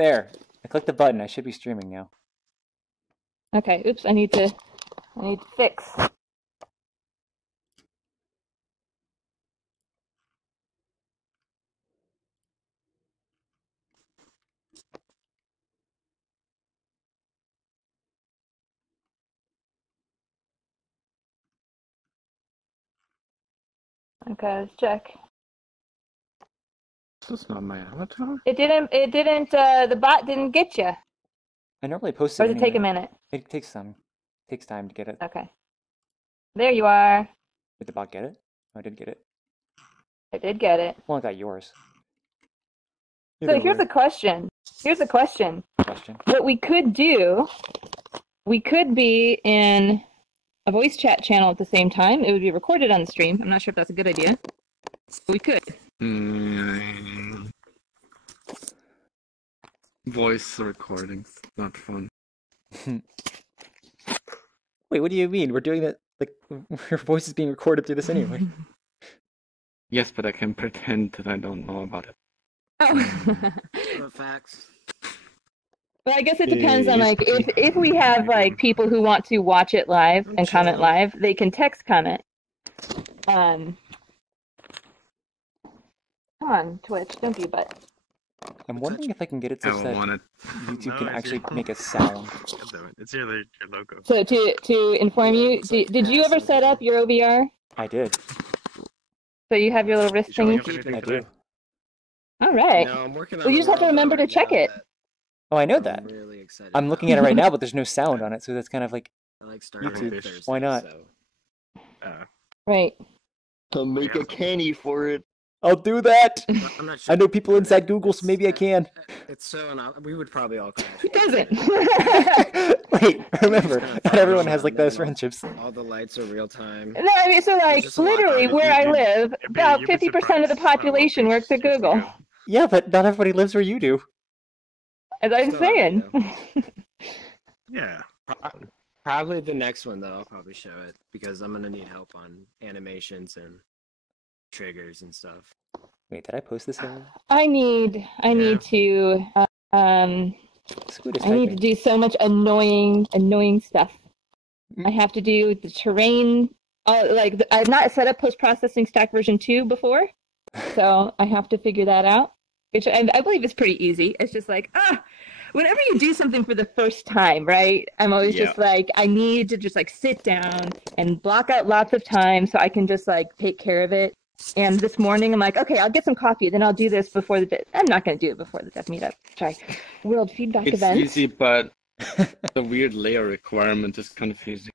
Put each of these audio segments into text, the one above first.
There. I clicked the button. I should be streaming now. Okay. Oops. I need to fix. Okay, let's check. This is not my avatar. It didn't, the bot didn't get you. I normally post it. Or does it take a minute? It takes time to get it. Okay. There you are. Did the bot get it? Oh, I did get it. I did get it. Well, I got yours. So here's a question. Here's a question. What we could do, we could be in a voice chat channel at the same time. It would be recorded on the stream. I'm not sure if that's a good idea. But we could. Voice recordings, not fun. Wait, what do you mean? We're doing that, like, your voice is being recorded through this anyway. Yes, but I can pretend that I don't know about it. Oh. Facts. Well, I guess it depends on, like, if we have, like, people who want to watch it live and comment live, they can text comment. Come on, Twitch, don't be a butt. I'm wondering if I can get it such that YouTube can actually make a sound. It's your logo. So to inform you, did you ever set up your OVR? I did. So you have your little wrist thingy? I do. All right. No, I'm working on well, you just have to remember to check it. Oh, I know that. I'm really excited. I'm looking at it right now, but there's no sound on it, so that's kind of like I like starting YouTube. Thursday, Why not? So. Right. I'll make a canny for it. I'll do that. I'm not sure. I know people inside Google, so maybe I can. It's so we would probably all crash. Who doesn't? Wait, remember, not everyone has like those friendships. All the lights are real time. No, I mean, so like literally where I live, about 50% of the population works at Google. Yeah, but not everybody lives where you do. As I'm saying. Yeah. Probably the next one though. I'll probably show it because I'm gonna need help on animations and triggers and stuff. Wait, did I post this already? I need to I need to do so much annoying stuff. I have to do the terrain. Like I've not set up post-processing stack version 2 before, so I have to figure that out. Which I believe is pretty easy. It's just like whenever you do something for the first time, right? I'm always just like, I need to just like sit down and block out lots of time so I can just like take care of it. And this morning, I'm like, okay, I'll get some coffee, then I'll do this before the. I'm not going to do it before the Dev Meetup. Sorry, World Feedback Event. It's easy, but the weird layer requirement is confusing.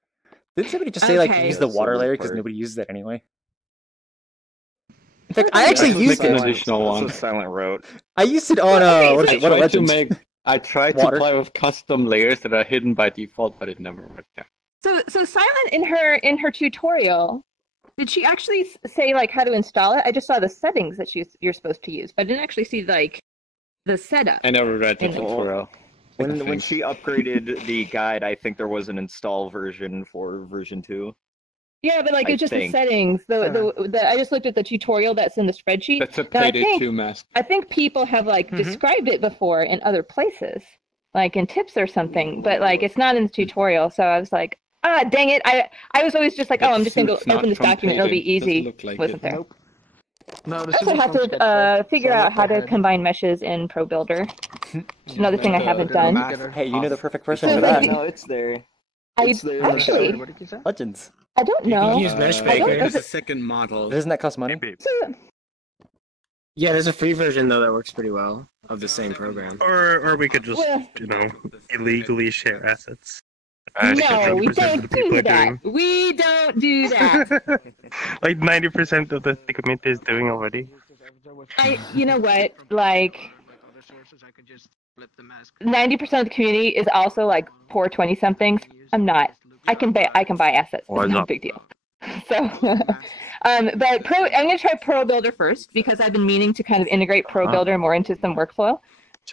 Didn't somebody just say like use the water layer because nobody uses that anyway? In fact, I actually used an it. Additional one. Silent wrote. I used it on I tried to play with custom layers that are hidden by default, but it never worked out. So Silent in her tutorial. Did she actually say like how to install it? I just saw the settings that you're supposed to use, but I didn't actually see like the setup. I never read the tutorial. When she upgraded the guide, I think there was an install version for version 2. Yeah, but like it's just the settings. I just looked at the tutorial that's in the spreadsheet. That's a Payday 2 mask. I think people have like described it before in other places, like in tips or something, but like it's not in the tutorial. So I was like, dang it! I was always just like, I'm just gonna go open this document. It'll be easy. Wasn't there? Nope. No, I also have to figure out how to combine meshes in Pro Builder. Another thing I haven't done. Hey, you know the perfect person for that. No, it's there. Actually, What did you say? Legends. I don't know. You can use Meshmaker. There's a second model. Doesn't that cost money? Yeah, there's a free version though that works pretty well of the same program. Or we could just illegally share assets. No, we don't do that. We don't do that. Like 90% of the community is doing already. You know what? Like 90% of the community is also like poor 20-somethings. I'm not. I can buy assets. It's not a big deal. So, but I'm gonna try Pro Builder first because I've been meaning to kind of integrate Pro Builder more into some workflow.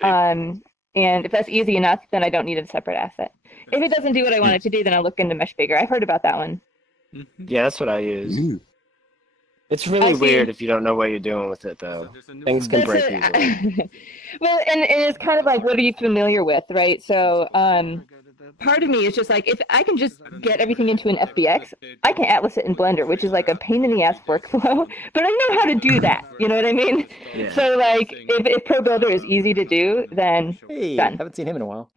And if that's easy enough, then I don't need a separate asset. If it doesn't do what I want it to do, then I'll look into Meshmaker. I've heard about that one. Yeah, that's what I use. It's really weird if you don't know what you're doing with it, though. Things can break easily. Well, and it's kind of like, what are you familiar with, right? So, part of me is just like, if I can just get everything into an FBX, I can atlas it in Blender, which is like a pain in the ass workflow, but I know how to do that. You know what I mean? Yeah. So, like, if Pro Builder is easy to do, then done. Haven't seen him in a while.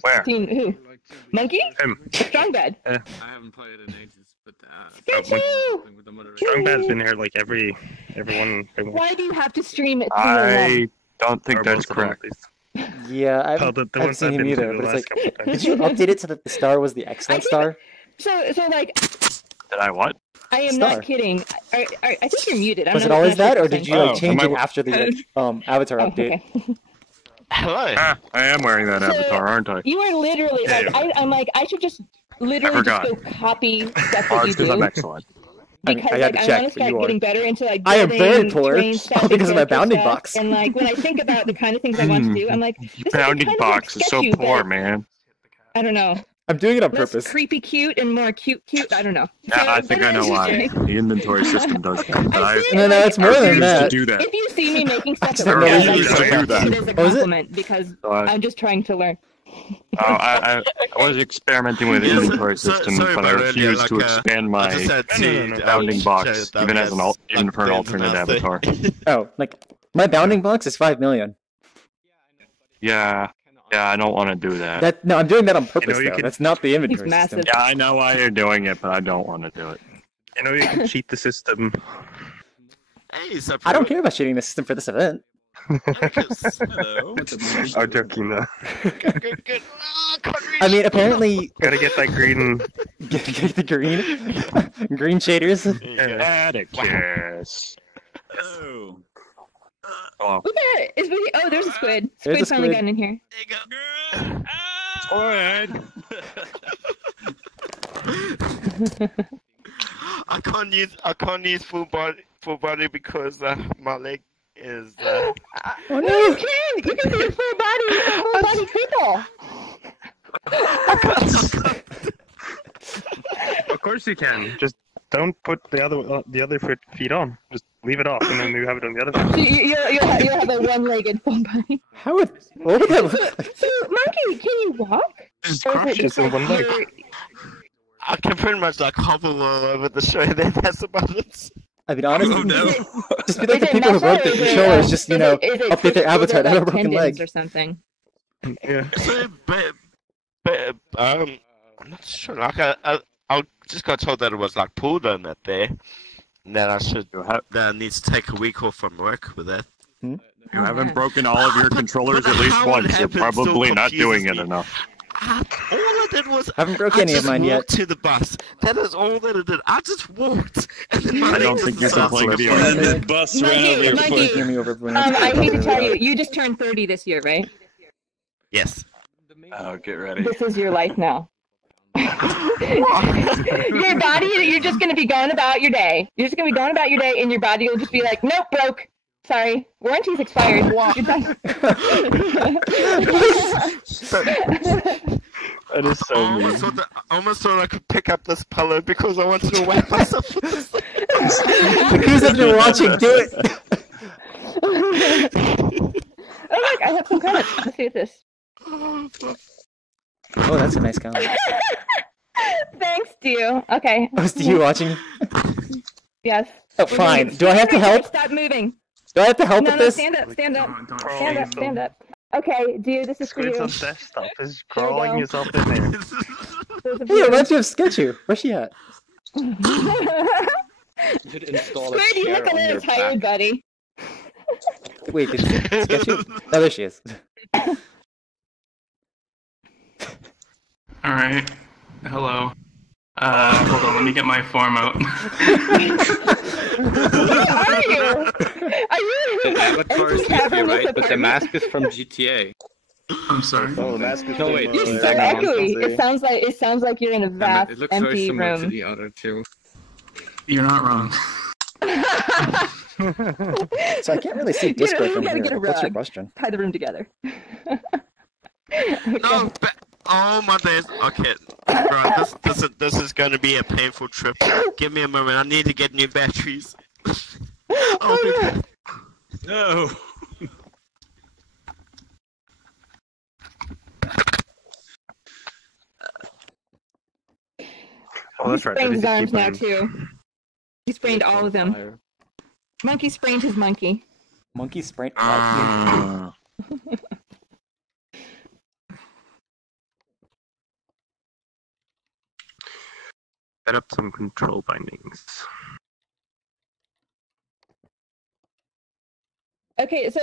Where? Seen who? Monkey? Strong Bad. I haven't played it in ages. Strong Bad's been here like everyone. Why do you have to stream it? I don't think that's correct. Yeah, I haven't seen him either. But it's like, did you update it so that the star was the excellent star? So like. Did I what? I am not kidding. I think you're muted. Was it always that, or did you change it after the avatar update? Okay. Hello. I am wearing that avatar, aren't I? You are literally like I'm like I should just literally just go copy stuff that you do. I'm excellent. Because I want to start getting better into like I am very poor because of my bounding box. And like when I think about the kind of things I want to do, I'm like, this bounding box is so poor, man. I don't know. I'm doing it on purpose. Creepy cute and more cute. I don't know. Yeah, I think I know why. The inventory system does that. No, it's more than that. If you see me making stuff, it is a compliment because I'm just trying to learn. I was experimenting with inventory systems, but I refused to expand my bounding box, even for an alternate avatar. Oh, like my bounding box is 5 million. Yeah, I don't want to do that. No, I'm doing that on purpose. That's not the inventory system. Yeah, I know why you're doing it, but I don't want to do it. You can cheat the system. Hey, I don't care about cheating the system for this event. Hello. I'm joking though. Good. I mean, apparently, gotta get that green. Get the green shaders. Atticus. Oh, there's a squid. Squid finally got in here. There you go. I can't use full body because my leg is. Oh no, you can! You can be a full body people. Of course you can. Just don't put the other feet on. Just leave it off, and then you have it on the other foot. You'll have a one-legged full body. What would that look like? So, Monkey, can you walk? Just crushes in one leg. I can pretty much like hobble all over the show. That's about it. I mean, honestly, just be like the people who wrote the controllers, just update their avatar to have a broken leg or something. Yeah. But I'm not sure. Like I just got told that it was like pulled on that day. And that I need to take a week off from work with that. You haven't broken all of your controllers at least once. You're probably not doing it enough. All I did was I haven't broken any of mine yet. To the bus. That is all that I did. I just walked, and then my I don't think you're playing video. The bus ran over your foot. I hate to tell you, you just turned 30 this year, right? Yes. Oh, get ready. This is your life now. Your body, you're just going to be going about your day. You're just going to be going about your day, and your body will just be like, nope, broke. Sorry, warranty's expired. You're done. That is so mean. I almost thought I could pick up this pillow because I wanted to whack myself with this. Who's up there watching? Do it. Oh look, I have some comments. Let's see this. Oh, that's a nice comment. Thanks, Dio. Okay. Oh, is Dio watching? Yes. Oh, fine. Do I have to help? Stop moving. Do I have to help with this? Stand up. Okay, Dio, this is for you. On desktop is crawling yourself in there. Hey, it reminds me of Sketchu. Where's she at? You should install Squid, you look a little tired, buddy. Wait, did Sketchu? Oh, there she is. Alright. Hello. Hold on, let me get my form out. Where are you? Are you The avatar is GTA, right? But the mask is from GTA. I'm sorry. Oh, the mask is wait. You're so echoey. It sounds like you're in a vast, it looks very empty similar to room. the other two. You're not wrong. So I can't really see Discord from gotta here. get a What's your rug. question? Tie the room together. No, but oh my days. Okay, Right, this is gonna be a painful trip. Give me a moment. I need to get new batteries. I'll be back. No. Oh, that's right. He sprained his arms now too. He sprained all of them. Fire. Monkey sprained his monkey. Monkey sprained what? Set up some control bindings. Okay, so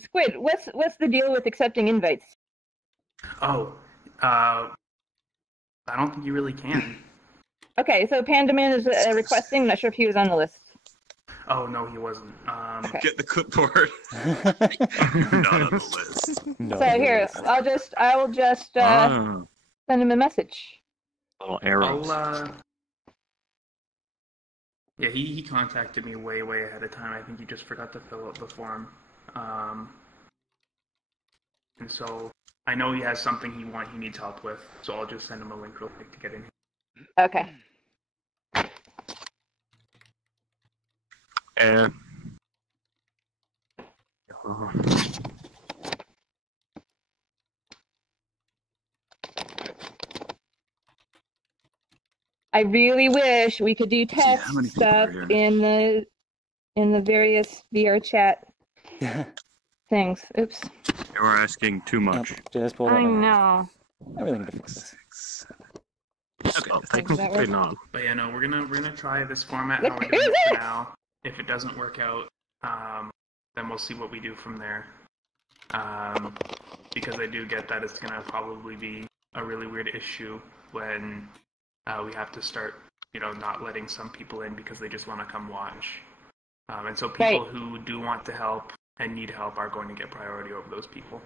Squid, what's the deal with accepting invites? Oh, I don't think you really can. Okay, so Panda Man is requesting. I'm not sure if he was on the list. Oh no, he wasn't. Okay. Get the clipboard. Not on the list. No, So here, I will just send him a message. Little arrows. Yeah, he contacted me way ahead of time. I think he just forgot to fill out the form. And so I know he has something he needs help with. So I'll just send him a link real quick to get in. Okay. I really wish we could do test stuff in the various VRChat things. Oops. You were asking too much. I know. I really need to fix this. Okay, technically not. But yeah, no, we're gonna try this format how we're doing it for now. If it doesn't work out, then we'll see what we do from there. Because I do get that it's gonna probably be a really weird issue when we have to start, not letting some people in because they just want to come watch. And so people who do want to help and need help are going to get priority over those people.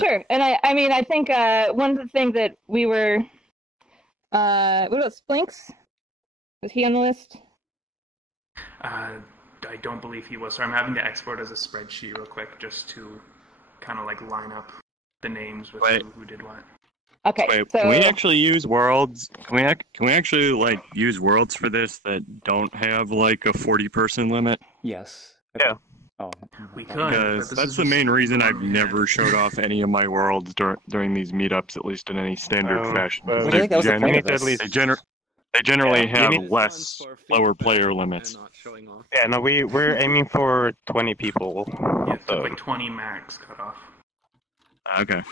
Sure, and I think one of the things that we were, what about Splinks? Was he on the list? I don't believe he was, so I'm having to export as a spreadsheet real quick just to kind of line up the names with who did what. Okay. Wait, so... can we actually use worlds? Can we actually use worlds for this that don't have a 40-person limit? Yes. Yeah. Oh. We could. Because that's the main reason I've never showed off any of my worlds during these meetups, at least in any standard fashion. I think that was the point of this. They generally have lower player limits. Yeah, no, we're aiming for 20 people. Yeah, so 20 max cutoff. Okay.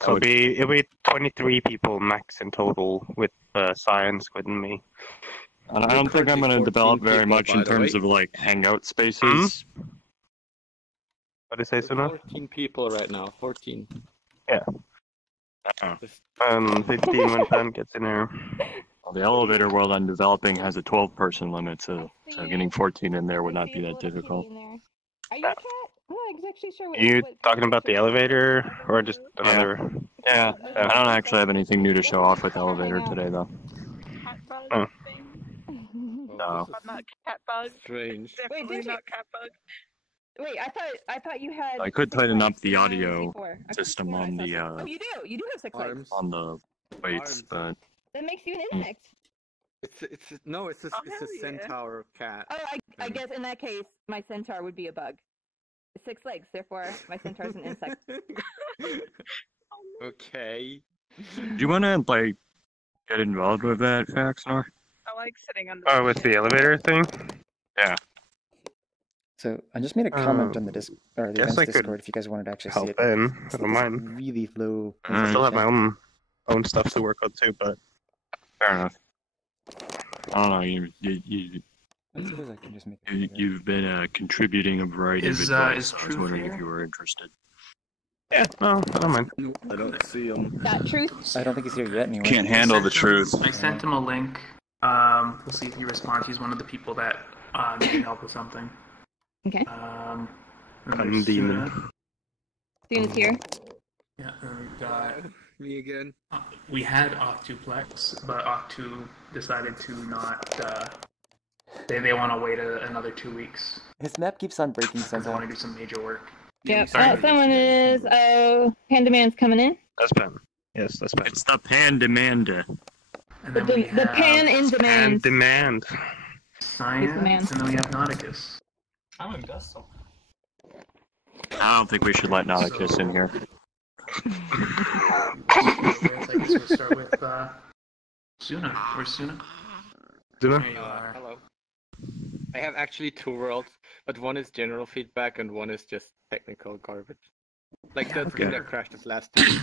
So it'll be 23 people max in total with Science, Squid, and me. I don't think I'm going to develop very much in terms of hangout spaces. What did you say, Suna? 14 people right now. 14. Yeah. 15 when Pam gets in there. Well, the elevator world I'm developing has a 12-person limit, so getting 14 in there would not be that difficult. Are you chat? I'm not actually sure what You talking about the elevator or just another? Yeah. I don't actually have anything new to show off with elevator today, though. Oh. No. Not cat bug. Strange. Definitely not cat bug. Wait, I thought you had. I could tighten up the audio system on the Oh, you do. You do have 6 legs. on the weights, but That makes you an insect. It's a centaur cat. Oh, I guess in that case, my centaur would be a bug. 6 legs, therefore my centaur is an insect. Okay. do you want to get involved with that, Faxnor? I like sitting on the. Oh, with the elevator thing? Yeah. So I just made a comment on the the Yes, events I could Discord if you guys wanted to actually see help it. in. I don't mind. Really low. I still have my own stuff to work on too, but Fair enough. I don't know. I can just make You've been contributing a variety of advice. I was wondering if you were interested. yeah, no, I don't mind. I don't see him. That truth. I don't think he's here yet anyway. Can't handle the truth. I sent him a link. We'll see if he responds. He's one of the people that need help with something. Okay. I'm demon. Suna's here. Yeah, and we've got Me again. we had Octuplex, but Octu decided to not. They want to wait another 2 weeks. His map keeps on breaking Because they want somehow. to do some major work. Yep. Someone is. Panda Man's coming in. That's Pam. Yes, that's better. It's the Pandemanda. And then we The have pan in demand. Demand. Science, and then we have Nauticus. I'm a Gusto. I don't think we should let Nauticus in here. I guess we'll start with Suna. Where's Suna? Suna? There you are. Hello. I have actually 2 worlds, but one is general feedback and one is just technical garbage. Like that thing that crashed us last time.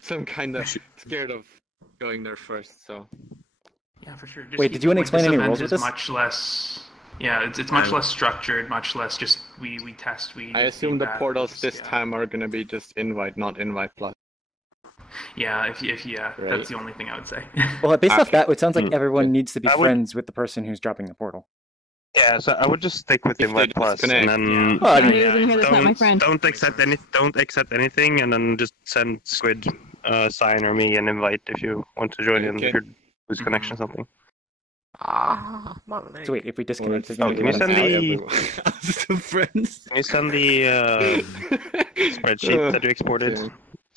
So I'm kind of scared of going there first, so... Yeah, for sure. Just Wait, did you want to explain any rules with this? Much less... Yeah, it's much less structured, much less just we test, I assume the portals this time are gonna be just invite, not invite plus. Yeah, if right. That's the only thing I would say. Well, based off that, it sounds like everyone needs to be friends with the person who's dropping the portal. Yeah, so I would just stick with invite plus, and then don't accept anything, and then just send Squid, Cyan, or me an invite if you want to join in. If you lose connection or something. So wait, if we disconnect, can you send the friends? Can you send the spreadsheet that you exported to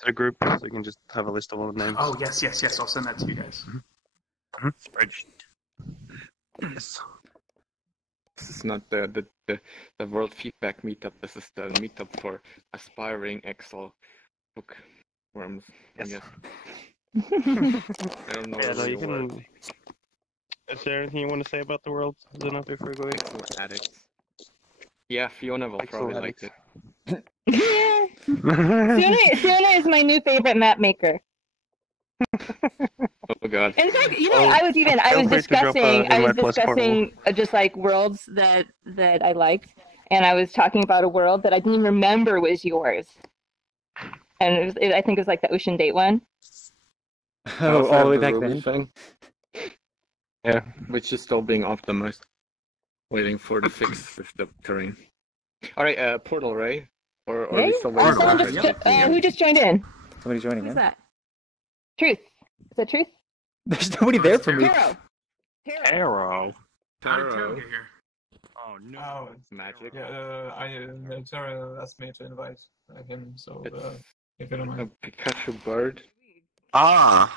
the group so you can just have a list of all the names? Oh yes. I'll send that to you guys. Spreadsheet. Yes. This is not the World Feedback Meetup. This is the meetup for aspiring Excel bookworms. I guess. I don't know. Yeah, no, you can. Is there anything you want to say about the world, Zuna, before we go in? Addicts. Yeah, Fiona will probably like it. Yeah. Fiona is my new favorite map maker. Oh god. In fact, I was discussing just like worlds that I liked, and I was talking about a world that I didn't even remember was yours. And I think it was like the Ocean Date one. Oh, all the way back then. Thing. Yeah, which is still being optimized. Waiting for the fix with the terrain. Alright, Portal, right? Or are we still waiting for who just joined in? Somebody's joining in. Who's that? Truth. Is that Truth? There's nobody there for me. Arrow. How did Taro get here? Oh no. Oh, it's magic. Yeah, Tara asked me to invite him, so if you don't mind. A Pikachu bird. Ah,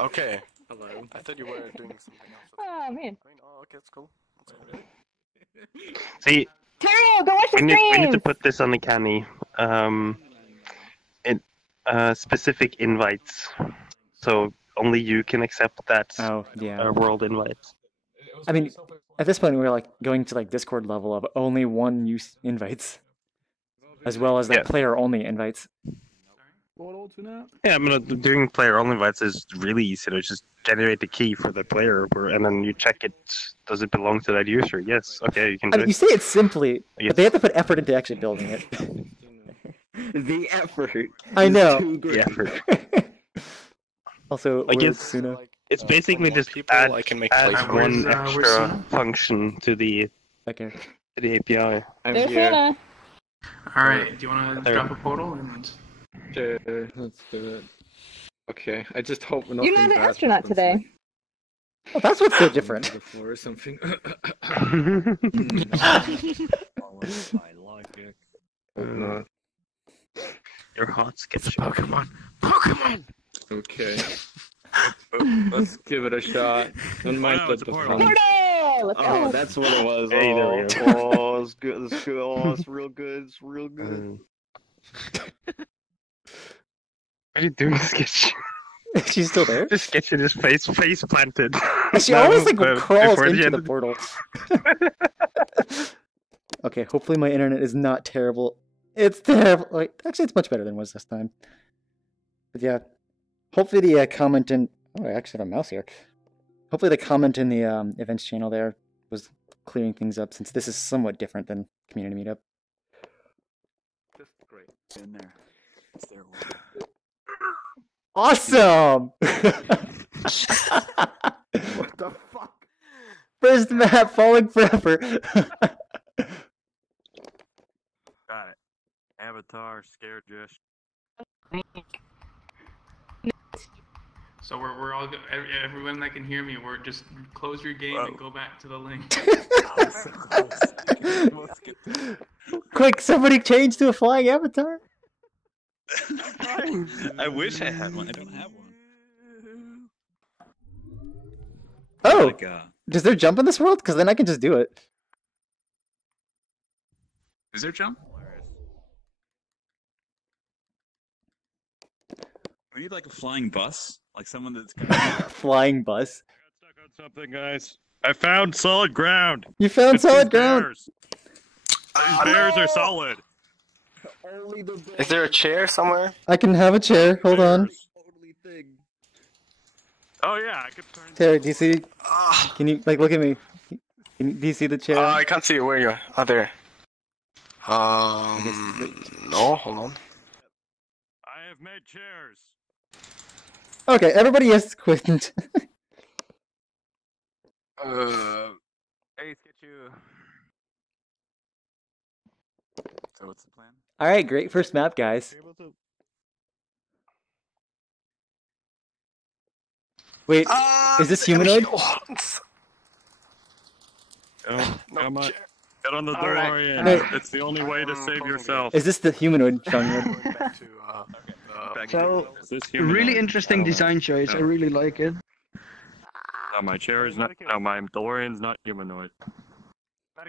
okay. Hello. I thought you were doing something else. Oh man. Oh, okay, that's cool. That's cool. See, Taro, go watch the we streams! need to put this on the canny. Specific invites. So only you can accept that world invite. I mean, at this point, we're like going to like Discord level of only one use invites, as well as like player-only invites. Yeah, I mean, doing player-only invites is really easy. To just generate the key for the player, and then you check it. Does it belong to that user? Yes. Okay, you can do it. You say it simply, but they have to put effort into actually building it. The effort. I know. The effort. Also, like it's basically just add one extra function to the API. There's Hannah. Alright, do you want to drop a portal and? Sure, let's do it. Okay, I just hope nothing. You're not an astronaut today. Oh, that's what's so different. Or something. I like it. Not. Your hot sketch. Pokemon. Okay. Let's give it a shot. Don't mind the fun. Oh, that's what it was. Hey, there we go. Oh, it's good. It's good. Oh, it's real good. It's real good. What are you doing, Sketch? She's still there? Just Sketch in his face planted. She always like crawls into the portal. Okay, hopefully my internet is not terrible. It's terrible. Like, actually, it's much better than it was this time. But yeah, hopefully the comment in... Oh, I actually have a mouse here. Hopefully the comment in the events channel there was clearing things up, since this is somewhat different than Community Meetup. Just great. In there. It's there. Awesome! What the fuck? First map, Falling Forever. Got it. Avatar, Scare Just. So we're all everyone that can hear me. We're just close your game and go back to the link. Quick, somebody change to a flying avatar. I wish I had one. I don't have one. Oh! Like, Does there jump in this world? Because then I can just do it. is there jump? We need like a flying bus, like someone that's Flying bus. Stuck on something, guys. I found solid ground. You found It's solid these ground. bears. These bears are solid. Is there a chair somewhere? I can have a chair. Hold on. Oh yeah, I could turn. Terry, do you see? Can you like look at me? Do you see the chair? I can't see it. Where you are? Oh, there. No, hold on. I have made chairs. Okay, everybody has quit. Hey, get you. So what's the plan? All right, great first map, guys. Wait, is this humanoid? Come on. Get on the DeLorean. Right. It's the only way to save yourself. Is this the humanoid, Sean? So, Is this humanoid? really interesting design choice. I really like it. No, my chair is not. No, my DeLorean's not humanoid. How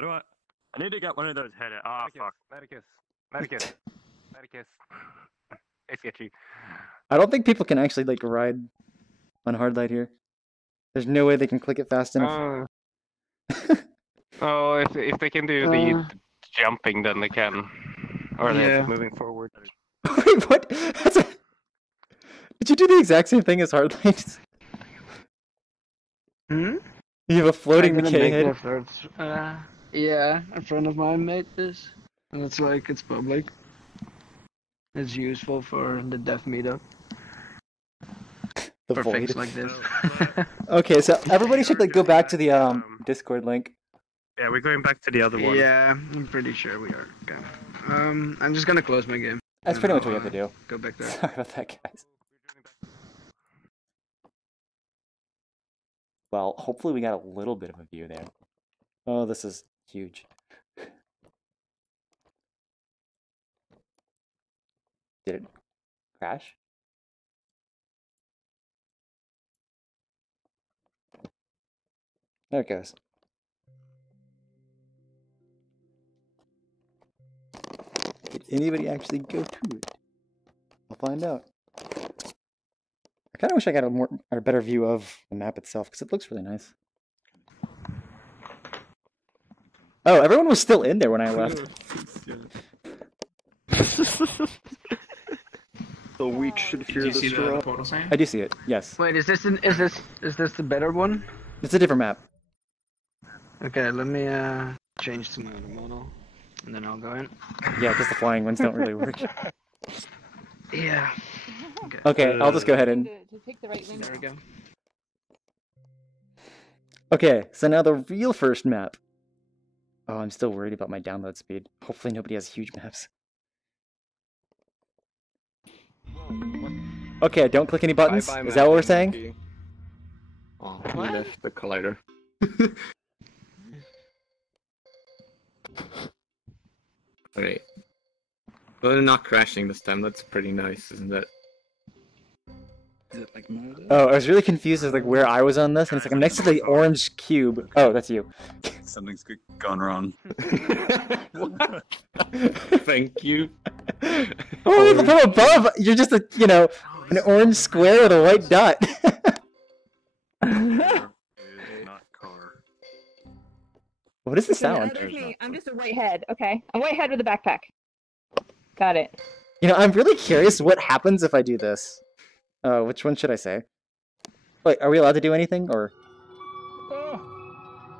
do I need to get one of those headed. Ah, fuck. Medicus. It's sketchy. I don't think people can actually like ride on hard light here. There's no way they can click it fast enough. Oh, if they can do the jumping, then they can. Or they're moving forward. Wait, what? Did you do the exact same thing as hard lights? Hmm? You have a floating I'm gonna decay make head. the effort. Yeah, a friend of mine made this, and it's like it's public. It's useful for the dev meetup. The for things void. like this. Okay, so everybody should like go back to the Discord link. Yeah, we're going back to the other one. Yeah, I'm pretty sure we are. Okay. I'm just gonna close my game. That's pretty much what we have to do. Go back there. Sorry about that, guys. Well, hopefully we got a little bit of a view there. Oh, this is huge. Did it crash? There it goes. Did anybody actually go to it? I'll find out. I kind of wish I got a better view of the map itself, because it looks really nice. Oh, everyone was still in there when I left. The weak should fear the straw. I do see it. Yes. Wait, is this the better one? It's a different map. Okay, let me change to my other model, and then I'll go in. Yeah, because the flying ones don't really work. Yeah. Okay, I'll just go ahead and... There we go. Okay, so now the real first map. Oh, I'm still worried about my download speed. Hopefully nobody has huge maps. Okay, don't click any buttons? Is that what we're saying? Oh, he left the collider. Alright. Well, they're not crashing this time. That's pretty nice, isn't it? Is it like mode? Oh, I was really confused as like where I was on this, and it's like I'm next to the orange cube. Oh, that's you. Something's gone wrong. Thank you. Oh, from above, you're just a, an orange square with a white dot. What is the sound? There's me. I'm just a white head. Okay, a white head with a backpack. Got it. I'm really curious what happens if I do this. Which one should I say? Wait, are we allowed to do anything, or?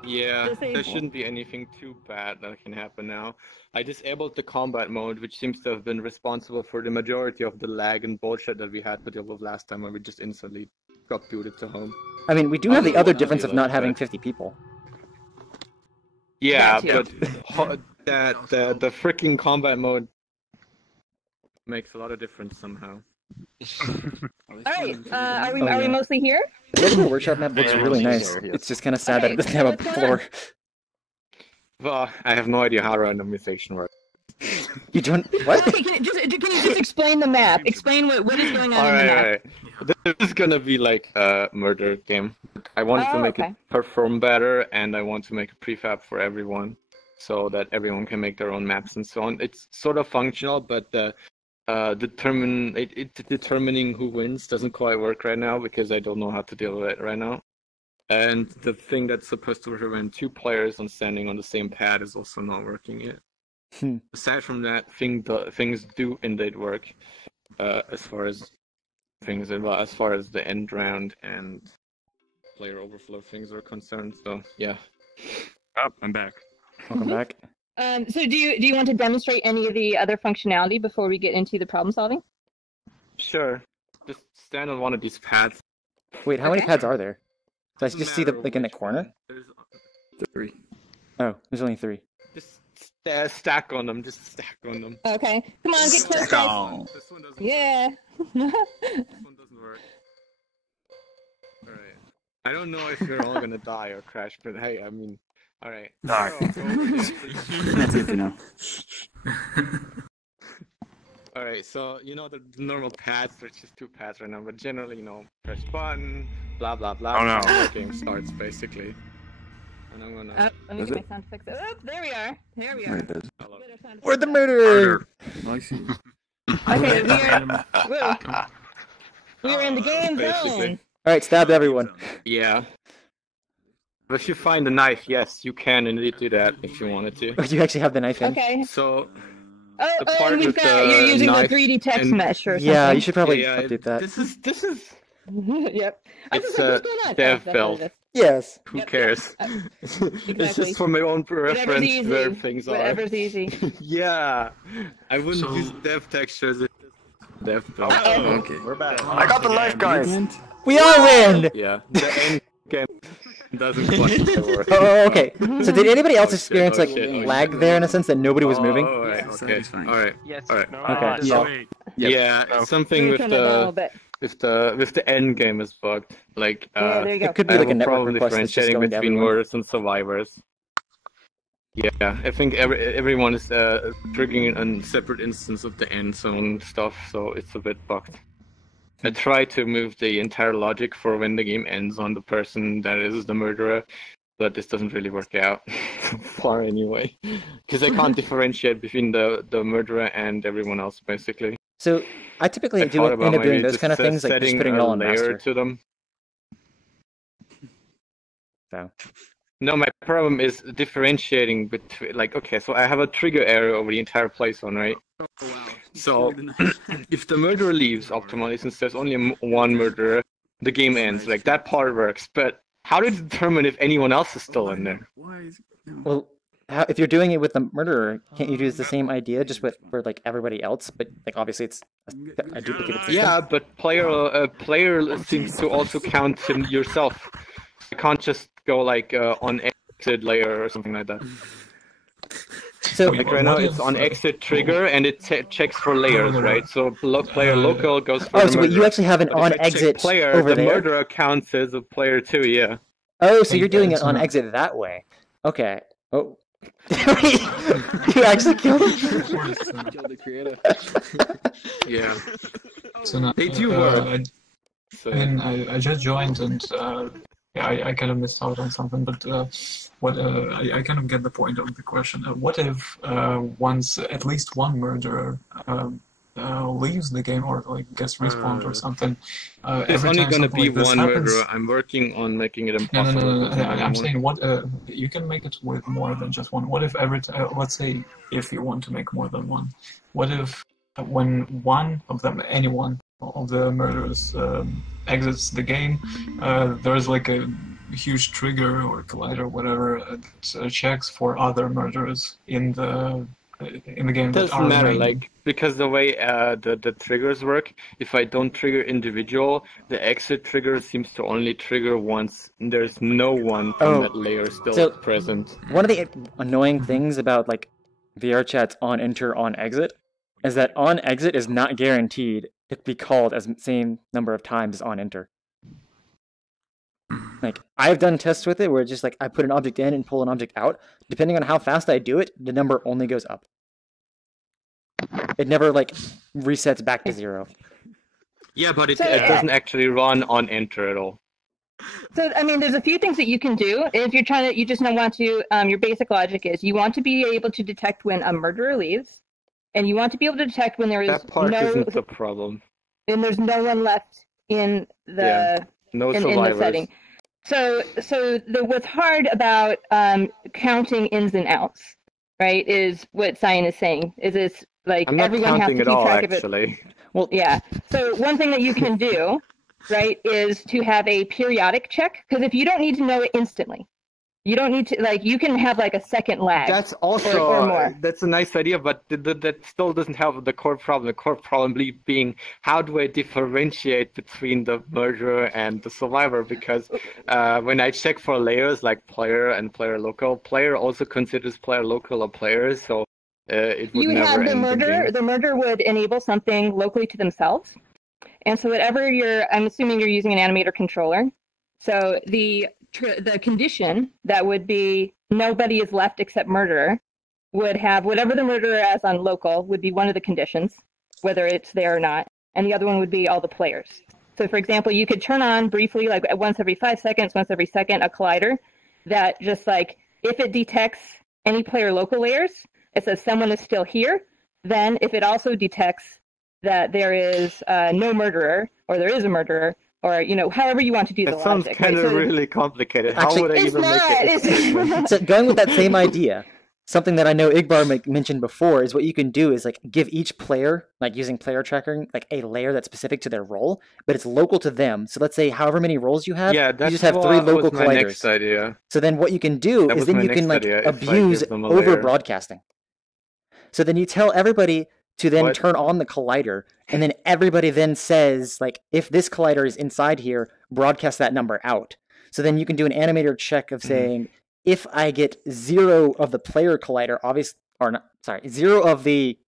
Yeah, there shouldn't be anything too bad that can happen now. I disabled the combat mode, which seems to have been responsible for the majority of the lag and bullshit that we had to deal with last time, when we just instantly got booted to home. I mean, we do have the other difference of not having 50 people. Yeah, but the freaking combat mode makes a lot of difference somehow. Alright, are we mostly here? The Little Workshop map looks really nice. It's just kind of sad that it doesn't have a floor. Well, I have no idea how randomization works. You don't what? Okay, can you just explain the map? Explain what is going on in the map. Alright. This is gonna be like a murder game. I want to make it perform better, and I want to make a prefab for everyone, so that everyone can make their own maps and so on. It's sort of functional, but determining who wins doesn't quite work right now because I don't know how to deal with it right now. And the thing that's supposed to prevent two players on standing on the same pad is also not working yet. Aside from that, things do indeed work, as far as the end round and player overflow things are concerned. So yeah. Oh, I'm back. Welcome back. So do you want to demonstrate any of the other functionality before we get into the problem solving? Sure. Just stand on one of these pads. Wait, how many pads are there? Did I just see them like in the corner? There's 3. Oh, there's only 3. Just stack on them. Just stack on them. Okay, come on, get close, guys. This one doesn't Yeah. This one doesn't work. Alright. I don't know if you're all gonna die or crash, but hey, I mean, alright. Alright. That's good to know. Alright, so you know the normal pads, there's just 2 pads right now, but generally, you know, press button, blah blah blah. Oh no. The game starts basically. And I'm gonna. Let me get my sound effects. Oh, there we are. There we are. We're the murderer. I see. Okay, we are in the game zone. All right, stab everyone. Yeah. But if you find the knife, yes, you can indeed do that if you wanted to. Do you actually have the knife in? Okay. So. Oh, and you're using the 3D text mesh or something. Yeah, you should probably update that. This is. Yep. It's a dev build. Yes. Who cares? Exactly. It's just for my own reference where things are. Whatever's easy. Yeah. I wouldn't use dev textures. Dev build. Okay. We're back. I got the knife, guys. We all win! Yeah. The end game doesn't quite work. Oh, okay. So did anybody else experience lag there in a sense that nobody was moving? Oh, alright, okay. Alright. Yes. Alright. Okay. Yeah, something with the end game is bugged. Like there you go. It could be like a network problem request that's just differentiating going to between everyone. murders and survivors. Yeah, I think everyone is triggering a separate instance of the end zone stuff, so it's a bit bugged. I try to move the entire logic for when the game ends on the person that is the murderer, but this doesn't really work out so far anyway, because I can't differentiate between the murderer and everyone else basically. So I typically end up doing those kind of things, like just putting it all on master. To them. So. No, my problem is differentiating between, like, okay, so I have a trigger area over the entire playzone, right? Oh, wow. So, if the murderer leaves optimally, since there's only one murderer, the game ends. Like, that part works, but how to determine if anyone else is still in there? Well, if you're doing it with the murderer, can't you use the same idea just for like everybody else? But like obviously it's a duplicated system. Yeah, but player seems to also count yourself. You can't just go like on exit layer or something like that. So like right now it's on exit trigger and it checks for layers, right? So player local goes for so you actually have an on exit player. over the there. Murderer counts as a player too, yeah. Oh, so you're doing it on exit that way. Okay. Oh. You actually killed him? Killed the creator. Yeah. So now, they do work. I just joined and yeah, I kind of missed out on something, but I kind of get the point of the question. What if once at least one murderer leaves the game or like gets respawned or something? There's only going to be one murderer. I'm working on making it impossible. No. I'm saying what you can make it with more than just one. What if every let's say if you want to make more than one, what if when one of them, anyone of the murderers exits the game, there's like a huge trigger or collider or whatever that checks for other murderers in the game. Doesn't matter, like because the way the triggers work, if I don't trigger individual, the exit trigger seems to only trigger once. There's no one from that layer still present. One of the annoying things about like VRChat's on enter on exit is that on exit is not guaranteed to be called as same number of times as on enter. Like I've done tests with it where it's just like I put an object in and pull an object out. Depending on how fast I do it, the number only goes up. It never like resets back to 0. Yeah, but it doesn't actually run on enter at all. So, I mean, there's a few things that you can do. If you're trying to, you just don't want to, your basic logic is you want to be able to detect when a murderer leaves, and you want to be able to detect when there is that part isn't the problem. And there's no one left in the, in the setting. So what's hard about counting ins and outs, right, is what Cyan is saying. Is it's like everyone has to keep track of it. Well, yeah. So one thing that you can do, right, is to have a periodic check, because if you don't need to know it instantly, you don't need to, like, you can have like a second lag. That's also or more. That's a nice idea, but that still doesn't help the core problem. The core problem being, how do I differentiate between the murderer and the survivor? Because when I check for layers like player and player local, player also considers player local a player, so it would never end. The murderer would enable something locally to themselves, and so whatever I'm assuming you're using an animator controller. So the condition that would be nobody is left except murderer would have whatever the murderer has on local would be one of the conditions, whether it's there or not, and the other one would be all the players. So for example, you could turn on briefly, like once every 5 seconds, once every second, a collider that just like, if it detects any player local layers, it says someone is still here. Then if it also detects that there is no murderer, or there is a murderer, or, you know, however you want to do the logic. It sounds kind of really complicated. How would I even make it? So going with that same idea, something that I know Igbar mentioned before is what you can do is like give each player, like using player tracking, like a layer that's specific to their role, but it's local to them. So let's say however many roles you have, you just have 3 local colliders. My next idea. So then what you can do is then you can like abuse over broadcasting. So then you tell everybody to then turn on the collider, and then everybody then says, like, if this collider is inside here, broadcast that number out. So then you can do an animator check of saying, if I get 0 of the player collider, 0 of the,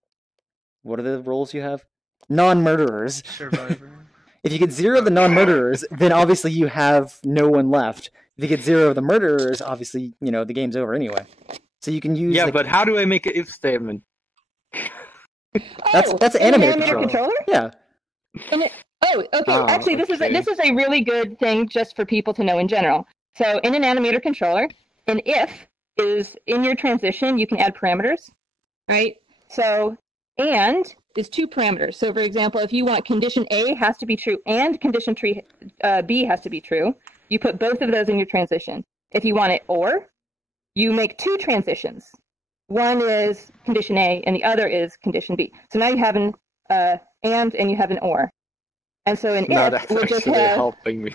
what are the roles you have? Non-murderers. Survivor. If you get 0 of the non-murderers, then obviously you have no one left. If you get 0 of the murderers, obviously, you know, the game's over anyway. So you can use... Yeah, but how do I make an if statement? That's an animator controller. Yeah. Okay. Actually, this is a really good thing just for people to know in general. So in an animator controller, an if is in your transition. You can add parameters, right? So and is 2 parameters. So for example, if you want condition A has to be true and condition B has to be true, you put both of those in your transition. If you want it or, you make 2 transitions. One is condition A, and the other is condition B. So now you have an and you have an or. And so an if would just have... helping me.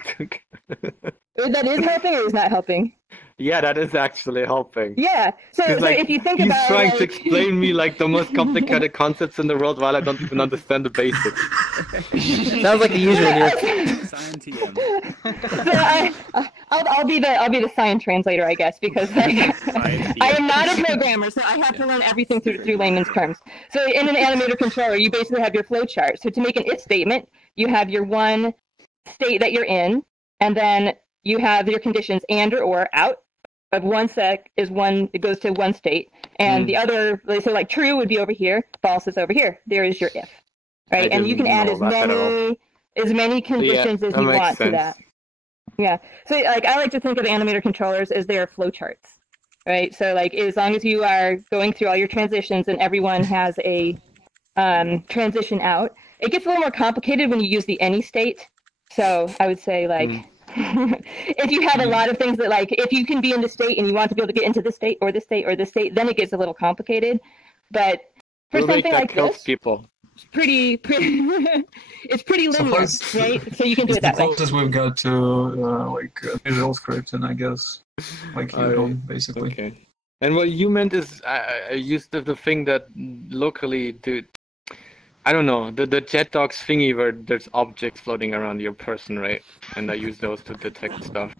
That is helping or is not helping? Yeah, that is actually helping. Yeah. So if you think about he's trying to explain me like the most complicated concepts in the world while I don't even understand the basics. Sounds like a user here. So I'll be the Cyan translator, I guess, because I am not a programmer, so I have to learn everything through layman's terms. So in an animator controller, you basically have your flow chart. So to make an if statement, you have your one state that you're in, and then you have your conditions and or out. Of one sec is one, it goes to one state, and the other, so like true would be over here, false is over here. There is your if, right? And you can add as many conditions as you want to that. Yeah. So like I like to think of animator controllers as their flow charts, right? So like as long as you are going through all your transitions and everyone has a transition out, it gets a little more complicated when you use the any state. So I would say like. If you have a lot of things that like if you can be in the state and you want to be able to get into this state or this state or this state, then it gets a little complicated. But for something like this, people. It's pretty it's pretty linear, right? So you can do it that way. It's the closest we've got to visual scripting, I guess. Like basically. Okay. And what you meant is I used the thing that locally to I don't know, the JetDocs thingy where there's objects floating around your person, right? And I use those to detect stuff.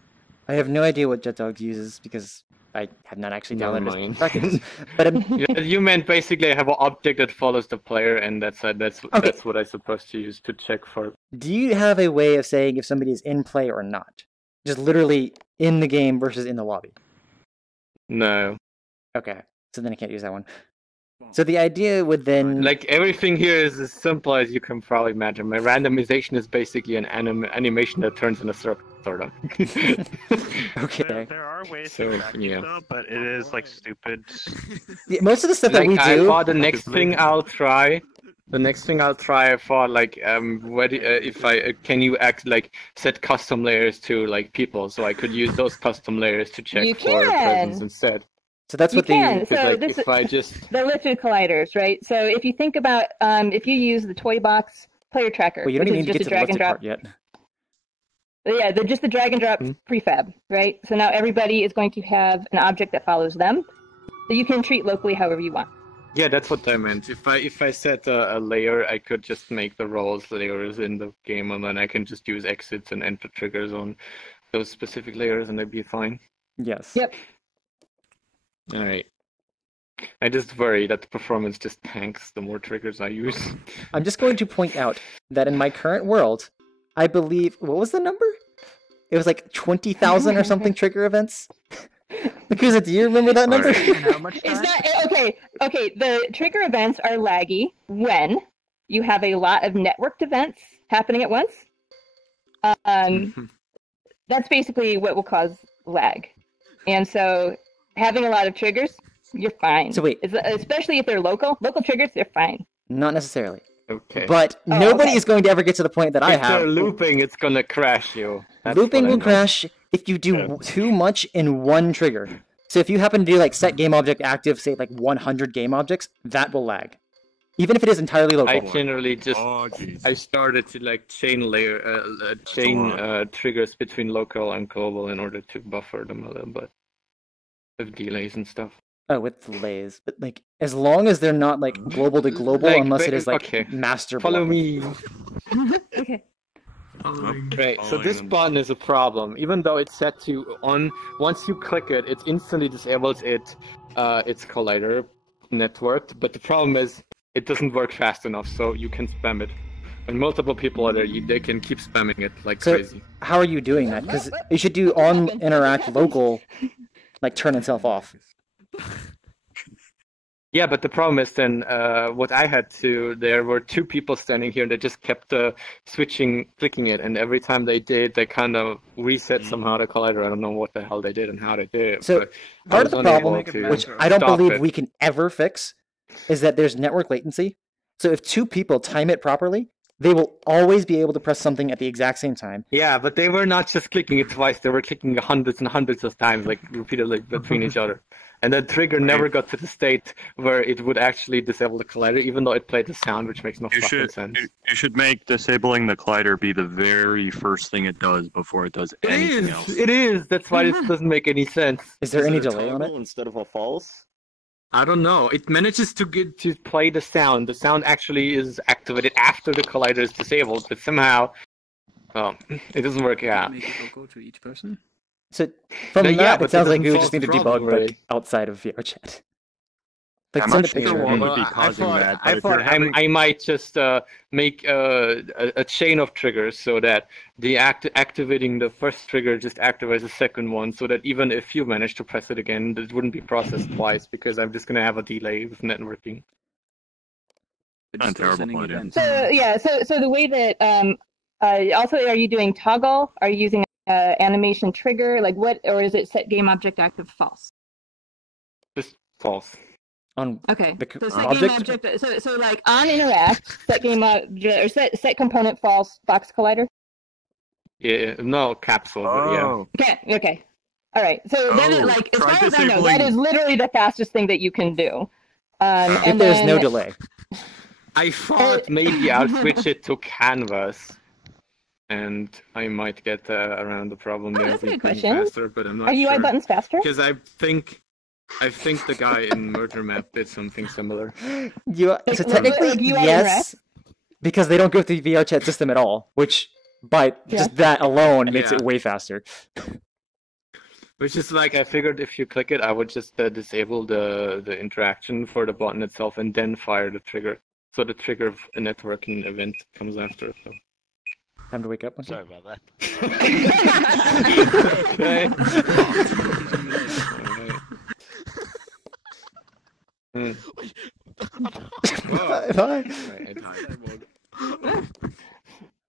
I have no idea what JetDocs uses because I have not actually downloaded it. But you meant basically I have an object that follows the player, and that's what I'm supposed to use to check for. Do you have a way of saying if somebody is in play or not? Just literally in the game versus in the lobby? No. Okay, so then I can't use that one. So the idea would then... Like, everything here is as simple as you can probably imagine. My randomization is basically an animation that turns in a circle, sort of. Okay. There are ways to track it, though, but it is, like, stupid. Yeah, most of the stuff that we do... I thought the next thing I'll try... I thought, like, can you set custom layers to, like, people, so I could use those custom layers to check for presence instead. So that's what So like, if I just... The lifted colliders, right? So if you think about, if you use the Toy Box player tracker, well, you don't which even is need to just get a to the drag and lifted drop. part yet. Yeah, just the drag and drop prefab, right? So now everybody is going to have an object that follows them that you can treat locally however you want. Yeah, that's what I meant. If I set a layer, I could just make the roles layers in the game, and then I can just use exits and enter triggers on those specific layers, and they'd be fine. Yes. Yep. All right. I just worry that the performance just tanks the more triggers I use. I'm just going to point out that in my current world, I believe... What was the number? It was like 20,000 or something trigger events? Because do you remember that number? How much time? Okay, the trigger events are laggy when you have a lot of networked events happening at once. That's basically what will cause lag. And so having a lot of triggers, you're fine. So wait. Especially if they're local triggers, they're fine. Not necessarily. Okay. But nobody is going to ever get to the point that I have. If they're looping, it's gonna crash you. Looping will crash if you do too much in one trigger. So if you happen to do like set game object active, say like 100 game objects, that will lag. Even if it is entirely local. I generally just I started to like chain triggers between local and global in order to buffer them a little bit with delays and stuff. Oh, with delays, but like as long as they're not like global to global, unless it is like master. Follow me. Okay. Right, so this button is a problem. Even though it's set to on, once you click it, it instantly disables its collider networked. But the problem is, it doesn't work fast enough, so you can spam it. When multiple people are there, they can keep spamming it like crazy. How are you doing that? Because you should do on interact local, like turn itself off. Yeah, but the problem is then what I had to, there were two people standing here that just kept clicking it, and every time they did, they kind of reset somehow the collider. I don't know what the hell they did and how they did it. So part of the problem, which I don't believe we can ever fix, is that there's network latency. So if two people time it properly, they will always be able to press something at the exact same time. Yeah, but they were not just clicking it twice, they were clicking hundreds and hundreds of times, like repeatedly between each other. And the trigger never got to the state where it would actually disable the collider, even though it played the sound, which makes no fucking sense. You should make disabling the collider be the very first thing it does before it does anything else. It is! That's why this doesn't make any sense. Is there any delay on it? Instead of a false? I don't know. It manages to play the sound. The sound actually is activated after the collider is disabled, but somehow it doesn't work out. Make it local to each person? So from that, it sounds like we would just need to debug like, outside of VRChat. Like I'm send a not sure picture. what would be causing that. I thought I might just make a chain of triggers so that the activating the first trigger just activates the second one, so that even if you manage to press it again, it wouldn't be processed twice, because I'm just going to have a delay with networking. Not terrible idea. So the way that also, are you doing toggle? Are you using animation trigger? Like what, or is it set game object active false? Just false. On okay. The set object? game object. So like on interact, set game object or set component false box collider. Yeah, no capsule. Oh. But yeah. Okay. All right. So then, as far as I know, that is literally the fastest thing that you can do. And there's no delay. I thought maybe I'll switch it to canvas, and I might get around the problem there. That's a good question. Faster, but I'm not Are UI buttons faster? Because I think the guy in Merger Map did something similar. So technically, yes, because they don't go through the VRChat system at all, which by just that alone makes it way faster. Which is like, I figured if you click it, I would just disable the interaction for the button itself and then fire the trigger. So the trigger of a networking event comes after. So. Time to wake up. Sorry about that. Okay.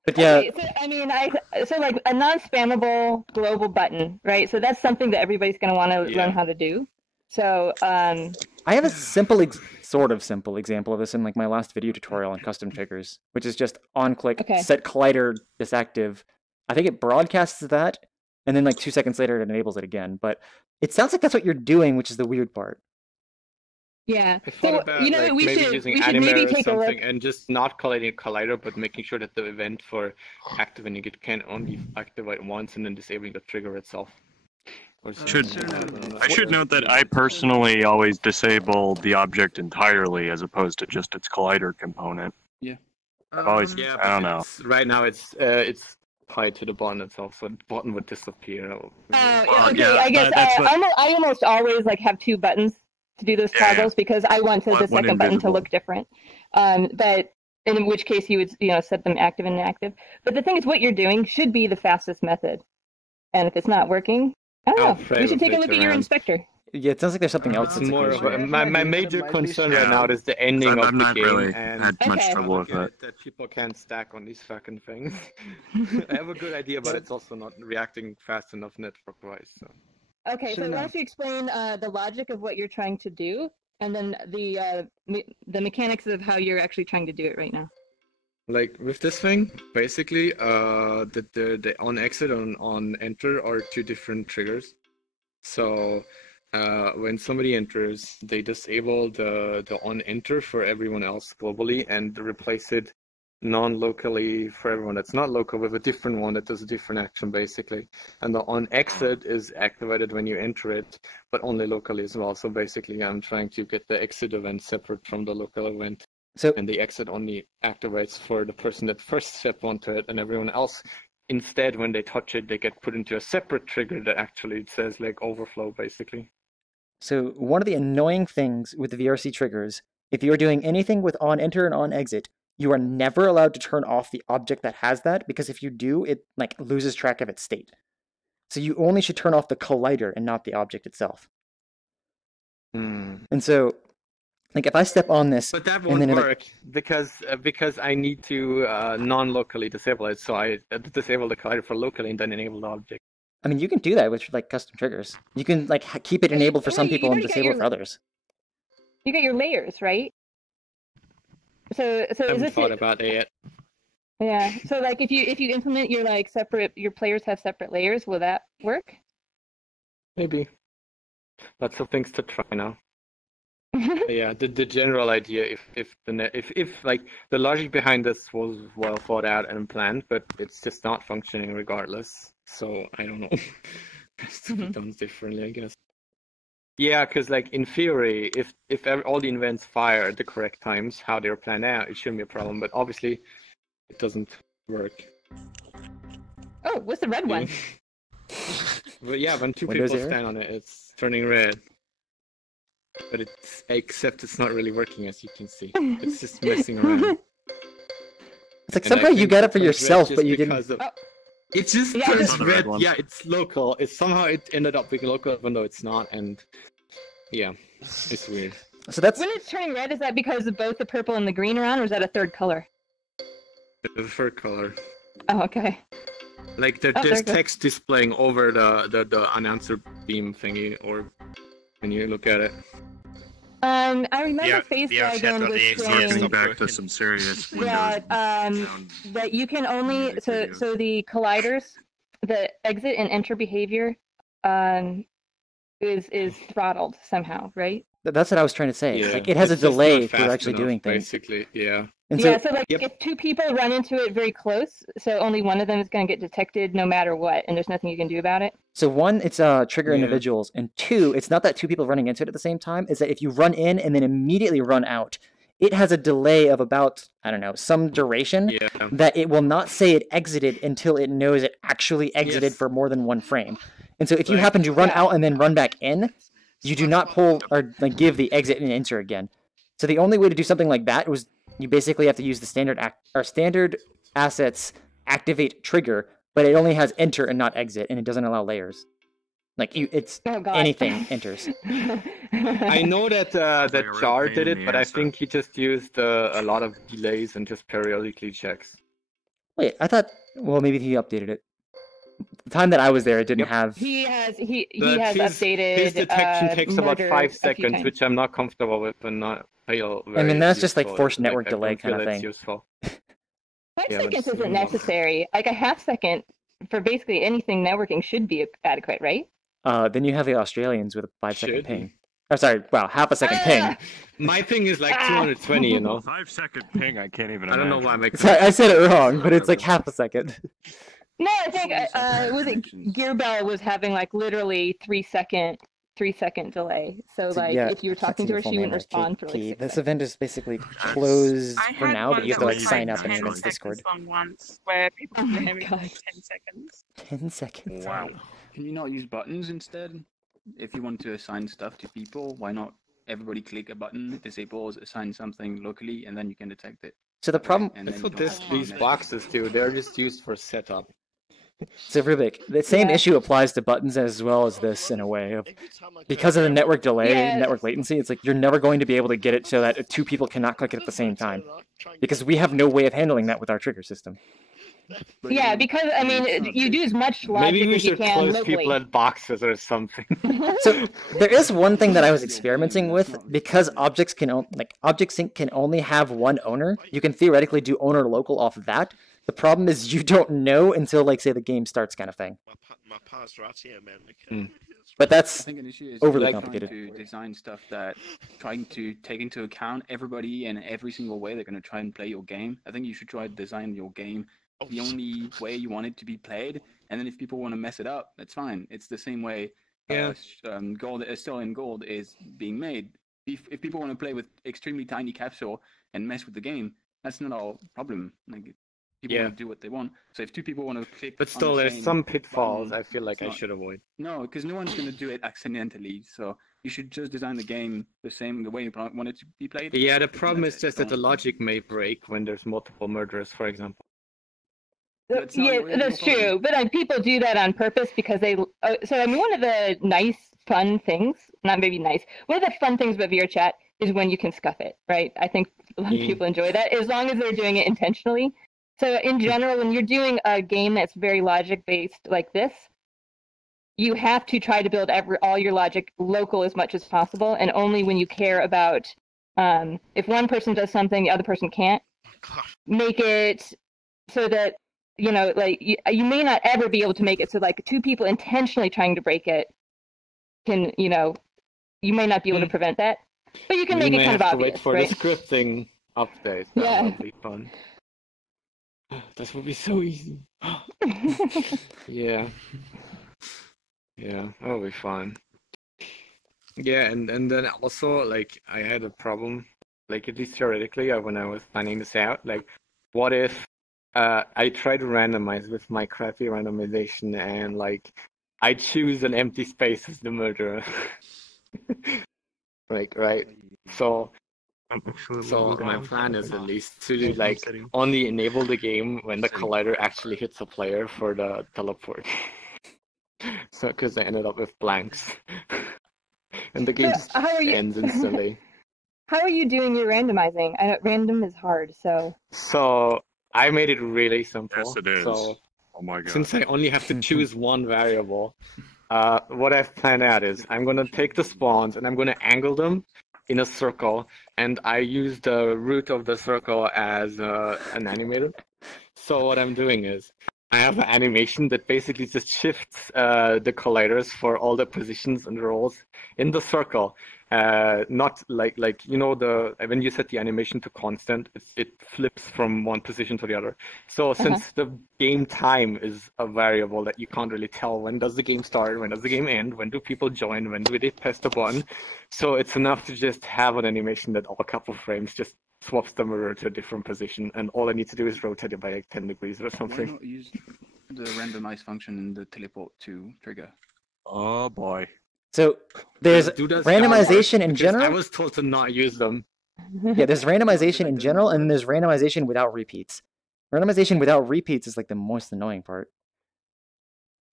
But yeah. Okay, so, I mean, so like a non-spammable global button, right? So that's something that everybody's going to want to learn how to do. So I have a simple, sort of simple example of this in like my last video tutorial on custom triggers, which is just on-click, set collider disactive. I think it broadcasts that, and then like 2 seconds later it enables it again. But it sounds like that's what you're doing, which is the weird part. Yeah. I thought about we should maybe take a look and just not collating a collider, but making sure that the event for activating it can only activate once and then disabling the trigger itself. I should note that I personally always disable the object entirely as opposed to just its collider component. Yeah. Always, I don't know. Right now it's tied to the button itself, so the button would disappear. I guess I almost always like have 2 buttons to do those toggles because I want the second button to look different. But in which case you would set them active and inactive. But the thing is, what you're doing should be the fastest method. And if it's not working, I don't know. We should take a look at your inspector. Yeah, it sounds like there's something else. It's more of my major concern right now is the ending of the game. I'm not really had much trouble with it. That people can't stack on these fucking things. I have a good idea, but it's also not reacting fast enough network-wise. So. Okay, so why don't you explain the logic of what you're trying to do, and then the mechanics of how you're actually trying to do it right now. Like with this thing, basically, the on exit and on enter are 2 different triggers. So when somebody enters, they disable the on enter for everyone else globally and replace it non-locally for everyone that's not local with a different one that does a different action basically. And the on exit is activated when you enter it, but only locally as well. So basically I'm trying to get the exit event separate from the local event. And the exit only activates for the person that first step onto it, and everyone else instead when they touch it they get put into a separate trigger that actually says like overflow basically. So one of the annoying things with the VRC triggers, if you're doing anything with on enter and on exit, you are never allowed to turn off the object that has that, because if you do, it like loses track of its state. So you only should turn off the collider and not the object itself. And so, like if I step on this, but that won't work because I need to non-locally disable it. So I disable the collider for locally and then enable the object. I mean, you can do that with like custom triggers. You can like keep it enabled for some people and disable it for others. You got your layers, right? So I haven't thought about that yet. Yeah. So like if you implement your like separate, your players have separate layers, will that work? Maybe. Lots of things to try now. Yeah, the general idea, if like the logic behind this was well thought out and planned, but it's just not functioning regardless. So I don't know. It's to be done differently, I guess. Yeah, because like in theory, if all the events fire at the correct times, how they're planned out, it shouldn't be a problem. But obviously, it doesn't work. Oh, what's the red one? But yeah, when 2 people stand on it, it's turning red. But it's not really working, as you can see. It's just messing around. It's like somehow you got it for yourself, but you didn't. It just turns red. Yeah, it's local. Somehow it ended up being local, even though it's not. And yeah, it's weird. So that's when it's turning red. Is that because of both the purple and the green are on, or is that a third color? The third color. Oh, okay. Like there's text displaying over the unanswered beam thingy, or when you look at it. I remember Face Dragon was saying back to some serious that that you can only so the colliders, the exit and enter behavior, is throttled somehow, right? That's what I was trying to say. Yeah. Like it has a delay for actually doing things. Basically, yeah. And so like if 2 people run into it very close, so only one of them is going to get detected no matter what, and there's nothing you can do about it. So 1, it's trigger individuals, and 2, it's not that 2 people running into it at the same time. It's that if you run in and then immediately run out, it has a delay of about, I don't know, some duration that it will not say it exited until it knows it actually exited for more than 1 frame. And so if you happen to run out and then run back in, you do not pull or like give the exit and enter again. So the only way to do something like that was you basically have to use the standard assets activate trigger, but it only has enter and not exit, and it doesn't allow layers. Like anything enters. I know that that Jar did it, but I think he just used a lot of delays and just periodically checks. Wait, I thought. Well, maybe he updated it. The time that I was there, it didn't have. He has updated. His detection takes about 5 seconds, times. which I'm not comfortable with, and not feel very. I mean, that's just like useful. forced network delay kind of it's thing. Useful. 5 Yeah, seconds but- isn't necessary. Like a half second for basically anything networking should be adequate, right? Then you have the Australians with a 5-second ping. Oh, sorry. Wow, half a second ping. My thing is like 220, you know. 5-second ping. I can't even. I don't know why I'm. Sorry, I said it wrong, but it's like half a second. No, I think was it Gearbell was having like literally 3-second delay. So like if you were talking to her, she wouldn't respond for like 6 This seconds. event is basically closed I for had now, but one you have to that like was sign like up in 10 Events seconds Discord. long once, where people Oh could my hear it for God. 10 seconds. 10 seconds. Wow. Can you not use buttons instead? If you want to assign stuff to people, why not everybody click a button, disables, assign something locally, and then you can detect it? So the problem. And That's then what you don't have to these mess boxes do. They're just used for setup. So Rubik, the same issue applies to buttons as well as this in a way. Because of the network delay, network latency, it's like you're never going to be able to get it so that 2 people cannot click it at the same time. Because we have no way of handling that with our trigger system. Yeah, because I mean, you do as much logic Maybe we as you should can close locally. people at boxes or something. So there is one thing that I was experimenting with because objects can object sync can only have one owner. You can theoretically do owner local off of that. The problem is you don't know until like say the game starts kind of thing. But that's I think an issue is overly like complicated. trying to design stuff that trying to take into account everybody and every single way they're going to try and play your game. I think you should try to design your game the only way you want it to be played, and then if people want to mess it up, that's fine. It's the same way gold still in gold is being made. If people want to play with extremely tiny capsule and mess with the game, that's not our problem. Like people want to do what they want. So if 2 people want to click, But still, there's some pitfalls button, I feel like it's I not- should avoid. No, because no one's going to do it accidentally. So you should just design the game the way you want it to be played. Yeah, the problem is That's just that the logic may break when there's multiple murderers, for example. Yeah, that's true. But people do that on purpose because they. So I mean, one of the fun things, not maybe nice. One of the fun things about VRChat is when you can scuff it, right? I think a lot of people enjoy that as long as they're doing it intentionally. So in general, when you're doing a game that's very logic based like this, you have to try to build all your logic local as much as possible, and only when you care about if one person does something, the other person can't. Make it so that like you may not ever be able to make it so like 2 people intentionally trying to break it can you may not be able to prevent that, but you can make it kind of obvious. Wait for right? the scripting update. That would be fun. That would be so easy. Yeah. Yeah, that'll be fun. Yeah, and then also like I had a problem, like at least theoretically, when I was planning this out. Like, what if I try to randomize with my crappy randomization and like I choose an empty space as the murderer. right. So my plan is at least to like only enable the game when the collider actually hits a player for the teleport. So because I ended up with blanks, and the game just ends instantly. How are you doing your randomizing? I know random is hard, so. So I made it really simple. Yes, it is. So, oh my god. Since I only have to choose one variable, what I've planned out is I'm gonna take the spawns and I'm gonna angle them in a circle, and I use the root of the circle as an animator. So what I'm doing is I have an animation that basically just shifts the colliders for all the positions and roles in the circle. Not like when you set the animation to constant, it flips from one position to the other. So since the game time is a variable that you can't really tell, when does the game start, when does the game end, when do people join, when do they press the button, so it's enough to just have an animation that all couple frames just swaps the mirror to a different position, and all I need to do is rotate it by like 10 degrees or something. Why not use the randomize function in the teleport to trigger? Oh boy. So there's randomization in general. I was told to not use them. Yeah, there's randomization in general, and then there's randomization without repeats. Randomization without repeats is like the most annoying part.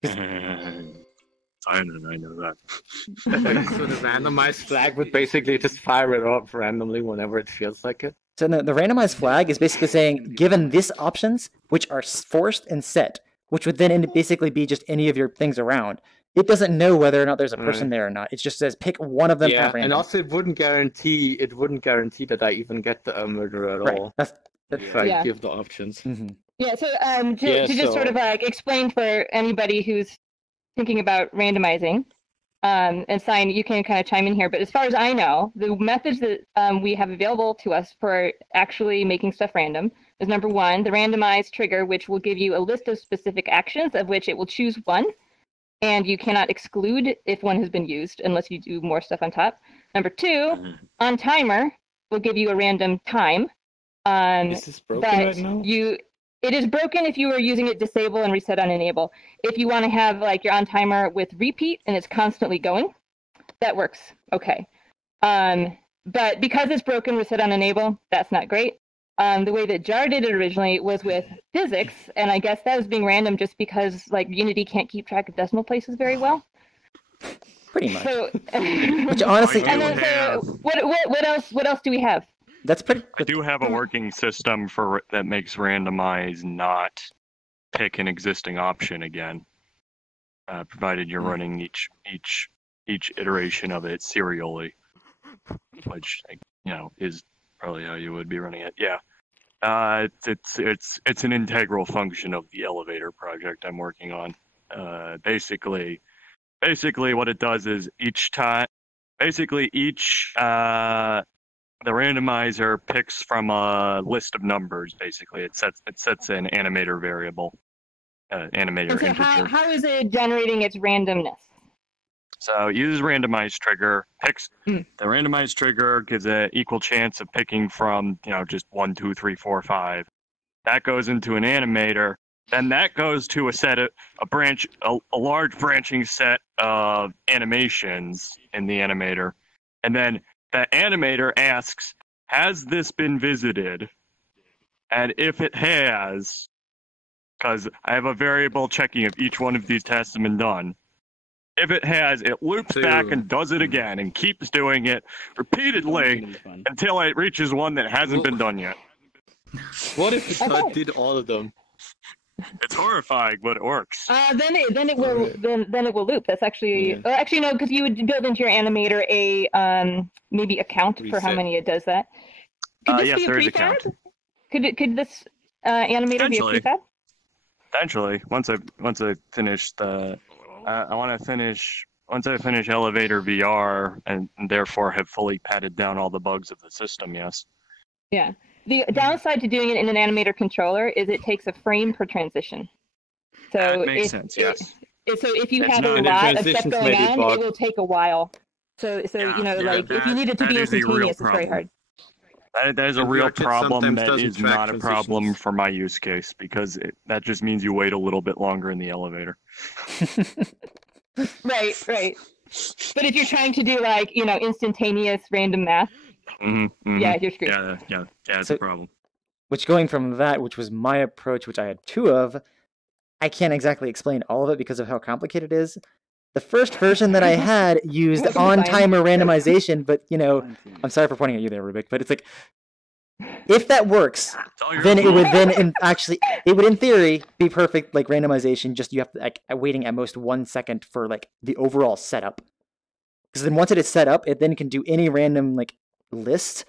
It's I know that. So the randomized flag would basically just fire it off randomly whenever it feels like it. So the randomized flag is basically saying, given these options, which are forced and set, which would then basically be just any of your things around. It doesn't know whether or not there's a person there or not. It just says pick one of them at random. And also it wouldn't guarantee that I even get the murderer at all. That's if I give the options. Mm-hmm. Yeah. So to just sort of like explain for anybody who's thinking about randomizing, and Cyan, you can kind of chime in here. But as far as I know, the methods that we have available to us for actually making stuff random is number one, the randomized trigger, which will give you a list of specific actions of which it will choose one. And you cannot exclude if one has been used unless you do more stuff on top. Number two, on timer will give you a random time. Is this broken right now? It is broken if you are using it disable and reset on enable. If you want to have like your on timer with repeat and it's constantly going, that works okay. But because it's broken with set on enable, that's not great. The way that Jar did it originally was with physics, and I guess that was being random just because like Unity can't keep track of decimal places very well. Pretty much. So, which honestly, and then, what else do we have? That's pretty. I do have a working system that makes randomize not pick an existing option again, provided you're running each iteration of it serially, which is probably how you would be running it. Yeah. It's an integral function of the elevator project I'm working on. Basically what it does is the randomizer picks from a list of numbers. Basically, it sets an animator variable, animator and so integer. How is it generating its randomness? So it uses randomized trigger, picks the randomized trigger, gives an equal chance of picking from, just 1, 2, 3, 4, 5. That goes into an animator. Then that goes to a large branching set of animations in the animator. And then the animator asks, has this been visited? And if it has, because I have a variable checking if each one of these tests have been done. If it has, it loops back and does it again and keeps doing it repeatedly until it reaches one that hasn't been done yet. What if it did all of them? It's horrifying, but it works. Then it will loop. That's actually actually no, because you would build into your animator a maybe a count for how many it does that. Could this be a prefab? Could this animator be a prefab? Potentially. Once I finish once I finish Elevator VR and therefore have fully patted down all the bugs of the system, yes. Yeah. The downside to doing it in an animator controller is it takes a frame per transition. So that makes sense, yes. So if you have a lot of stuff going on, it will take a while. So if you need it to be instantaneous, it's very hard. That is a real problem. That is not a problem for my use case because that just means you wait a little bit longer in the elevator. Right. But if you're trying to do instantaneous random math, yeah, you're screwed. Yeah, it's a problem. Which going from that, which was my approach, which I had 2 of, I can't exactly explain all of it because of how complicated it is. The first version that I had used on-timer randomization, but, I'm sorry for pointing at you there, Rubik, but it's like, if that works, then it would it would in theory be perfect, like randomization, just you have to, waiting at most 1 second for, the overall setup. Because then once it is set up, it then can do any random, list.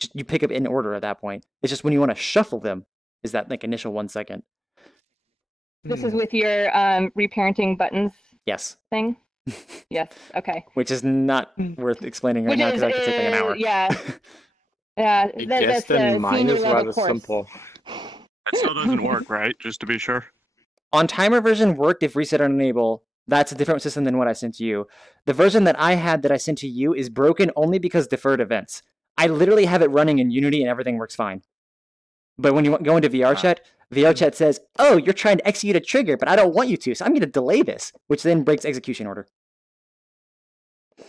Just, you pick up in order at that point. It's just when you want to shuffle them, is that, initial 1 second. This is with your reparenting buttons thing? Yes, okay. Which is not worth explaining right now because that could take an hour. Yeah. That's mine is rather simple. It still doesn't work, right? Just to be sure. On timer version worked if reset on enable. That's a different system than what I sent to you. The version that I had that I sent to you is broken only because deferred events. I literally have it running in Unity and everything works fine. But when you go into VRChat, VRChat says, oh, you're trying to execute a trigger, but I don't want you to, so I'm going to delay this, which then breaks execution order.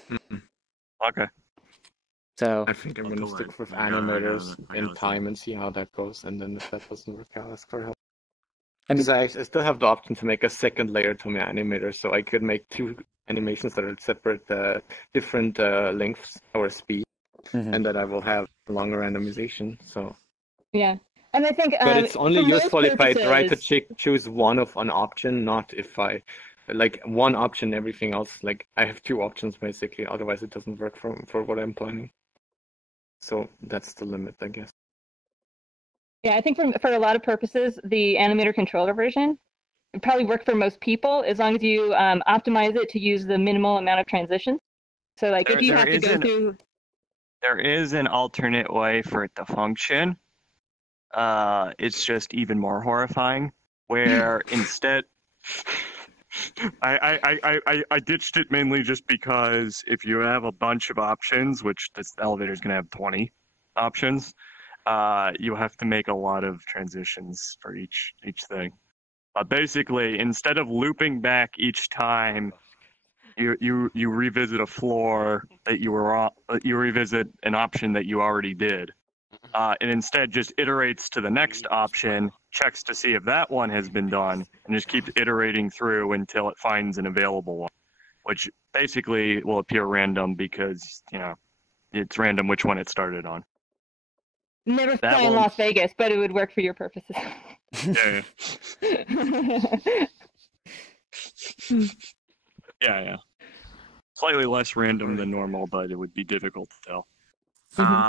Okay. So I think I'm going to stick with animators in time and see how that goes, and then if that doesn't work out, ask for help. Because I still have the option to make a second layer to my animator, so I could make two animations that are separate, different lengths or speed, and that I will have longer randomization. So yeah, and I think, but it's only useful if I try to purposes... choose one of an option, not if I like one option, everything else. Like I have two options basically. Otherwise, it doesn't work for what I'm planning. So that's the limit, I guess. Yeah, I think for a lot of purposes, the animator controller version would probably work for most people as long as you optimize it to use the minimal amount of transitions. So like if you have to go through... There is an alternate way for it to function. It's just even more horrifying, where instead... I ditched it mainly just because if you have a bunch of options, which this elevator is going to have 20 options, you have to make a lot of transitions for each thing. Basically, instead of looping back each time you revisit a floor that you were on, you revisit an option that you already did, and instead just iterates to the next option, checks to see if that one has been done, and just keeps iterating through until it finds an available one, which basically will appear random because, you know, it's random which one it started on. Never fly in Las Vegas, but it would work for your purposes. Yeah. Yeah. Slightly less random than normal, but it would be difficult to tell.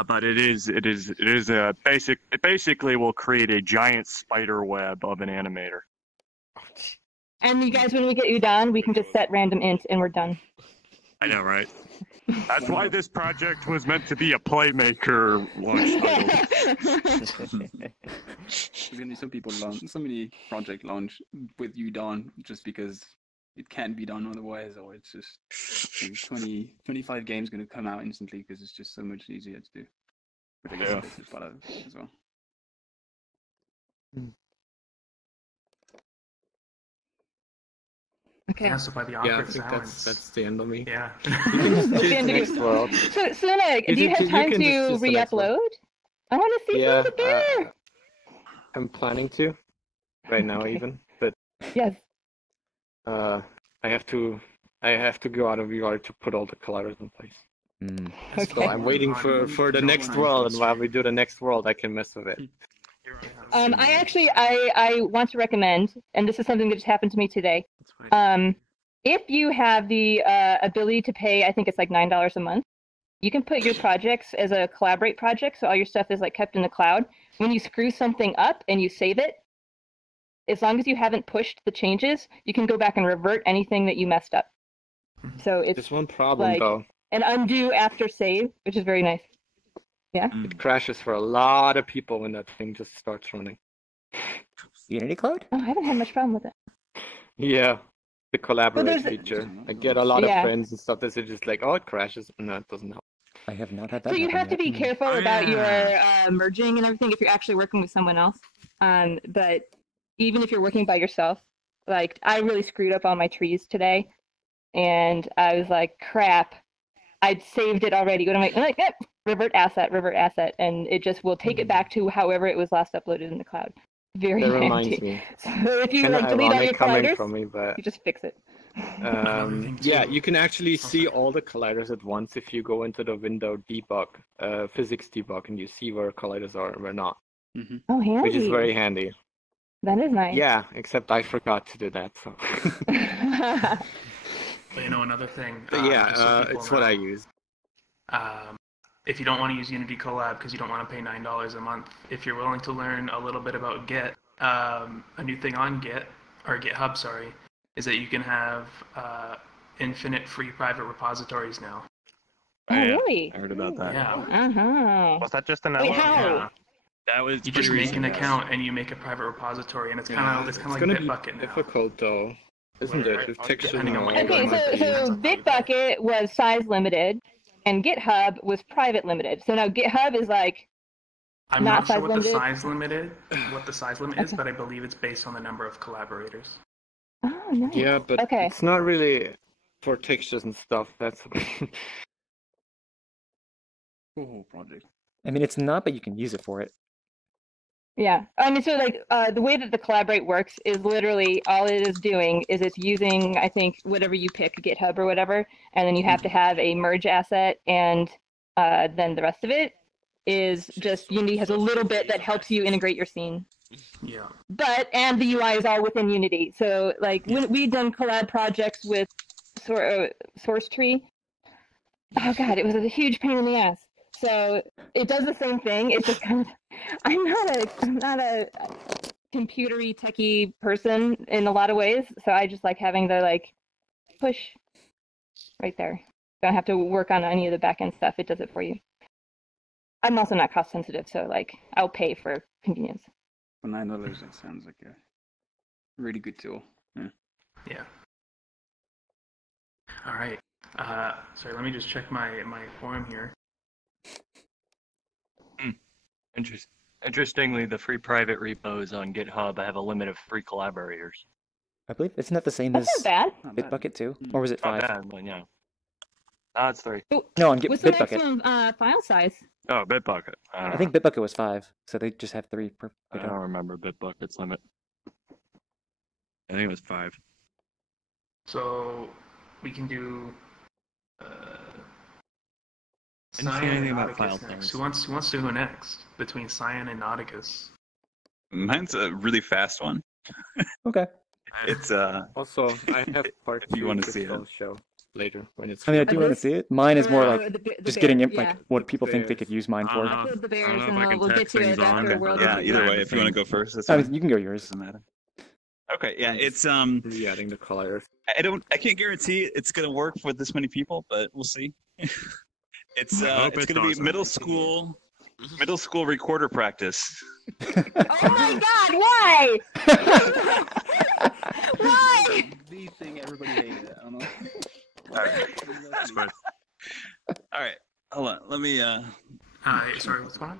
But it is a basic. It basically will create a giant spider web of an animator. And you guys, when we get you done, we can just set random int, and we're done. I know, right? That's why this project was meant to be a Playmaker launch title. There's gonna be some people so many project launch with you done just because it can't be done otherwise, or it's just 25 games gonna come out instantly because it's just so much easier to do. But I guess this is part of it as well. Okay. Yeah, so by the awkward I think silence. that's the end of me. Yeah. You can just choose the next world. So, Selena, do you have time to re-upload? I want to see the bear. I'm planning to, right now even, but yes. I have to go out of VR to put all the colliders in place. Okay. So I'm waiting for the next world, and while we do the next world, I can mess with it. I want to recommend, and this is something that just happened to me today. If you have the ability to pay, I think it's like $9 a month, you can put your projects as a collaborate project, so all your stuff is like kept in the cloud. When you screw something up and you save it, as long as you haven't pushed the changes, you can go back and revert anything that you messed up. So it's There's one problem like though. An undo after save, which is very nice. Yeah. It crashes for a lot of people when that thing just starts running. Unity Cloud? Oh, I haven't had much problem with it. Yeah, the collaborate feature. I get a lot of Yeah. friends and stuff that are just like, oh, it crashes, and that doesn't help. I have not had that. So you have to be careful about your merging and everything if you're actually working with someone else. But even if you're working by yourself, like I really screwed up all my trees today, and I was like, crap, I'd saved it already. Go to my revert asset, and it just will take it back to however it was last uploaded in the cloud. Very That handy. reminds me. So if you Kinda like delete all ironic your coming colliders, from me, but you just fix it. yeah, you can actually see all the colliders at once if you go into the window debug, physics debug, and you see where colliders are and where not. Oh, handy. Which is very handy. That is nice. Yeah, except I forgot to do that. So. But, you know, another thing. But yeah, just so people it's know, what I use. If you don't want to use Unity Collab because you don't want to pay $9 a month, if you're willing to learn a little bit about Git, a new thing on Git, or GitHub, sorry, is that you can have infinite free private repositories now. Oh, really? I heard about that. Yeah. Was that just an Wait, hour? how? Yeah. That was You just pretty make an recent, account and you make a private repository, and it's kind of like gonna Bitbucket be now. difficult though, isn't it? With texture Depending on what you're Okay, so Bitbucket was size limited, and GitHub was private limited. So now GitHub is like I'm not not sure size what limited. the size limit is, but I believe it's based on the number of collaborators. Oh, nice. Yeah, but Okay. it's not really for textures and stuff. That's Whole project. I mean, it's not, but you can use it for it. Yeah, I mean, so like the way that the collaborate works is literally all it is doing is it's using, I think, whatever you pick, GitHub or whatever, and then you have to have a merge asset, and then the rest of it is just Unity has a little bit that helps you integrate your scene. Yeah. And the UI is all within Unity. So like when we've done collab projects with Source Tree, oh god, it was a huge pain in the ass. So it does the same thing. It's just kind of, I'm not a computery techie person in a lot of ways. So I just like having the like push right there. Don't have to work on any of the back end stuff. It does it for you. I'm also not cost sensitive, so like I'll pay for convenience. For $9, that sounds like a really good tool. Yeah. All right. Sorry, let me just check my forum here. Interestingly, the free private repos on GitHub have a limit of 3 collaborators. I believe isn't that the same as Bitbucket too, or was it 5? Not bad, but yeah. No, it's 3. No, on What's the Bitbucket. maximum file size? Oh, Bitbucket. I think Bitbucket was 5, so they just have 3 per. I don't remember Bitbucket's limit. I think it was 5. So we can do. Didn't see Cyan anything and about Nauticus file next. size. Who wants to go next between Cyan and Nauticus? Mine's a really fast one. Okay. It's Also, I have part if you 2 want to which see I'll it. show later when it's. I mean, I do want to see it. Mine is more like the just bear, getting in, yeah. like what people think they could use mine for. I'll build the bears and if I can we'll get text to things it on, after but World Yeah, of either way, if you want to go first, that's I fine. mean, you can go yours. Doesn't matter. Okay, yeah, it's Re-adding the colors. I can't guarantee it's gonna work with this many people, but we'll see. It's hope it's it gonna be doesn't. middle school recorder practice. Oh my god, why? Why? The thing everybody hated. I don't know. All right, hold on. Let me. Sorry, what's going on?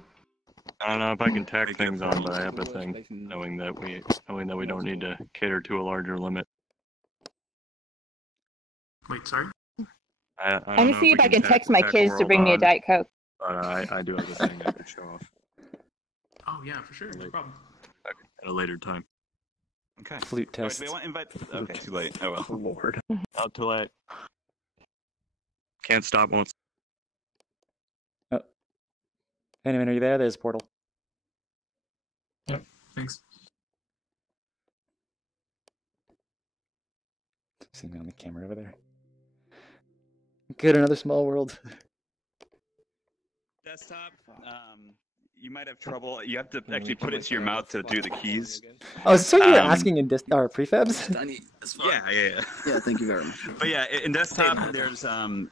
I don't know if I can tack things on, but I have a thing knowing that we don't need to cater to a larger limit. Wait, sorry. I Let me see if I can text my kids to bring me a Diet Coke. But I do have a thing I can show off Oh yeah, for sure, no problem. at a later time. Okay. Flute Oh, test. do we want to invite? Okay, too late. Oh well. Lord. Not too late. Can't stop once. Oh. Anyone, are you there? There's Portal. Yep, thanks. See me on the camera over there. Good, another small world. Desktop. You might have trouble. You have to actually put it to your mouth to do the keys. Oh, so you were asking in prefabs? Yeah. Yeah, thank you very much. But yeah, in desktop, there's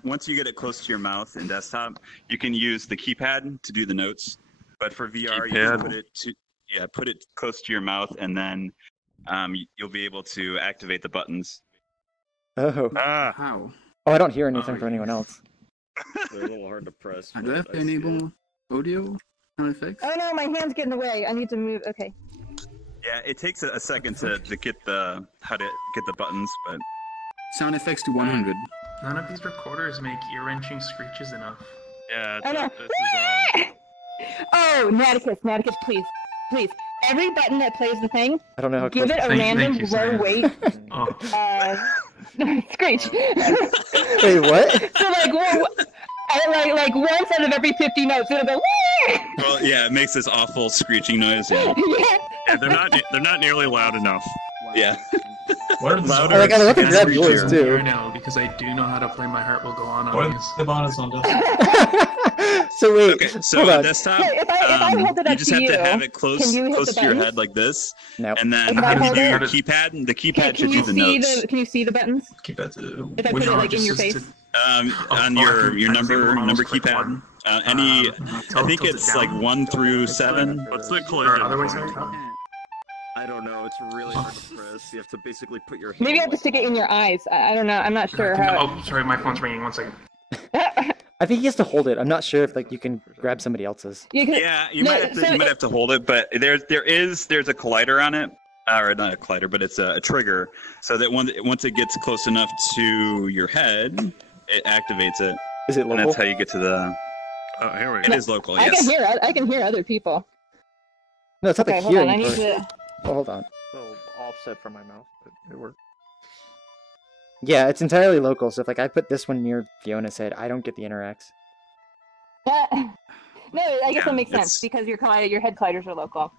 once you get it close to your mouth in desktop, you can use the keypad to do the notes. But for VR, you can put it close to your mouth, and then you'll be able to activate the buttons. Oh. How? Oh, I don't hear anything from anyone else. They're a little hard to press. Do I have to enable audio sound effects? Oh no, my hand's getting in the way. I need to move. Okay. Yeah, it takes a second to get the buttons, but Sound effects to 100. None of these recorders make ear-wrenching screeches enough. Yeah, I know. Oh, Naticus, please. Every button that plays the thing, I don't know how give close. it a random low weight. Screech. Wait, what? So like once out of every 50 notes, it'll go. well, yeah, it makes this awful screeching noise. Yeah, Yeah, they're not nearly loud enough. yeah. What are the Louder. I want to grab yours Here too. now, because I do know how to play My Heart Will Go On What these. is the bonus on this? So wait, Okay, so hold on on. desktop, Hey, if I hold it you up just to have to you, have it can you hit close the to your buttons? head like this, Nope. and then Can I you hold do it? your keypad. The keypad Can should you do the see notes. Can you see the buttons? Keep it. If I put it like in your face. On your number keypad. I think it's like 1 through 7. What's the Or collision? otherwise, for? I don't know. It's really hard to press. You have to basically put your. Maybe I have to stick it in your eyes. I don't know. I'm not sure how. Oh, sorry, my phone's ringing. 1 second. I think he has to hold it. I'm not sure if like you can grab somebody else's. Yeah, you might have to hold it, but there's a collider on it, or not a collider, but it's a trigger, so that once it gets close enough to your head, it activates it. Is it local? And that's how you get to the. Oh, here we It is local. I Yes. can hear other people. No, it's not Okay, the hold on. hearing I need part. to. Oh, hold on. So offset from my mouth, but it worked. Yeah, it's entirely local. So if like I put this one near Fiona's head, I don't get the interacts. No, I guess Yeah, that makes sense it's- because your head colliders are local.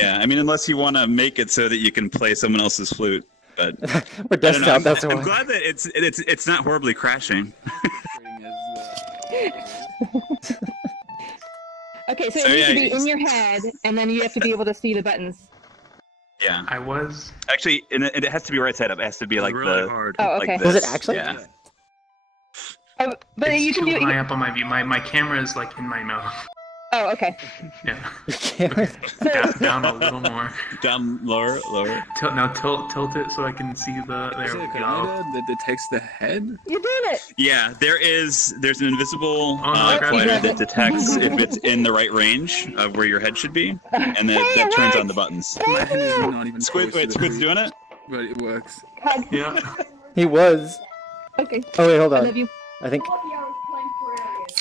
Yeah, I mean, unless you want to make it so that you can play someone else's flute, but Or I don't know, desktop, that's I'm why. glad that it's not horribly crashing. Okay, so So, it needs yeah, to be it's- in your head, and then you have to be able to see the buttons. Yeah, I was actually, and it has to be right side up. It has to be like really the hard. Oh, like okay. this. Was it actually? Yeah. Oh, but it's you can too do. high up on my view. My camera is like in my mouth. Oh, okay. Yeah. Camera. Down a little more. Down lower. Tilt it so I can see the. Is There it we a go. grenade that detects the head? You did it. Yeah, there's an invisible Oh, no, I grabbed collider it. that detects if it's in the right range of where your head should be, and that turns on the buttons. My head is not even Squid, close to wait, the Squid's food, doing it? but it works. Yeah. He was. Okay. Oh wait, hold I on. love you. I think.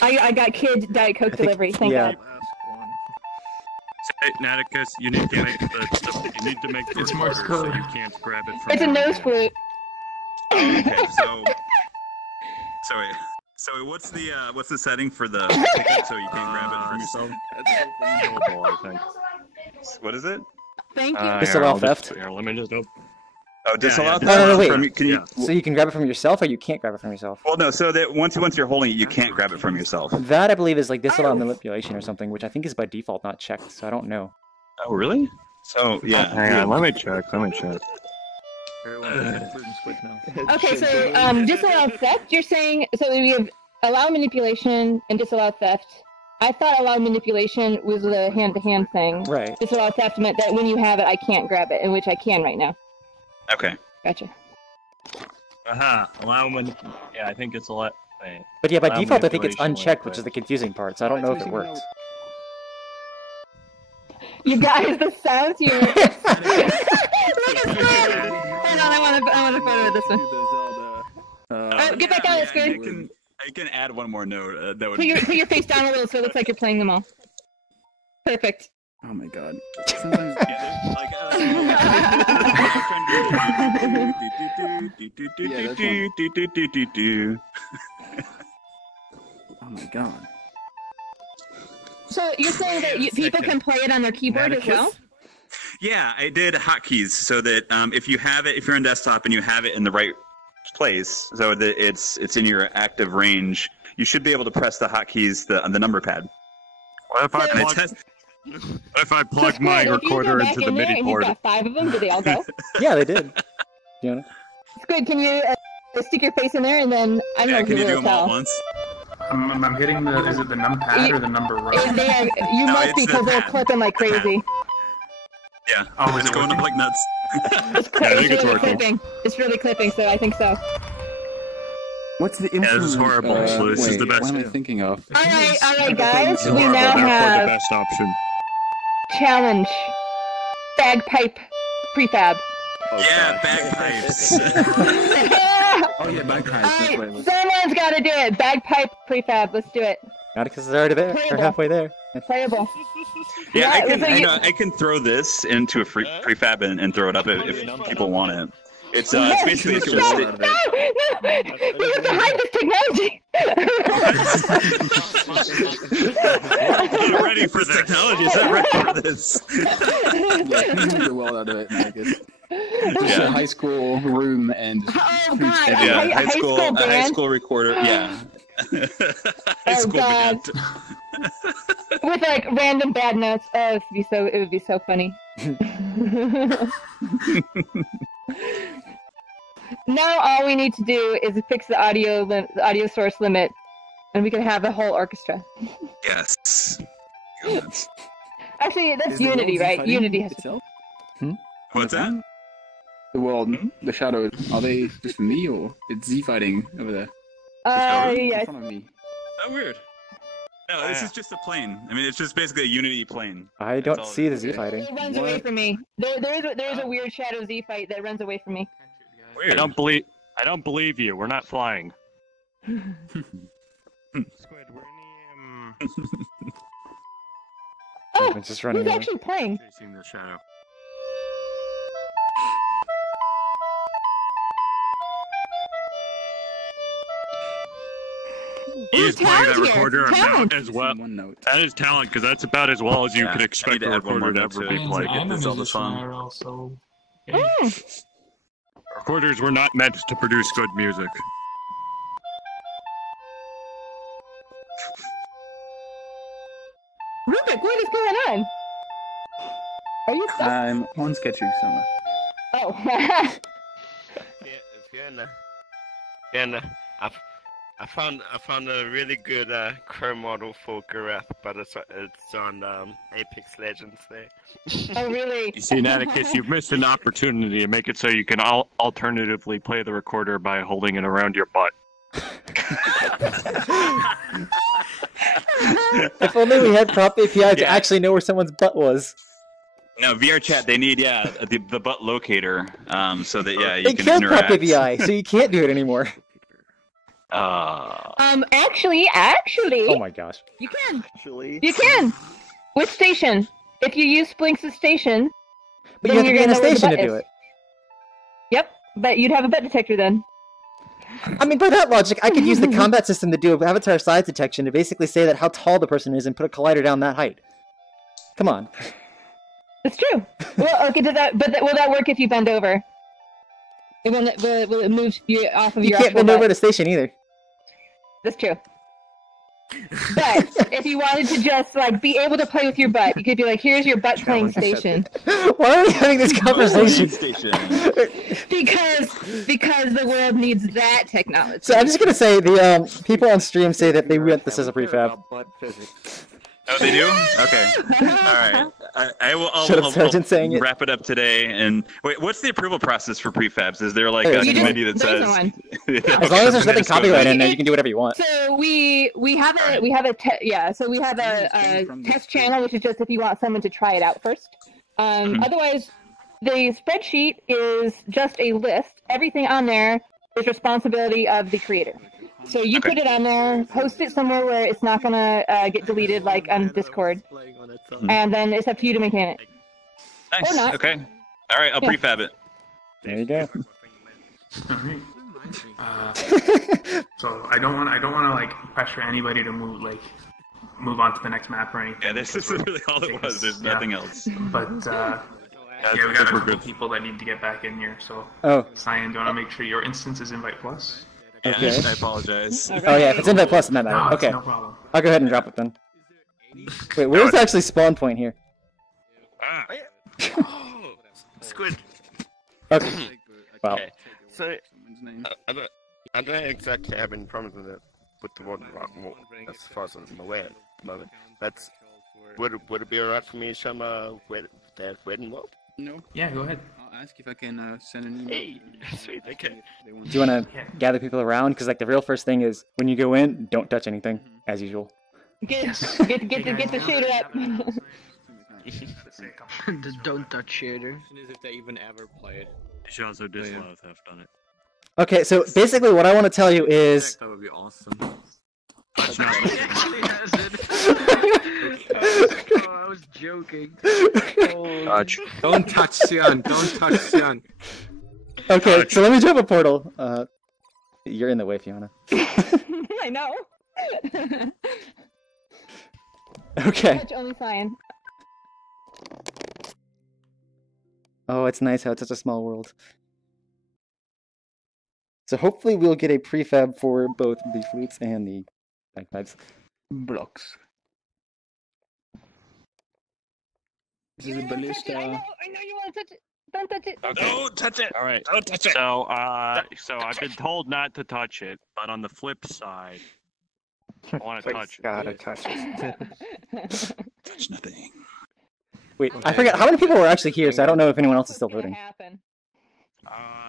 I got kid Diet Coke delivery. Thank yeah. God. Hey, Naticus, you need to make the It's Morse recorder so code. you can't grab it from It's a your nose hand. flute. Oh, okay, so wait, what's the setting for the pickup so you can't grab it from yourself? I think. What is it? Thank you. Disallow theft. Here, let me just open. Oh, disallow yeah. No, wait. From, can you, So you can grab it from yourself, or you can't grab it from yourself. Well, no. So that once you're holding it, you can't grab it from yourself. That I believe is like disallow manipulation or something, which I think is by default not checked. So I don't know. Oh, really? So yeah. Hang on, let me check. Okay, so disallow theft. You're saying so we have allow manipulation and disallow theft. I thought allow manipulation was the hand-to-hand thing. Right. Disallow theft meant that when you have it, I can't grab it, in which I can right now. Okay. Gotcha. Allow when. Yeah, I think it's a lot. But yeah, by Allow default, I think it's manipulation, unchecked, which is the confusing part. So I don't know if it works. You guys, the sounds here. Look at this. Hold on, I want a photo of this one. Oh, get back out of the screen. I can add one more note. That would. Put your face down a little so it looks like you're playing them all. Perfect. Oh my god. Oh my god. So you're saying that people can play it on their keyboard as well? Yeah, I did hotkeys so that if you're on desktop and you have it in the right place, so that it's in your active range, you should be able to press the hotkeys the number pad. What if I plug my recorder into the MIDI and port? You've got 5 of them. Do they all go? Yeah, they did. Yeah. Good. Can you stick your face in there and then I don't know if Can you do really them all tell. at once? I'm hitting the. Is it the numpad or the number row? You must be because they're clipping like crazy. Yeah. Oh, is it's it going up working? like nuts. It's really clipping. It's really clipping, so I think so. What's the Yeah, influence? this is horrible. So this is the best. What am I thinking of? All right, guys. This is We horrible. now Therefore, the have best option. challenge bagpipe prefab. Yeah, bagpipes. Oh yeah, bagpipes. That's right. Someone's got to do it. Bagpipe prefab. Let's do it. Atticus is already there. Or Playable. halfway there. Playable. Yeah, I so you- I can throw this into a prefab and throw it up if people want it. It's basically it's just. No! We have to hide this technology! Not ready for this technology. Is that ready for this? Yeah, you do well out of it, Marcus. Just a high school room and. Oh god! Yeah, a high school a high band school recorder. Yeah. High Oh, school God. band. with like random bad notes. Oh, it would be so funny. Now all we need to do is fix the audio source limit, and we can have a whole orchestra. Yes. God. Actually, that's Is the Unity, world right? fighting Unity has. itself? What's that? The world, the shadows, are they just me or it's Z fighting over there? In Yes. front of me. Oh, weird. No, this is just a plane. I mean, it's just basically a Unity plane. I don't see the Z fighting. It runs away from me. There is a weird Shadow Z fight that runs away from me. Weird. I don't believe you. We're not flying. Oh, I'm just running Who's away. actually playing? Chasing the shadow. He is playing that recorder amount as well. That is talent, because that's about as well as you could expect a recorder to ever be played. I'm a musician also. Recorders were not meant to produce good music. Rubik, what is going on? Are you stuck? I'm on sketching somewhere. Oh. I found a really good Chrome model for Giraffe, but it's on Apex Legends there. Oh really? You see, Naticus, you've missed an opportunity to make it so you can alternatively play the recorder by holding it around your butt. If only we had prop API to actually know where someone's butt was. No, VRChat, they need, the butt locator, so that, you They can killed interact. prop API, so you can't do it anymore. Actually. Oh my gosh. You can. You can. With station. If you use Splinks' station. But you have to be in a station to do it. Yep, but you'd have a butt detector then. I mean, by that logic, I could use the combat system to do avatar size detection to basically say that how tall the person is and put a collider down that height. Come on. It's true. Well, okay, will that work if you bend over? Will it move you off of your? You can't bend over at a station either. That's true. But if you wanted to just like be able to play with your butt, you could be like, "Here's your butt playing station." Why are we having this conversation? because the world needs that technology. So I'm just gonna say the people on stream say that they want this as a prefab. Oh, they do? Okay. All right. I'll wrap it up today. And wait, what's the approval process for prefabs? Is there like a committee that says? As long as there's nothing copyrighted in there, you can do whatever you want. So we have a test channel, which is just if you want someone to try it out first. Otherwise, the spreadsheet is just a list. Everything on there is responsibility of the creator. So you put it on there, post it somewhere where it's not gonna get deleted, like on Discord, and then it's up to you to maintain it. Nice. Or not. Okay. All right. I'll prefab it. There you go. So I don't want to like pressure anybody to move on to the next map or anything. Yeah, this is really all it was. There's nothing else. But we got a couple people that need to get back in here. So Cyan, do you want to make sure your instance is invite plus? Okay. I apologize. Oh yeah, if it's invite plus, then that matters. Okay. No problem. I'll go ahead and drop it then. Wait, where's the actually spawn point here? Squid. Okay. Well. Okay. So I don't exactly have any problems with the one rock as far as I'm aware at the moment. But would it be alright for me to show my wedding robe? No. Yeah, go ahead. I'll ask if I can send an email. Hey, sweet, okay. Do you want to gather people around? Because like the real first thing is when you go in, don't touch anything, as usual. Get the shader up. Just don't touch shader. If they even ever play it. Shazo Dislove have done it. Okay, so basically what I want to tell you is... That would be awesome. I was joking. Don't touch Cyan. Don't touch Cyan. Okay, so let me drop a portal. You're in the way, Fiona. I know. Okay. Touch only Cyan. Oh, it's nice how it's such a small world. So hopefully we'll get a prefab for both the flutes and the bagpipes. Blocks. This is a ballista. I know you want to touch it. Don't touch it. Okay. Don't touch it. All right. Don't touch it. So I've been told not to touch it, but on the flip side, I want to touch it. Gotta touch it. Touch nothing. Wait, I forget how many people were actually here, so I don't know if anyone else is still voting.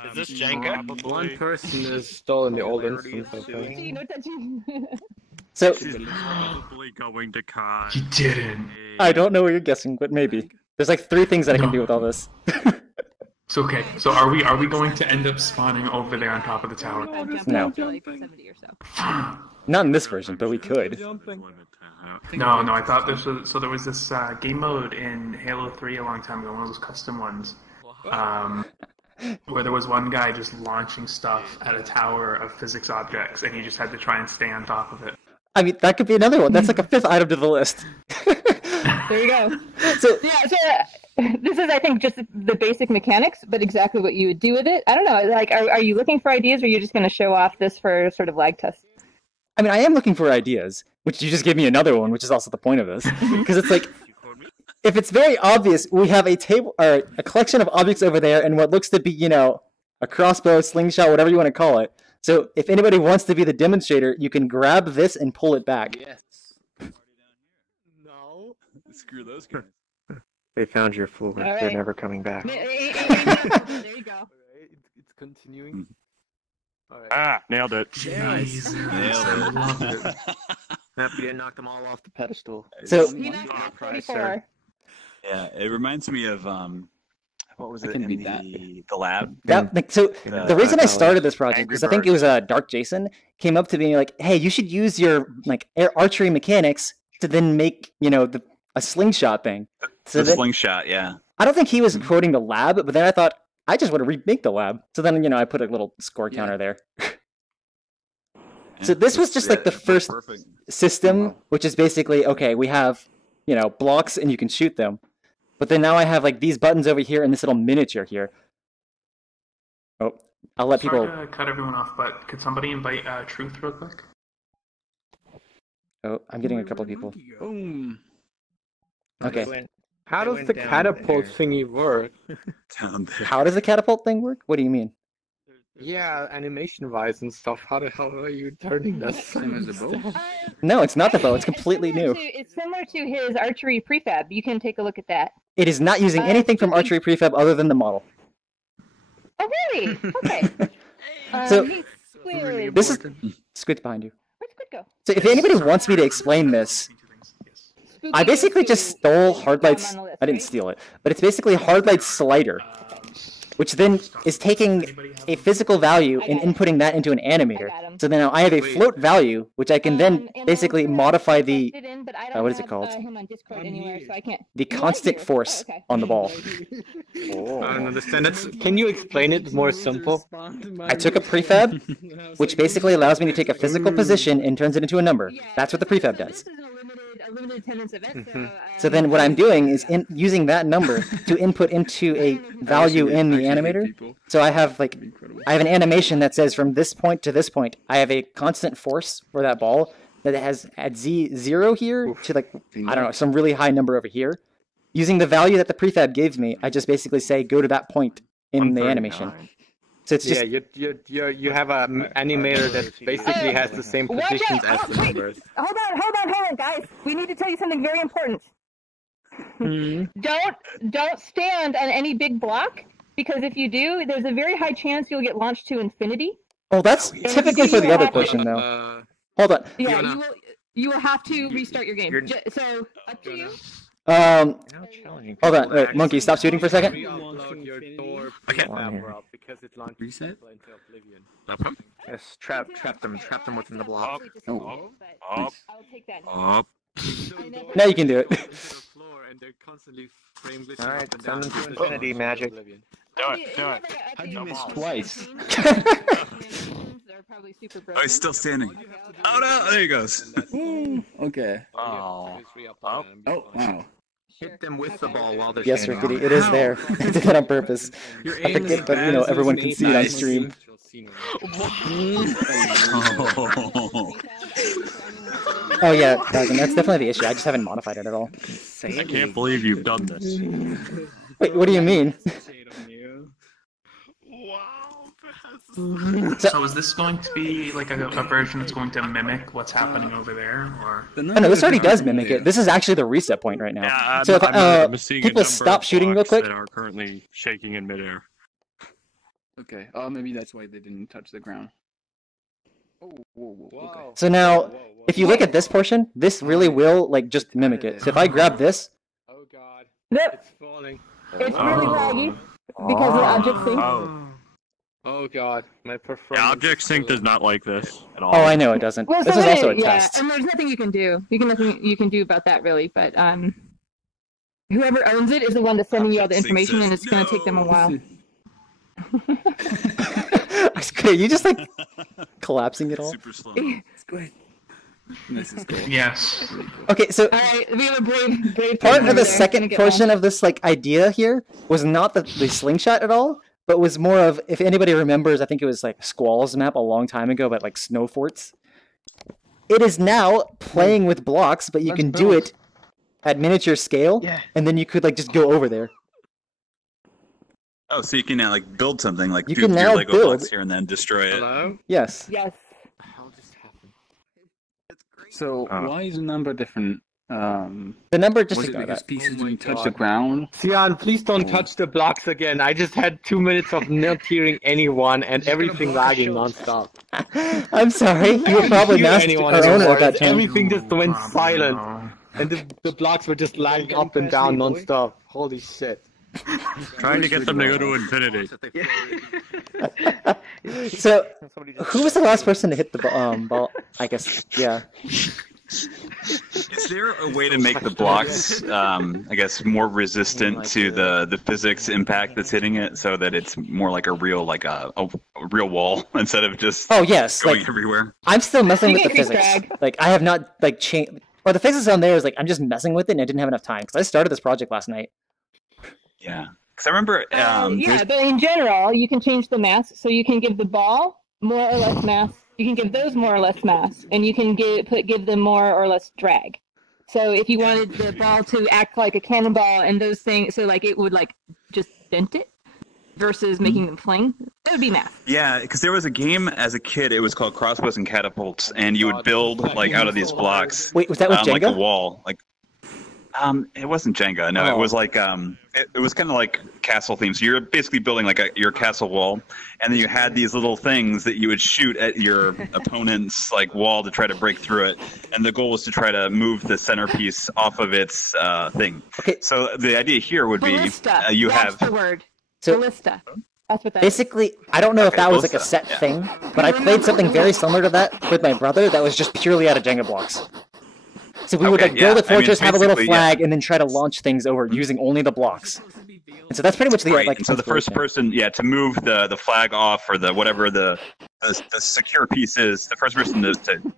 Is this Jenga? One person is still in the old instance, I think. No touching. So She's probably going to con. You didn't. I don't know what you're guessing, but maybe. There's like 3 things that I can do with all this. So okay, so are we going to end up spawning over there on top of the tower? No. Like 70 or so. Not in this version, but we could. No, I thought this was so. There was this game mode in Halo 3 a long time ago, one of those custom ones, where there was one guy just launching stuff at a tower of physics objects, and you just had to try and stay on top of it. I mean, that could be another one. That's like a 5th item to the list. There you go. So this is, I think, just the basic mechanics, but exactly what you would do with it. I don't know. Like, are you looking for ideas, or are you just going to show off this for sort of lag test? I mean, I am looking for ideas, which you just gave me another one, which is also the point of this. Because it's like, if it's very obvious, we have a table or a collection of objects over there, and what looks to be, you know, a crossbow, slingshot, whatever you want to call it. So if anybody wants to be the demonstrator, you can grab this and pull it back. Yes. No. Screw those guys. They found your floor. Right. They're never coming back. There you go. It's continuing. All right. Ah, nailed it. Nice. Nailed it. Yep, you didn't knock them all off the pedestal. So He knocked out 34. Yeah, it reminds me of what was it in the lab? So the reason I started this project is I think it was Dark Jason came up to me like, "Hey, you should use your like archery mechanics to then make, you know, a slingshot thing." So the slingshot, yeah. I don't think he was quoting the lab, but then I thought I just want to remake the lab. So then, you know, I put a little score counter there. So this was just like the first system, which is basically, okay, we have, you know, blocks and you can shoot them. But then now I have like these buttons over here and this little miniature here. Oh, I'll let people... Sorry to cut everyone off, but could somebody invite Truth real quick? Oh, I'm getting a couple of people. Boom. Okay. How does the catapult thingy work? How does the catapult thing work? What do you mean? Yeah, animation-wise and stuff. How the hell are you turning that? Same as a bow? No, it's not the bow. It's completely new. It's similar to his archery prefab. You can take a look at that. It is not using anything from archery prefab other than the model. Oh, really? Okay. So Squid. this is Squid's behind you. Where'd Squid go? So if anybody wants me to explain this, I basically just stole Hardlight's... I didn't steal it, but it's basically Hardlight's slider, which then is taking a physical value and inputting that into an animator. So then now I have a float value, which I can then basically modify the... what is it called? The constant force on the ball. I don't understand. Can you explain it more simple? I took a prefab, which basically allows me to take a physical position and turns it into a number. That's what the prefab does. A limited attendance event, So then what I'm doing is using that number to input into a value in the animator. So I have an animation that says from this point to this point, I have a constant force for that ball that has at Z0 here to like, I don't know, some really high number over here. Using the value that the prefab gives me, I just basically say go to that point in the animation. So it's just you have an animator that basically has the same positions as the numbers. Hold on, guys. We need to tell you something very important. Don't stand on any big block, because if you do, there's a very high chance you'll get launched to infinity. Oh, that's typically for the other portion, though. Hold on. Yeah, you will have to restart your game. So up to you. Hold on, Monkey, stop shooting for a second. Okay. Reset. No problem. Yes, trap them within the block. I'll take that. Now you can do it. Alright, send them to infinity, Magic. Do it. How'd you miss twice? Oh, he's still standing. Oh no, there he goes. Okay. Oh, wow. Hit them with the ball while they're Yes, standing Rickety, on it is there. I did that on purpose. I forget, but you know, everyone can see it on stream. Oh yeah, Dragon, that's definitely the issue. I just haven't modified it at all. I can't believe you've done this. Wait, what do you mean? So is this going to be like a version that's going to mimic what's happening over there, or? Oh no, this already does mimic it. This is actually the reset point right now. Yeah, so if I'm seeing people a stop shooting real quick. that are currently shaking in midair. Okay. Maybe that's why they didn't touch the ground. Oh, whoa. Okay. So now, if you look at this portion, this really will like just mimic it. So if I grab this, Oh god. It's falling. really laggy because of the object thing. Oh god, my performance. Yeah, Object Sync does not like this at all. Oh, I know it doesn't. Well, This is also a test. and there's nothing you can do. Nothing you can do about that really. But whoever owns it is the one that's sending you all the information, and it's going to take them a while. Are you just like collapsing it all? Super slow. It's great. This is cool. Yes. Okay, so All right, we have a brave part person of the there. second portion of this like idea here was not the slingshot at all, but was more of, if anybody remembers, I think it was like Squall's map a long time ago about like snow forts. It is now playing with blocks, but you can do it at miniature scale, and then you could like just go over there. Oh, so you can now like build something, like You do can your now Lego build- blocks here and then destroy it. Hello? Yes. Yes. How just happened? So why is the number different? The number just was it ignore because that. pieces didn't touch the ground? Cyan, please don't touch the blocks again. I just had 2 minutes of not hearing anyone and everything lagging nonstop. I'm sorry, you were probably master or owner at that time. Everything just went silent, and the blocks were just lagging up and down nonstop. Holy shit! Trying to get them to go to infinity. So, who was the last person to hit the ball? I guess, yeah. Is there a way to make the blocks, I guess, more resistant to the physics impact that's hitting it, so that it's more like a real real wall instead of just yes, going like, everywhere? I'm still messing with the increase physics. drag. Like, I have not like changed. Or the physics on there is like I'm just messing with it, and I didn't have enough time because I started this project last night. Yeah, because I remember. Yeah, but in general, you can change the mass, so you can give the ball more or less mass. You can give those more or less mass, and you can give them more or less drag. So if you wanted the ball to act like a cannonball and those things, so like it would like just dent it versus making them fling, that would be mass. Yeah, because there was a game as a kid. It was called Crossbows and Catapults, and you would build like out of these blocks. Wait, was that with Jenga? Like a wall, like. It wasn't Jenga. No, it was like it was kind of like castle themed. So you're basically building like your castle wall, and then you had these little things that you would shoot at your opponent's like wall to try to break through it. And the goal was to try to move the centerpiece off of its thing. Okay. So the idea here would be Ballista. you That's have the word. So- Ballista. That's what that Basically, I don't know if that was like a set thing, but I played something very similar to that with my brother that was just purely out of Jenga blocks. So we would like build a fortress, have a little flag, and then try to launch things over using only the blocks. And so that's pretty much the like. And so the first person, to move the flag off or the whatever the secure piece is, the first person to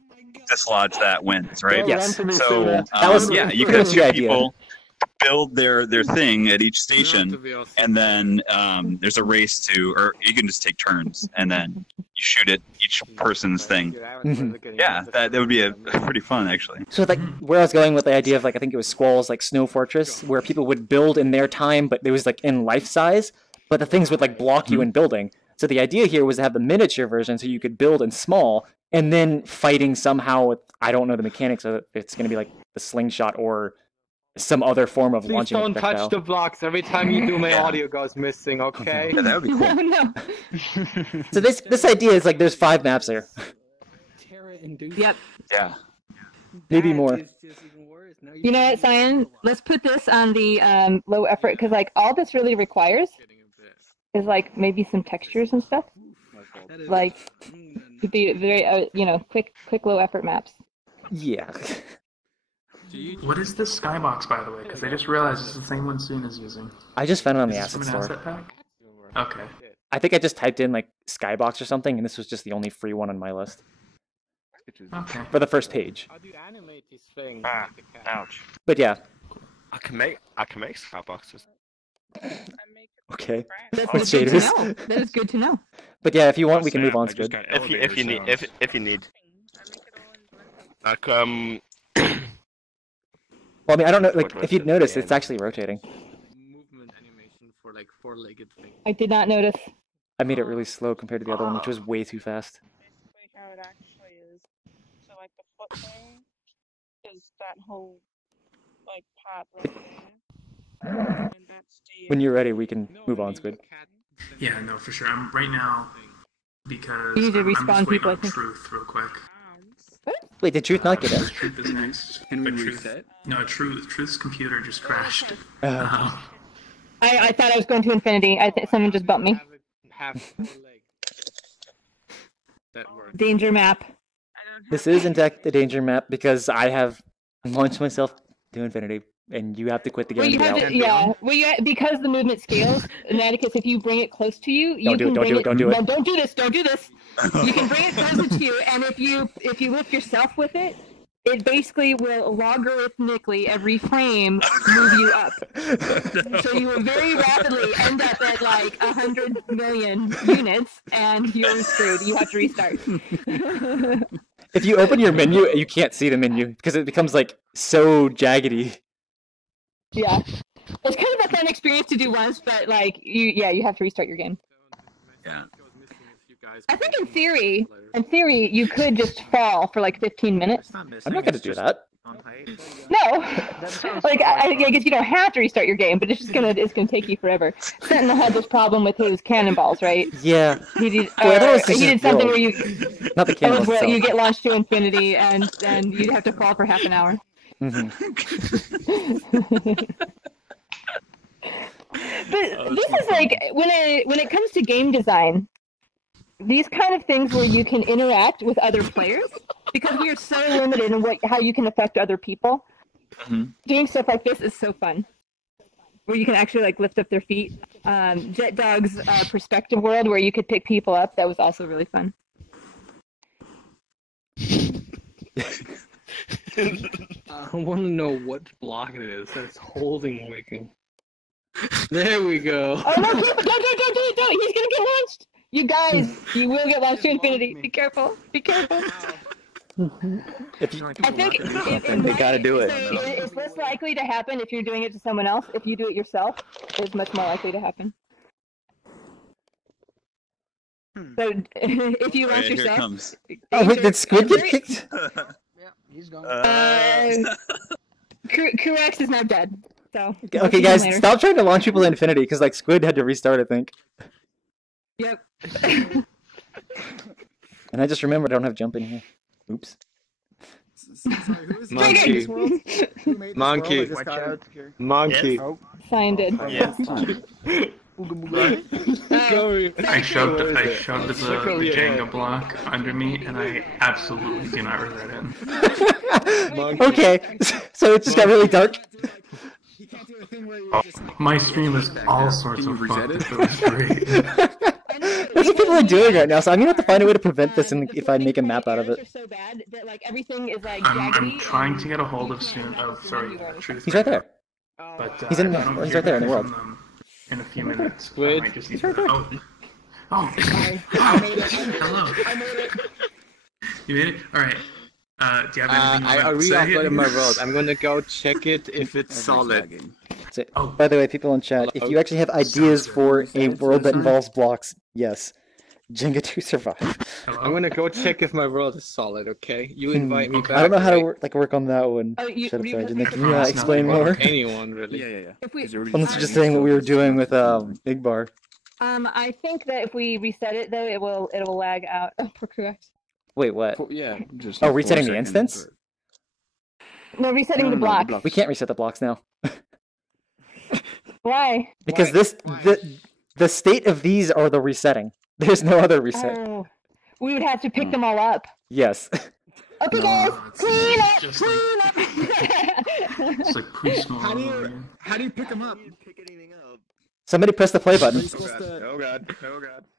dislodge that wins, right? Yes. So that was you could have two people build their thing at each station, and then there's a race or you can just take turns, and then you shoot at each person's thing. Yeah, that would be pretty fun actually. So like where I was going with the idea of like I think it was Squall's like Snow Fortress, where people would build in their time, but it was like in life size, but the things would like block you in building. So the idea here was to have the miniature version, so you could build in small, and then fighting somehow with I don't know the mechanics of it. It's going to be like the slingshot or some other form of Please launching a don't touch projectile. the blocks. Every time you do, my audio goes missing. Okay. Yeah, that would be cool. No. So this idea is like there's 5 maps there. Yep. Yeah. Maybe more. You know what, Cyan? Let's put this on the low effort, because like all this really requires is like maybe some textures and stuff. Like to be very quick low effort maps. Yeah. What is this skybox, by the way? Because I just realized it's the same one Soon is using. I just found it on the Is this asset from an store. asset pack? Okay. I think I just typed in like Skybox or something, and this was just the only free one on my list. Okay. For the first page. How do you animate these things? Ouch. But yeah. I can make skyboxes. Okay. That's With good to shaders. know. That is good to know. But yeah, if you want, we can move on. Good. If you need. Like Well, I mean, I don't know. Like, if you'd notice, it's actually rotating. Movement animation for like 4-legged thing. I did not notice. I made it really slow compared to the other one, which was way too fast. How it actually is. So like the foot thing is that whole like part right there. And that's the When you're ready, we can move on, Squid. Yeah, no, for sure. I'm right now because You need to I'm respawn just waiting people, I on think. Truth real quick. Wait, did Truth not get in? Truth is next. Can we But Truth, reset? no, Truth's computer just crashed. I thought I was going to infinity. Someone just bumped me. Danger map. This is in fact the danger map because I have launched myself to infinity, and you have to quit the game. Because the movement scales, Naticus, if you bring it close to you, you can bring it. Don't do it. Don't do this. Don't do this. You can bring it closer to you, and if you lift yourself with it, it basically will logarithmically every frame move you up. So you will very rapidly end up at like 100 million units, and you're screwed. You have to restart. If you open your menu, you can't see the menu because it becomes like so jaggedy. Yeah, it's kind of a fun experience to do once, but like you have to restart your game. Yeah. I think in theory, you could just fall for like 15 minutes. I'm not going to do that. No, like I guess you don't have to restart your game, but it's gonna take you forever. Sentinel had this problem with his cannonballs, right? Yeah. He did something where you not the cannonballs. Where you get launched to infinity, and then you'd have to fall for half an hour. Mm-hmm. But this is like when it comes to game design, these kind of things where you can interact with other players, because we are so limited in how you can affect other people. Mm-hmm. Doing stuff like this is so fun, where you can actually like lift up their feet. Jet Dog's perspective world, where you could pick people up, that was also really fun. I want to know what block it is that's holding Wigan. There we go. Oh no! Don't! He's gonna get launched. You guys, you will get launched to infinity. Be careful. Be careful. I think they gotta do it. It's less likely to happen if you're doing it to someone else. If you do it yourself, it's much more likely to happen. So if you launch yourself, comes. Oh wait, did Squid get kicked? Yeah, he's gone. Kurex is now dead. So okay, guys, stop trying to launch people to infinity because like Squid had to restart, I think. Yep. And I just remembered I don't have jump in here. Oops. Monkey. Monkey. Monkey. Signed it. I shoved the Jenga block under me, and I absolutely do not regret it. Okay, so it just got really dark. My stream is all sorts of fun. It was great. That's what people are doing right now, so I'm gonna have to find a way to prevent this if I make a map out of it. So bad that like everything is like I'm trying to get a hold of Truth. He's right there. But, he's right there in the world. In a few minutes. Squid. He's right there. Oh. Hello. I made it. You made it? Alright. Do you have anything I re-uploaded my world. I'm gonna go check it if it's solid. So, by the way, people in chat, if you actually have ideas for a world that involves blocks, yes. Jenga 2 survive. I'm gonna go check if my world is solid, okay? You invite me back. I don't know how to work on that one. Shut up, Sergeant. Can you explain more? Anyone, really. Yeah. Unless you're just saying what we were doing with Big Bar. I think that if we reset it though, it will lag out. Oh, correct. Wait, what? Yeah, just resetting the instance? No, resetting the block. We can't reset the blocks now. Why? Because the state of these are the resetting. There's no other reset. Oh, we would have to pick them all up. Yes. Okay, guys, clean up. It's like pre-small. How do you pick them up? Somebody press the play button. Oh god.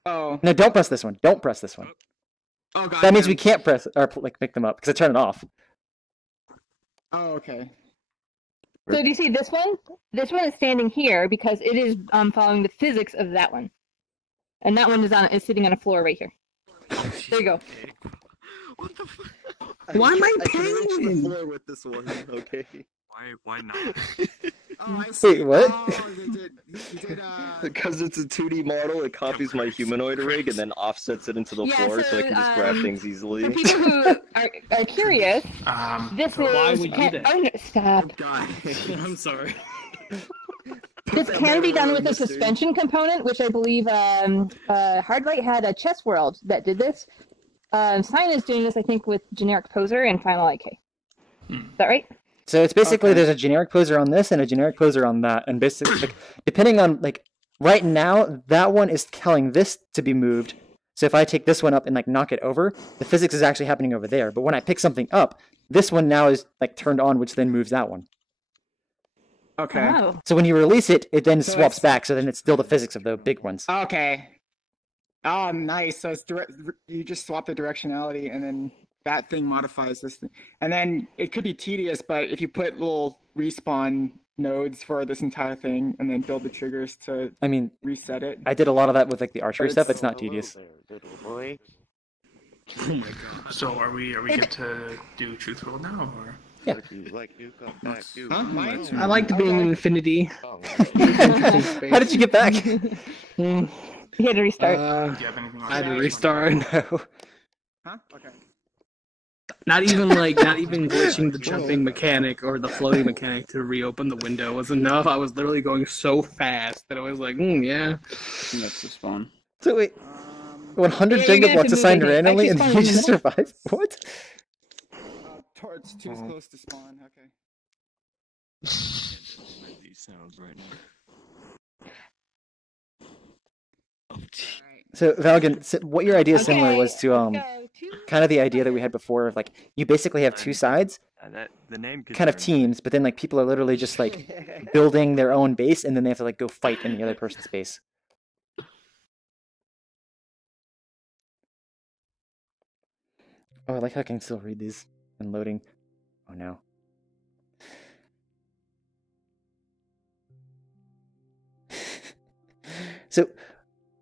Oh. No, don't press this one. Don't press this one. Oh god. That means we can't press or like pick them up because I turn it off. Oh, okay. So do you see this one? This one is standing here because it is following the physics of that one, and that one is sitting on a floor right here. There you go. What the fuck? Why am I paying the floor with this one? Okay. Why not? Oh, I see. Wait, what? Oh, you did, because it's a 2D model, it copies my humanoid rig and then offsets it into the floor so I can just grab things easily. For people who are curious, this is... Why would you do that? Oh, no, stop. I'm sorry. This can be done with a suspension component, which I believe Hardlight had a chess world that did this. Cyan is doing this, I think, with generic poser and Final IK. Is that right? So it's basically there's a generic poser on this and a generic poser on that, and basically, like, depending on right now, that one is telling this to be moved. So if I take this one up and like knock it over, the physics is actually happening over there. But when I pick something up, this one now is like turned on, which then moves that one. Okay. Oh. So when you release it, it then So swaps it's- back. So then it's still the physics of the big ones. Okay. Oh, nice. So it's you just swap the directionality, and then that thing modifies this thing. And then it could be tedious, but if you put little respawn nodes for this entire thing, and then build the triggers to I mean, reset it. I did a lot of that with like the archery stuff. It's not tedious. Boy. Oh my god. So are we good to do truthful now, or? Yeah. Like you got back. Huh? Mine? I liked being in Infinity. How did you get back? You had to restart. Do you have anything on I had to that? restart. No. Huh? Okay. Not even glitching the jumping mechanic or the floating mechanic to reopen the window was enough. I was literally going so fast that I was like, yeah. That's the spawn. So wait, 100 Yeah, you're gonna have gigawatts to move assigned it. randomly, and Actually, then you spawn in just the survive? What? It's too close to spawn. Okay. These sounds right now. So Valgan, so what your idea similar was to let's go. kind of the idea that we had before of like you basically have two sides, The name kind of teams, but then like people are literally just like building their own base, and then they have to like go fight in the other person's base. Oh, I like how I can still read these and loading. Oh no. So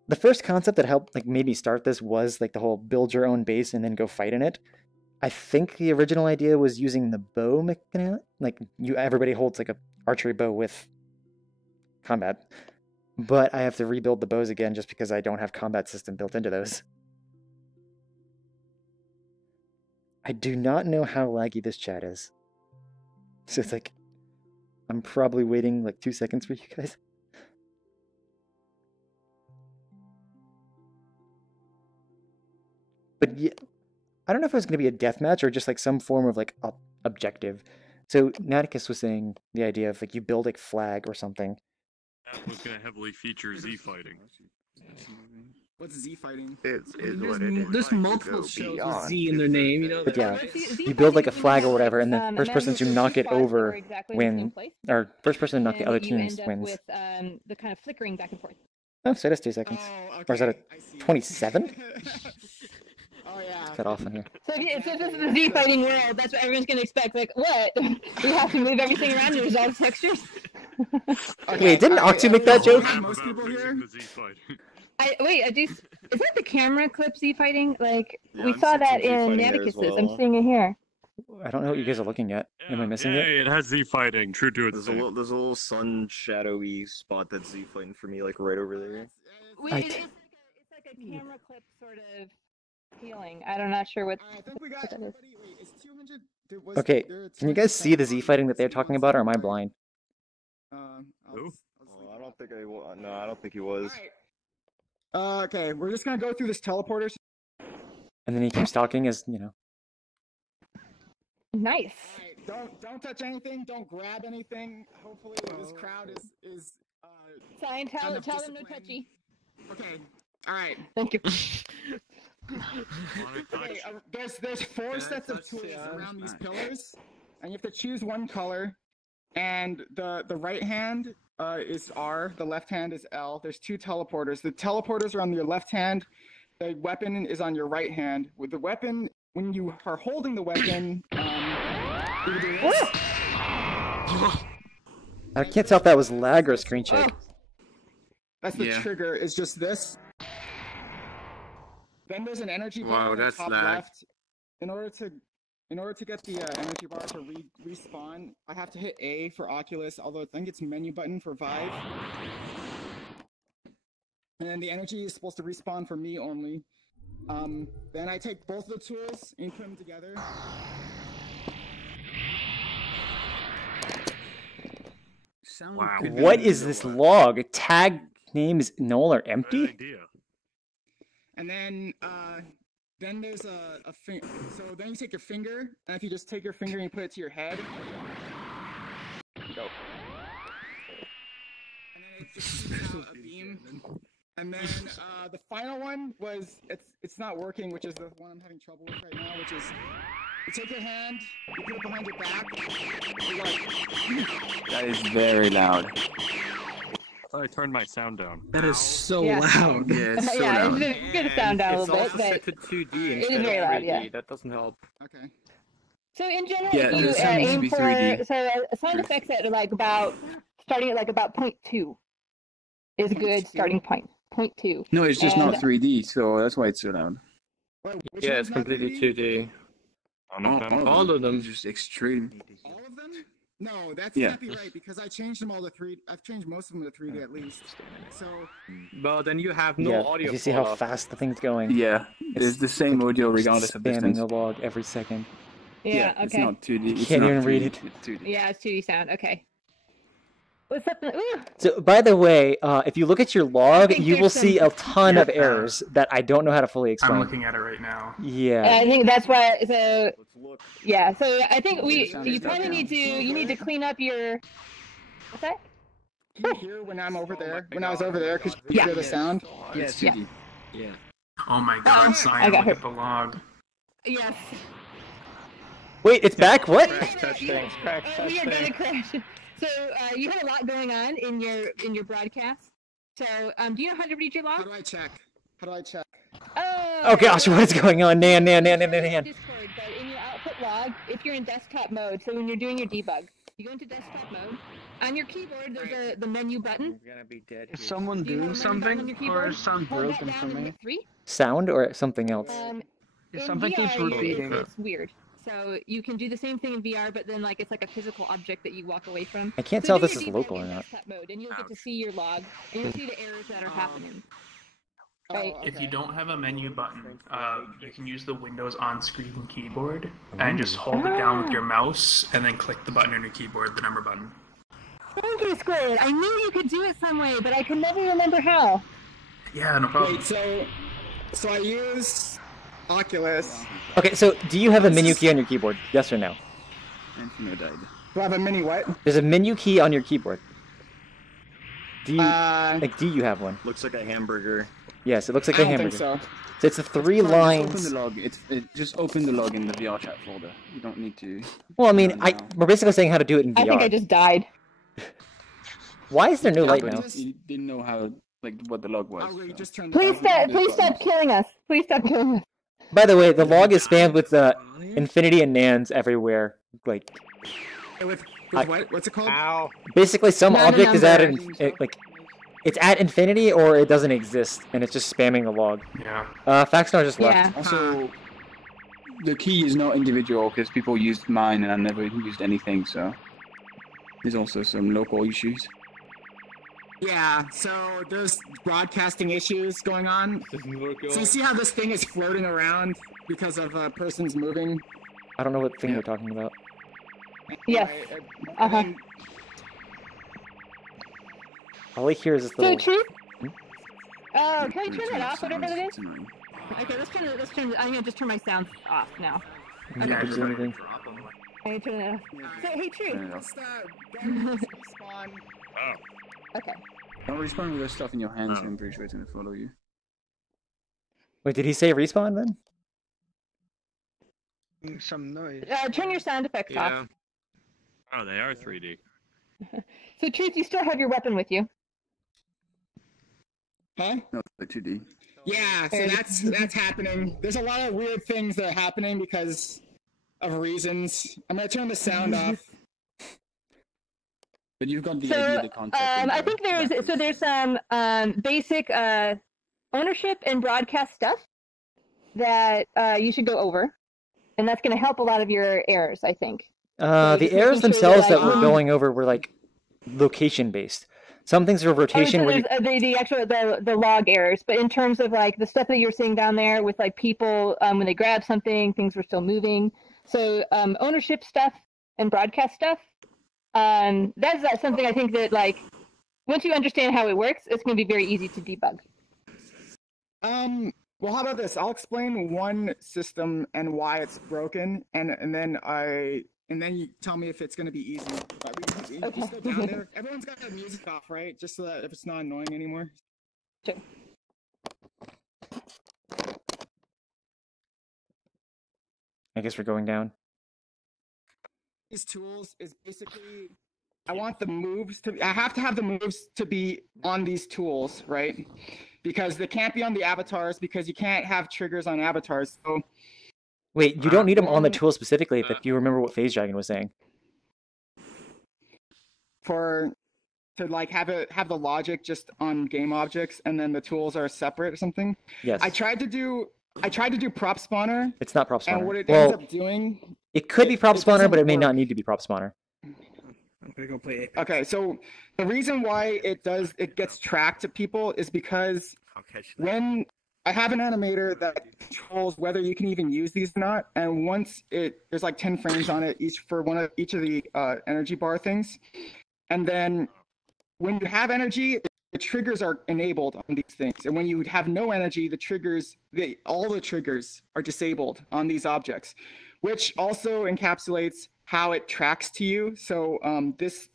the first concept that helped like made me start this was like the whole build your own base and then go fight in it. I think the original idea was using the bow mechanic, like everybody holds like a archery bow with combat. But I have to rebuild the bows again just because I don't have combat system built into those. I do not know how laggy this chat is. So it's like I'm probably waiting like 2 seconds for you guys. But yeah, I don't know if it was going to be a death match or just like some form of like objective. So Naticus was saying the idea of like you build a flag or something. That was going to heavily feature Z fighting. What's Z fighting? There's multiple shows with Z in their name, you know. But yeah, you build like a flag or whatever, and the first person to knock it over win, or first person to knock the other teams wins. With the kind of flickering back and forth. Oh, so that's 2 seconds. Or is that a 27? Oh yeah. Cut off on here. So if this is the Z fighting world, that's what everyone's gonna expect. Like, what? We have to move everything around and resolve textures? Wait, didn't Octu make that joke? Most people here. Wait, is that the camera clip Z fighting? Like, Yeah, we I'm saw seeing that Z in fighting there as Naticus's. I'm well. seeing it here. I don't know what you guys are looking at. Am I missing it? Hey, it has Z fighting. True to its There's a little sun shadowy spot that's Z fighting for me, like right over there. Wait, it's like a camera clip sort of feeling. I'm not sure what that is. Wait, is 200? Okay, can you guys see the Z fighting that they're talking about, or am I blind? Who? I don't think no, I don't think he was. Okay, we're just gonna go through this teleporter. And then he keeps talking as, you know. Nice. Don't touch anything. Don't grab anything. Hopefully this crowd is. Cyan, tell them no touchy. Okay. All right. Thank you. Okay, there's 4 sets of tools around these pillars, and you have to choose one color. And the right hand is R, the left hand is L. There's 2 teleporters. The teleporters are on your left hand. The weapon is on your right hand. With the weapon, when you are holding the weapon, you do this. I can't tell if that was lag or a screen shake. That's the trigger. It's just this. Then there's an energy bar on the top left. In order to get the energy bar to respawn, I have to hit A for Oculus, although I think it's menu button for Vive. And then the energy is supposed to respawn for me only. Then I take both of the tools and put them together. Wow. What is this log? Tag name is null or empty? And then there's a finger. So then you take your finger, and if you just take your finger and you put it to your head, go. And then it just shoots out a beam. And then the final one was it's not working, which is the one I'm having trouble with right now, which is you take your hand, you put it behind your back. That is very loud. I thought I turned my sound down. That is so loud. Yeah, it's so yeah, loud. it's good to sound down a little bit, It's also set to 2D it instead is of very 3D. loud, yeah. That doesn't help. Okay. So in general, Yeah, if you the sound needs to aim be for 3D. sound effects at like starting at like about 0.2 is a good starting point. 0.2. No, it's just And- not 3D, so that's why it's so loud. Yeah, it's completely 2D. All of them. Just extreme. All of them? No, that Yeah. can't be right because I changed them all to 3D. I've changed most of them to 3D at least. So. Well, then you have no Yeah, audio. you see how fallout. fast the thing's going. Yeah, it's the same audio regardless of distance. Spamming the log every second. Yeah, It's okay. not 2D. It's Can't not even 3D, read it. It's 2D. Yeah, it's 2D sound. Okay. What's up? Ooh. So, by the way, if you look at your log, think you will there's see some- a ton of errors that I don't know how to fully explain. I'm looking at it right now. Yeah. I think that's why. So yeah, so I think you probably need to clean up your. What's that? Can you hear when I'm over there? When I was over there, because you hear the sound? It's Yeah. 2D. Yeah. Oh my god, I Cyan, got look her. at the log. Yes. Wait, it's back? What? We are gonna crash. So you had a lot going on in your broadcast. So do you know how to read your log? How do I check? How do I check? Oh gosh, what is going on? Nan. Discord, but in your output log, if you're in desktop mode, so when you're doing your debug, you go into desktop mode. On your keyboard, there's the menu button. We're gonna be dead. Is someone Do you doing have a menu button on something, your or keyboard? is sound Hold that broken down for and me? hit 3. Sound or something else? In Something VR, keeps repeating. It's weird. So you can do the same thing in VR, but then like it's like a physical object that you walk away from. I can't So tell if do this your is debug local or in not. desktop mode, and you'll get to see your log, and you'll see the errors that are happening. Right. If you don't have a menu button, you can use the Windows on-screen keyboard and just hold it down with your mouse, and then click the button on your keyboard, the number button. Thank you, Squid. I knew you could do it some way, but I could never remember how. Yeah, no problem. Wait, so I use Oculus. Okay, so do you have a menu key on your keyboard? Yes or no? Anthony died. Do I have a mini what? There's a menu key on your keyboard. Do you do you have one? Looks like a hamburger. Yes, it looks like I a don't hamburger. think so. So it's the 3 Just lines. open the log. Just open the log in the VRChat folder. You don't need to. Well, I mean, we're basically saying how to do it in VR. I think I just died. Why is there no light now? You didn't know how, what the log was. Just turn Please stop killing us. Please stop killing us. By the way, the log is spammed with infinity and nans everywhere. Like, With what? What's it called? Ow. basically, some Not a object is at number. it's at infinity or it doesn't exist, and it's just spamming the log. Yeah. Faxnar just left. Yeah. Also, the key is not individual because people used mine and I never used anything, so there's also some local issues. Yeah, so there's broadcasting issues going on. So you see how this thing is floating around because of a person's moving? I don't know what thing you're talking about. Yes. Uh-huh. All I hear is this So little... truth. Oh, can I turn that off? Whatever that is. It's annoying. Okay, let's turn. I'm gonna just turn my sound off now. Yeah, just anything. I can turn that off. So hey, truth. Respawn. Okay. Don't respawn with the stuff in your hands, I'm pretty sure it's gonna follow you. Wait, did he say respawn then? Some noise. Turn your sound effects off. Oh, they are 3D. So truth, you still have your weapon with you. Huh? No, the 2D. Yeah, so that's happening. There's a lot of weird things that are happening because of reasons. I'm gonna turn the sound off. But you've got the So idea, the concept. I think there's some basic ownership and broadcast stuff that you should go over, and that's going to help a lot of your errors, I think. The errors themselves that we're going over were like location based. Some things are rotation. So the actual the log errors, but in terms of like the stuff that you're seeing down there with like people when they grab something, things were still moving. So ownership stuff and broadcast stuff. That's something I think that like once you understand how it works, it's going to be very easy to debug. Well, how about this? I'll explain one system and why it's broken, and then you tell me if it's going to be easy. Okay. Just go down there. Everyone's got their music off, right? Just so that if it's not annoying anymore. Sure. I guess we're going down. These tools is basically, I want the moves to, I have to have the moves to be on these tools, right? Because they can't be on the avatars because you can't have triggers on avatars. So wait, you don't need them on the tool specifically if you remember what Phase Dragon was saying. To like have the logic just on game objects and then the tools are separate or something. Yes. I tried to do prop spawner. It's not prop spawner. And what it ends up doing, it could be prop spawner, but it may not need to be prop spawner. I'm gonna go play Apex. Okay, so the reason why it gets tracked to people is because when I have an animator that controls whether you can even use these or not, and once there's like 10 frames on it each for each of the energy bar things, and then when you have energy, the triggers are enabled on these things, and when you have no energy, all the triggers are disabled on these objects, which also encapsulates how it tracks to you. So this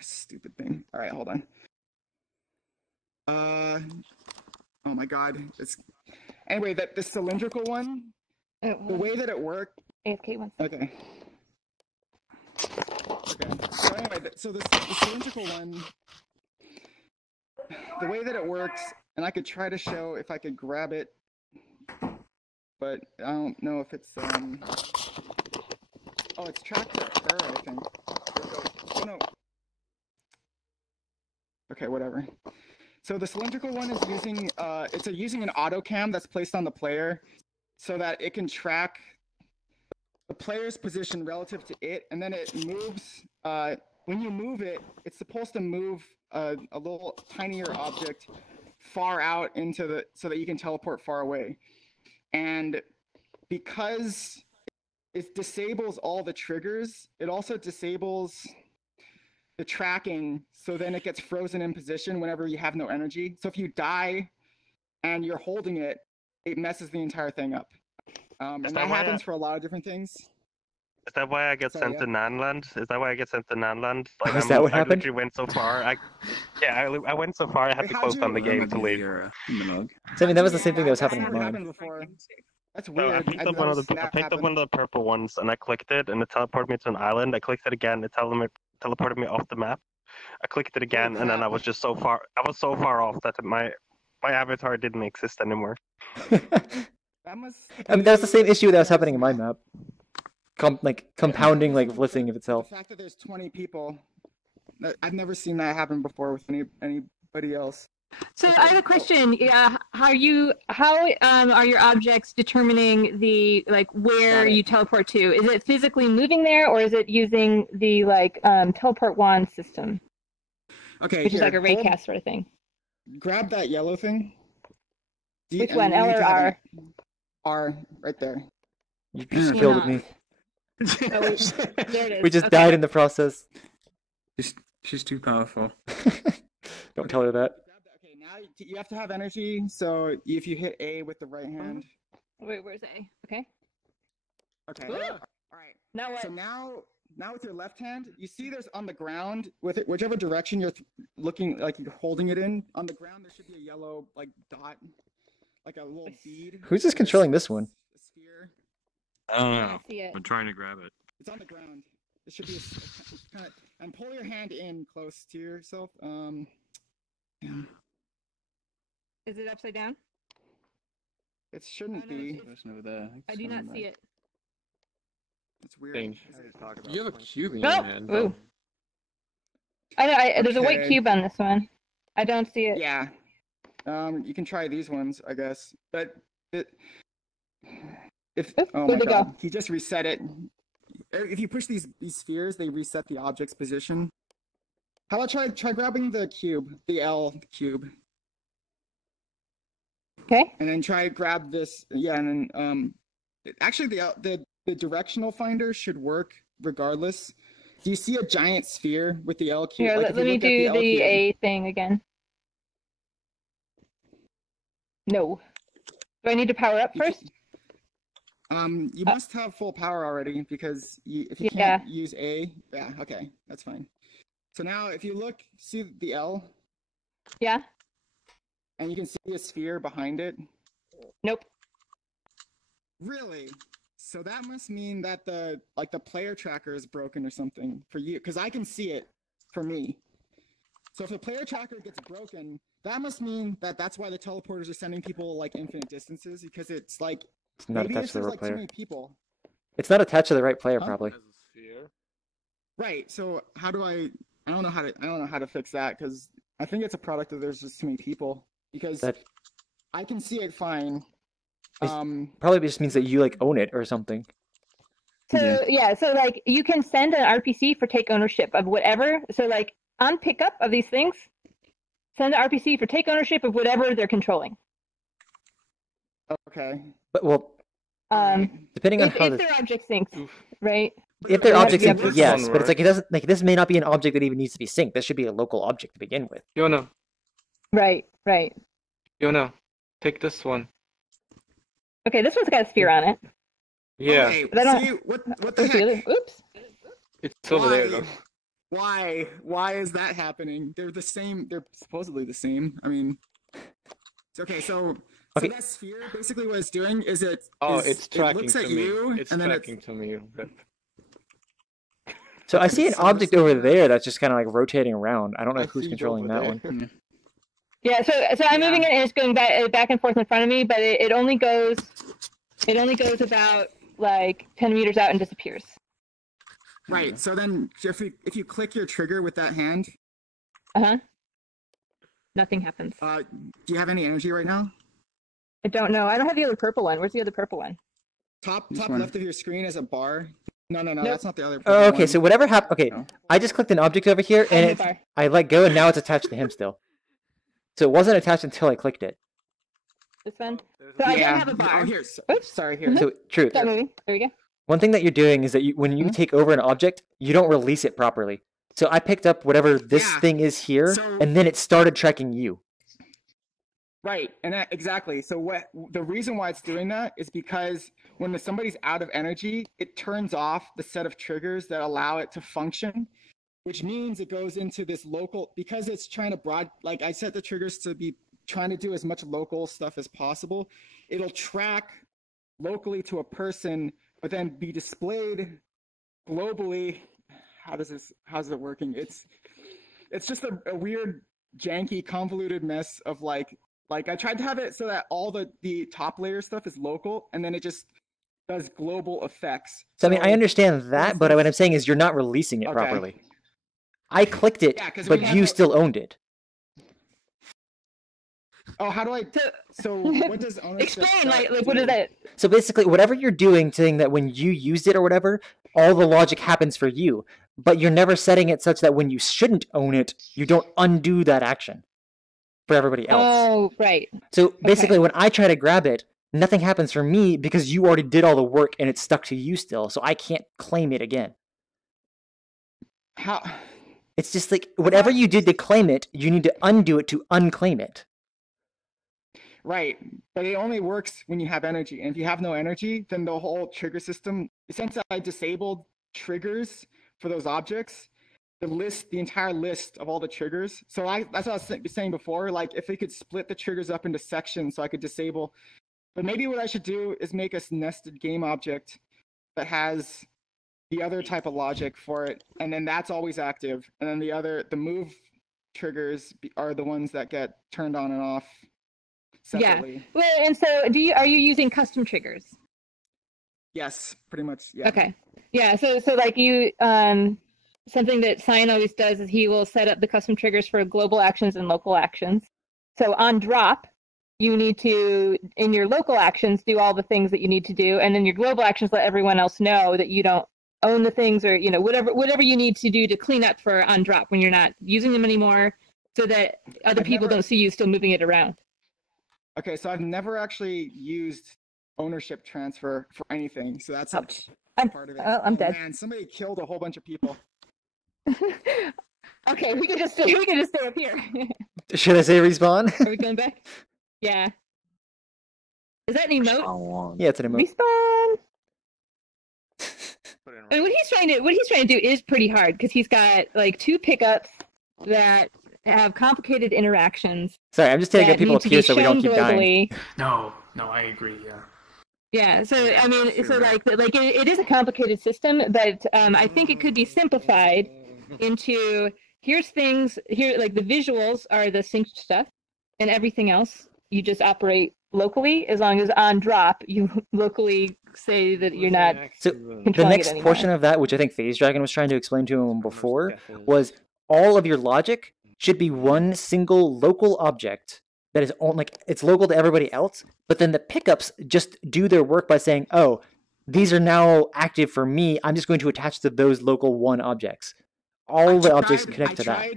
stupid thing. All right, hold on. Oh my God. Anyway, the cylindrical one. The way that it worked. AFK one. Okay. So anyway, so the cylindrical one. The way that it works, and I could try to show if I could grab it, but I don't know if it's Oh, it's tracked to her, I think. Oh no. Okay, whatever. So the cylindrical one is using using an auto cam that's placed on the player, so that it can track the player's position relative to it, and then it moves. When you move it, it's supposed to move a little tinier object far out so that you can teleport far away. And because it disables all the triggers, it also disables the tracking, so then it gets frozen in position whenever you have no energy. So if you die and you're holding it, it messes the entire thing up. And that happens for a lot of different things. Is that why I get sent to Nanland? Is that why I get sent to Nanland? Like, is that what happened? I literally went so far. I went so far. I had to close down the game to leave. So I mean, that was the same thing that was happening with mine. Before. That's So weird. I picked up one of the purple ones and I clicked it and it teleported me to an island. I clicked it again. It teleported me off the map. I clicked it again and then I was just so far. I was so far off that my avatar didn't exist anymore. I mean, that's the same issue that was happening in my map. Compounding, lifting of itself. The fact that there's 20 people, I've never seen that happen before with anybody else. So I have a question. Yeah, how are your objects determining where you teleport to? Is it physically moving there, or is it using the teleport wand system? Okay, which is like a raycast sort of thing. Grab that yellow thing. Which one, L or R? R, right there. You just killed me. There it is. We just died in the process. She's too powerful. Don't tell her that. Okay, now you have to have energy. So if you hit A with the right hand. Wait, where's A? Okay. Okay. Ooh. All right. Now what? So now with your left hand, you see there's on the ground with it, whichever direction you're looking, like you're holding it in. On the ground, there should be a yellow dot, like a little bead. Who's just controlling this one? A sphere. I don't know. I see it. I'm trying to grab it. It's on the ground. It should be and pull your hand in close to yourself. Yeah. Is it upside down? It shouldn't be. I do not see it. It's weird. You have a cube in your hand. Ooh. I know. There's a white cube on this one. I don't see it. Yeah. You can try these ones, I guess. But oh my God, he just reset it. If you push these spheres, they reset the object's position. How about try grabbing the cube, the L cube. Okay. And then try grab this. Yeah, and then actually the directional finder should work regardless. Do you see a giant sphere with the L cube? Here, let me do the A thing again. No. Do I need to power up first? You must have full power already because if you can't use A, yeah, okay, that's fine. So now if you look, see the L? Yeah. And you can see a sphere behind it? Nope. Really? So that must mean that the player tracker is broken or something for you, because I can see it for me. So if the player tracker gets broken, that must mean that that's why the teleporters are sending people like infinite distances, because it's like It's not maybe attached it's to the just right like player. too many people. It's not attached to the right player, Huh? probably. Right. So how do I don't know how to fix that, because I think it's a product of there's just too many people, because I can see it fine. Probably just means that you like own it or something. So yeah, so like you can send an RPC for take ownership of whatever. So like on pickup of these things, send an RPC for take ownership of whatever they're controlling. Okay. But well, depending on if, how if their object syncs, right? if their object Yeah, syncs, yes, but it's like it doesn't like this may not be an object that even needs to be synced. This should be a local object to begin with. Yona, Right. Yona, take this one. Okay, this one's got a sphere on it. Yeah. Okay, But I don't- see, what the Where's the heck? other- Oops. It's over there though. Why is that happening? They're the same. They're supposedly the same. I mean, it's okay. So that sphere, basically, what it's doing is It's it tracking looks to at me. you, It's and then tracking to me. So I see an object over there that's just kind of like rotating around. I don't know who's controlling that one. Yeah, so I'm moving it and it's going back and forth in front of me, but it only goes about like 10 meters out and disappears. Right. So then, if you click your trigger with that hand, nothing happens. Do you have any energy right now? I don't know. I don't have the other purple one. Where's the other purple one? Top one. left of your screen is a bar. No, Nope. that's not the other. Oh, okay. one. So whatever happened. Okay, I just clicked an object over here, and I let go, and now it's attached to him still. So it wasn't attached until I clicked it. This one? So I don't have a bar. Oh, here. Oops, sorry. Here. So true. Stop moving. There we go. One thing that you're doing is that when you take over an object, you don't release it properly. So I picked up whatever this thing is here, and then it started tracking you. Right, and exactly. So the reason why it's doing that is because when somebody's out of energy, it turns off the set of triggers that allow it to function, which means it goes into this local, because it's trying to like I set the triggers to be trying to do as much local stuff as possible. It'll track locally to a person, but then be displayed globally. How's it working? It's just a weird, janky, convoluted mess of like I tried to have it so that all the top layer stuff is local, and then it just does global effects. So I mean, I understand that, but what I'm saying is you're not releasing it properly. I clicked it, but you still owned it. Oh, how do I? So what does ownership? Explain, like what is it? So basically, whatever you're doing, saying that when you used it or whatever, all the logic happens for you, but you're never setting it such that when you shouldn't own it, you don't undo that action for everybody else. Oh, right. So basically, when I try to grab it, nothing happens for me because you already did all the work and it's stuck to you still, so I can't claim it again. How? It's just like whatever you did to claim it, you need to undo it to unclaim it. Right, but it only works when you have energy, and if you have no energy, then the whole trigger system, since I disabled triggers for those objects, the entire list of all the triggers. So that's what I was saying before, like if we could split the triggers up into sections so I could disable, but maybe what I should do is make a nested game object that has the other type of logic for it, and then that's always active, and then the move triggers are the ones that get turned on and off separately. Yeah. Well, and so are you using custom triggers? Yes, pretty much. Yeah. Okay. Yeah. So like you something that Cyan always does is he will set up the custom triggers for global actions and local actions. So on drop, you need to in your local actions do all the things that you need to do, and then your global actions let everyone else know that you don't own the things, or whatever you need to do to clean up for on drop when you're not using them anymore, so that other people don't see you still moving it around. Okay, so I've never actually used ownership transfer for anything, so that's part of it. I'm dead. Man, somebody killed a whole bunch of people. Okay, we can just stay up here. Should I say respawn? Are we going back? Yeah. Is that an emote? Yeah, it's an emote. Respawn. I mean, what he's trying to do is pretty hard because he's got like two pickups that have complicated interactions. Sorry, I'm just taking up people up here so we don't keep dying. No, I agree. Yeah. Yeah, so I mean, so like it is a complicated system, but I think it could be simplified into here's things here, like the visuals are the synced stuff, and everything else you just operate locally. As long as on drop, you locally say that you're not. So the next portion of that, which I think Phase Dragon was trying to explain to him before, was all of your logic should be one single local object that is like it's local to everybody else, but then the pickups just do their work by saying, oh, these are now active for me. I'm just going to attach to those local one objects. All the objects connect to that.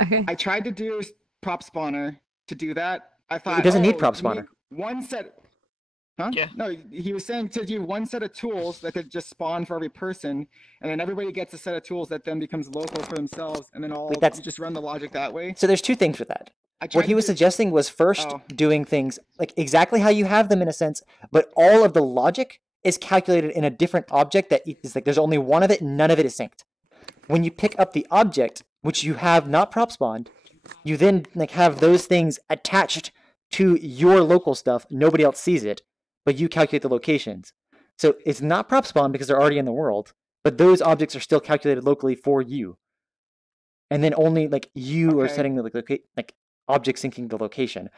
Okay. I tried to do prop spawner to do that. I thought it doesn't need prop spawner. One set. Huh? Yeah. No, he was saying to do one set of tools that could just spawn for every person, and then everybody gets a set of tools that then becomes local for themselves, and then all you just run the logic that way. So there's two things with that. What he was suggesting was first doing things like exactly how you have them in a sense, but all of the logic is calculated in a different object that is like there's only one of it and none of it is synced. When you pick up the object, which you have not prop spawned, you then like have those things attached to your local stuff. Nobody else sees it, but you calculate the locations. So it's not prop spawn because they're already in the world, but those objects are still calculated locally for you. And then only like you are setting the like object syncing the location.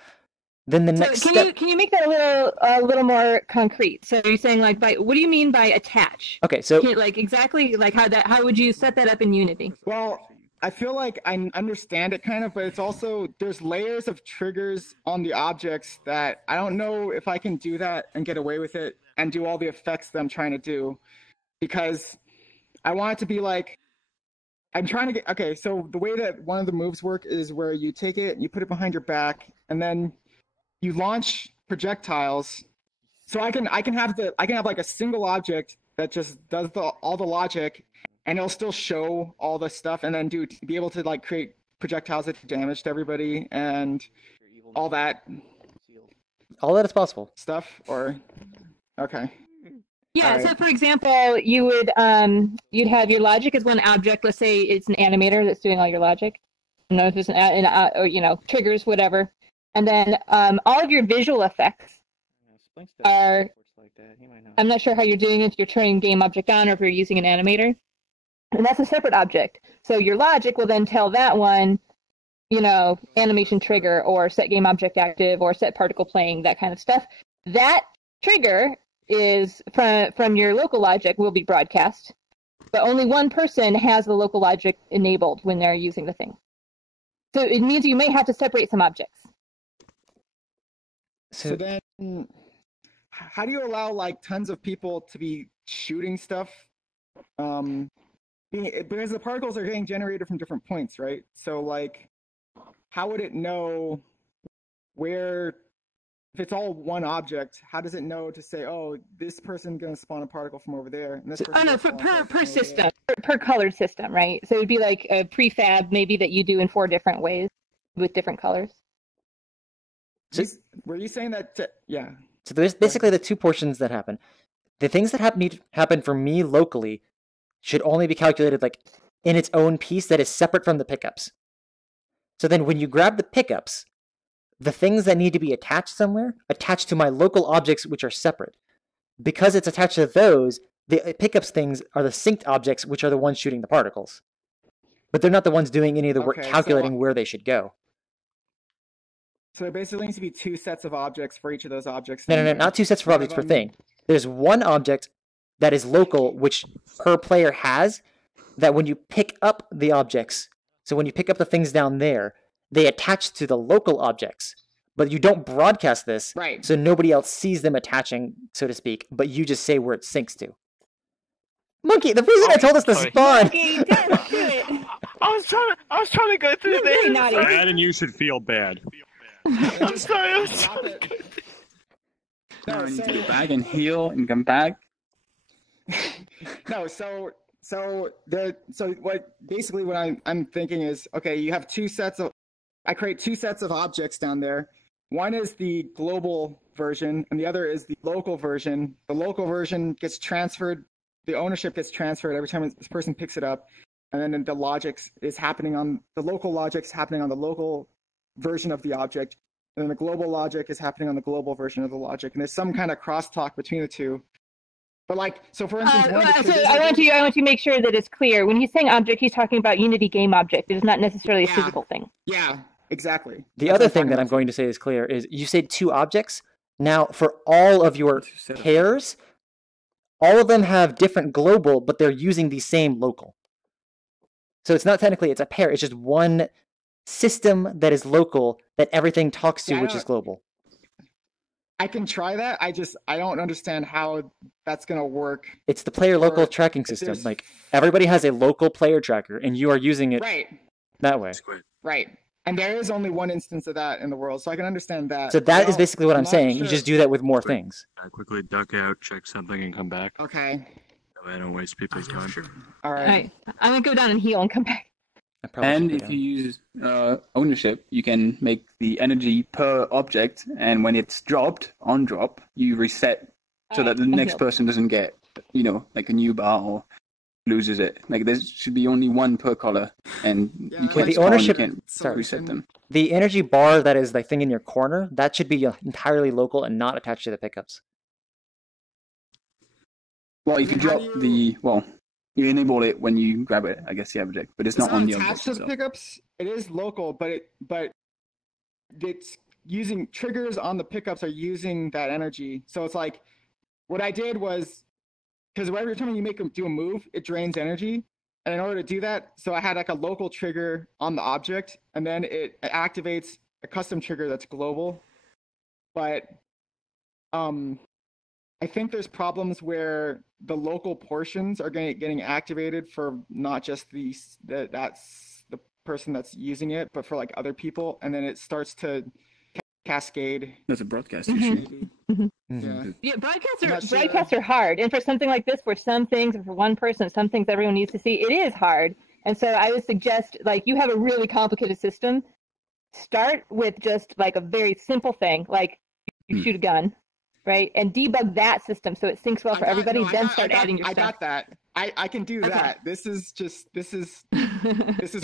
Then the next step. Can you make that a little more concrete? So you're saying like what do you mean by attach? Okay, so like exactly like how would you set that up in Unity? Well, I feel like I understand it kind of, but it's also there's layers of triggers on the objects that I don't know if I can do that and get away with it and do all the effects that I'm trying to do, because I want it to be like I'm trying to get okay. So the way that one of the moves work is where you take it, you put it behind your back, and then you launch projectiles. So I can have like a single object that just does all the logic, and it'll still show all the stuff, and then be able to like create projectiles that do damage to everybody and all that. All that is possible. Stuff or okay. Yeah, so for example, you would you'd have your logic as one object. Let's say it's an animator that's doing all your logic. I don't know if it's or triggers, whatever. And then all of your visual effects are. I'm not sure how you're doing it. If you're turning game object on, or if you're using an animator, and that's a separate object. So your logic will then tell that one, animation trigger, or set game object active, or set particle playing, that kind of stuff. That trigger is from your local logic will be broadcast, but only one person has the local logic enabled when they're using the thing. So it means you may have to separate some objects. So then, how do you allow like tons of people to be shooting stuff? Because the particles are getting generated from different points, right? So like, how would it know where? If it's all one object, how does it know to say, oh, this person's going to spawn a particle from over there? And this per system, per colored system, right? So it would be like a prefab maybe that you do in 4 different ways with different colors. Were you saying that? Yeah. So there's basically the two portions that happen. The things that happen for me locally should only be calculated like in its own piece that is separate from the pickups. So then when you grab the pickups, the things that need to be attached somewhere, attached to my local objects, which are separate. Because it's attached to those, the pickups things are the synced objects, which are the ones shooting the particles. But they're not the ones doing any of the work calculating where they should go. So there basically needs to be 2 sets of objects for each of those objects. No, not 2 sets of objects per thing. There's one object that is local, which per player has, that when you pick up the objects, so when you pick up the things down there, they attach to the local objects, but you don't broadcast this, right? So nobody else sees them attaching, so to speak, but you just say where it syncs to. Monkey, the reason I told us to spawn. Monkey, don't do it. I was trying to go through this. Bad, and you should feel bad. I'm sorry. I need to go back and heal and come back. No, so what I'm thinking is, okay, you have 2 sets of. I create 2 sets of objects down there. One is the global version, and the other is the local version. The local version gets transferred. The ownership gets transferred every time this person picks it up, and then the logics is happening on the local logics happening on the local version of the object. and then the global logic is happening on the global version of the logic, and there's some kind of crosstalk between the two. But like, so for instance, I want to make sure that it's clear. When he's saying object, he's talking about Unity game object. It is not necessarily a physical thing. Yeah, exactly. The other thing that I'm going to say is clear is you said 2 objects. Now, for all of your pairs, all of them have different global, but they're using the same local. So it's not technically it's a pair. It's just one system that is local that everything talks to, which is global. I can try that. I don't understand how that's gonna work. It's the player local tracking system. Like everybody has a local player tracker, and you are using it that way. Right. And there is only one instance of that in the world, so I can understand that. So that is basically what I'm saying. You just do that with more things. Quickly duck out, check something, and come back. Okay. That way I don't waste people's time. All right. I'm gonna go down and heal and come back. And if you use ownership, you can make the energy per object, and when it's dropped on drop, you reset so that the next person doesn't get, like a new bar or loses it. Like there should be only one per color, and you can't the ownership. Reset them. The energy bar that is the thing in your corner that should be entirely local and not attached to the pickups. Well, if you drop you enable it when you grab it, I guess, the object, but it's not on the object attached to the pickups. It is local, but it's using triggers on the pickups are using that energy. So it's like what I did was because every time you make them do a move, it drains energy, and in order to do that, so I had like a local trigger on the object, and then it activates a custom trigger that's global. But I think there's problems where the local portions are getting activated for not just that's the person that's using it, but for like other people, and then it starts to cascade. That's a broadcast issue. Yeah, broadcasts are hard, and for something like this, for some things, or for one person, some things everyone needs to see, it is hard. And so I would suggest, like, you have a really complicated system. Start with just like a very simple thing, like you shoot a gun. Right, and debug that system so it syncs well for everybody. Then start adding your stuff. I got that. I can do that. This is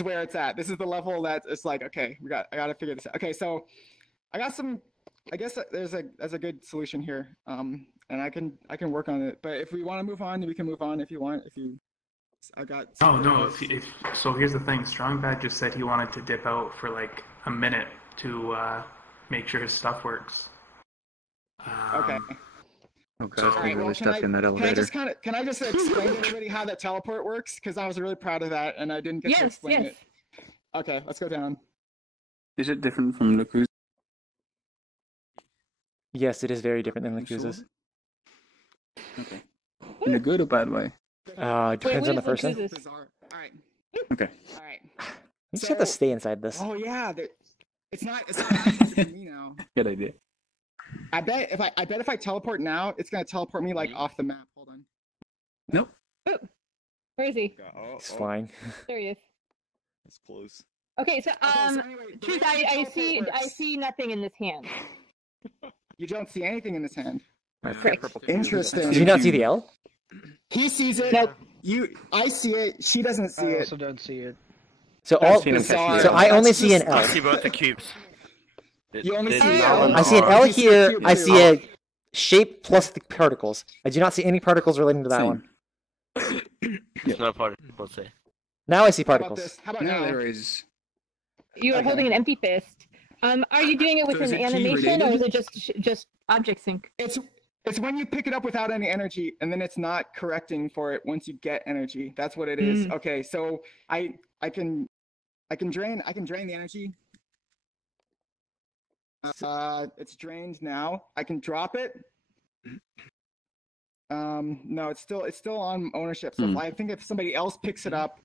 where it's at. This is the level that it's like, okay, I got to figure this out. Okay, so I got some. I guess there's a good solution here, and I can work on it. But if we want to move on, we can move on. If you want, I got. No. So here's the thing. Strongbad just said he wanted to dip out for like a minute to make sure his stuff works. Okay. Okay, so, really stuck in that elevator. Can I just explain to everybody how that teleport works? Because I was really proud of that, and I didn't get to explain it. Okay, let's go down. Is it different from Laku's? Yes, it is very different than Laku's. Okay. In a good or bad way? It depends on the person. All right. Okay. All right. You just have to stay inside this. Oh yeah, it's not for me now. Good idea. I bet if I teleport now, it's gonna teleport me like off the map. Hold on. Nope. Oh, where is he? He's flying. There he is. It's close. Okay, so Truth, I see nothing in this hand. You don't see anything in this hand. Great. Interesting. Did you not see the L? He sees it. Nope. I see it. She doesn't see it. I also don't see it. So I only see an L. I see both the cubes. You only see L. I see an L here. I see a shape plus the particles. I do not see any particles relating to that one. It's not particles. Now I see particles. How about now? There is. You are holding an empty fist. Are you doing it with an animation, or is it just object sync? It's when you pick it up without any energy, and then it's not correcting for it once you get energy. That's what it is. Okay, so I can drain the energy. It's drained now. I can drop it. No, it's still on ownership. So if somebody else picks it up,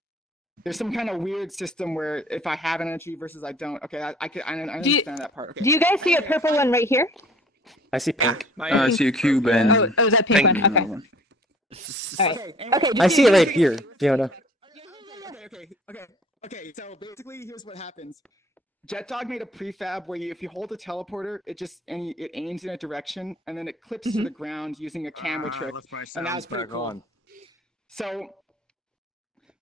there's some kind of weird system where if I have energy versus I don't. Okay, I understand that part. Okay. Do you guys see a purple one right here? I see pink. I see a cube and. Oh, is that pink one? Okay. All right. Okay. I see it right here, Fiona. Okay. So basically, here's what happens. JetDog made a prefab where if you hold a teleporter, it aims in a direction and then it clips to the ground using a camera trick, and that's pretty cool.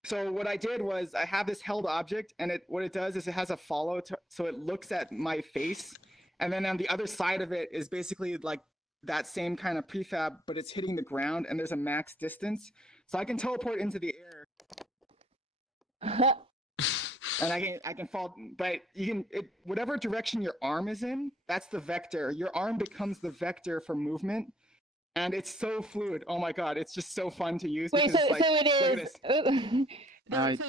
So what I did was I have this held object, and what it does is it has a follow, so it looks at my face, And then on the other side of it is basically like that same kind of prefab, but it's hitting the ground and there's a max distance. So I can teleport into the air. And I can fall, but you can, whatever direction your arm is in, that's the vector. Your arm becomes the vector for movement. And it's so fluid. Oh my God, it's just so fun to use. Wait, because, so it look is. at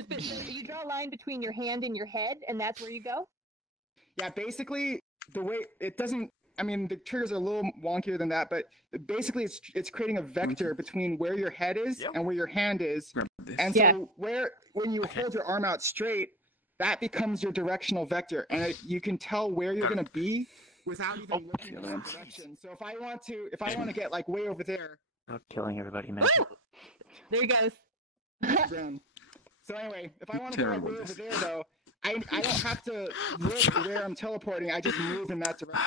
this. So you draw a line between your hand and your head, and that's where you go? Yeah, basically, the way it doesn't, I mean, the triggers are a little wonkier than that, but basically it's creating a vector between where your head is and where your hand is. And so when you hold your arm out straight, that becomes your directional vector. And you can tell where you're going to be without even looking in that direction. So if I want to get like way over there. Not killing everybody, man. There he goes. So anyway, if I want to go like way over there though, I don't have to look where I'm teleporting. I just move in that direction.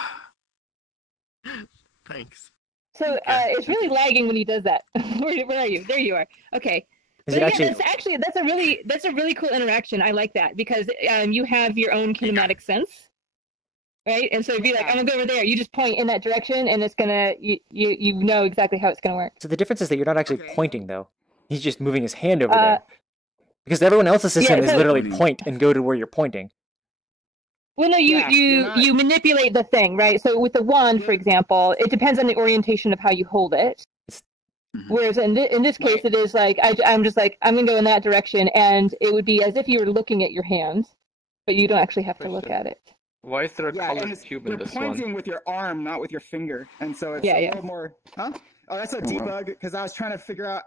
Thanks. So it's really lagging when he does that. Where are you? There you are. Okay. But yeah, that's a really cool interaction. I like that because you have your own kinematic sense, right? And so if you're like, I'm gonna go over there, you just point in that direction, and it's gonna you know exactly how it's gonna work. So the difference is that you're not actually pointing though. He's just moving his hand over there. Because everyone else's system is literally point and go to where you're pointing. Well, no, you manipulate the thing, right? So with the wand, for example, it depends on the orientation of how you hold it. Whereas in this case, it is like I'm just like I'm gonna go in that direction, and it would be as if you were looking at your hand, but you don't actually have to look at it. Why is there a colored cube in this one? You're pointing with your arm, not with your finger, and so it's a little more. Huh? Oh, that's a debug because I was trying to figure out.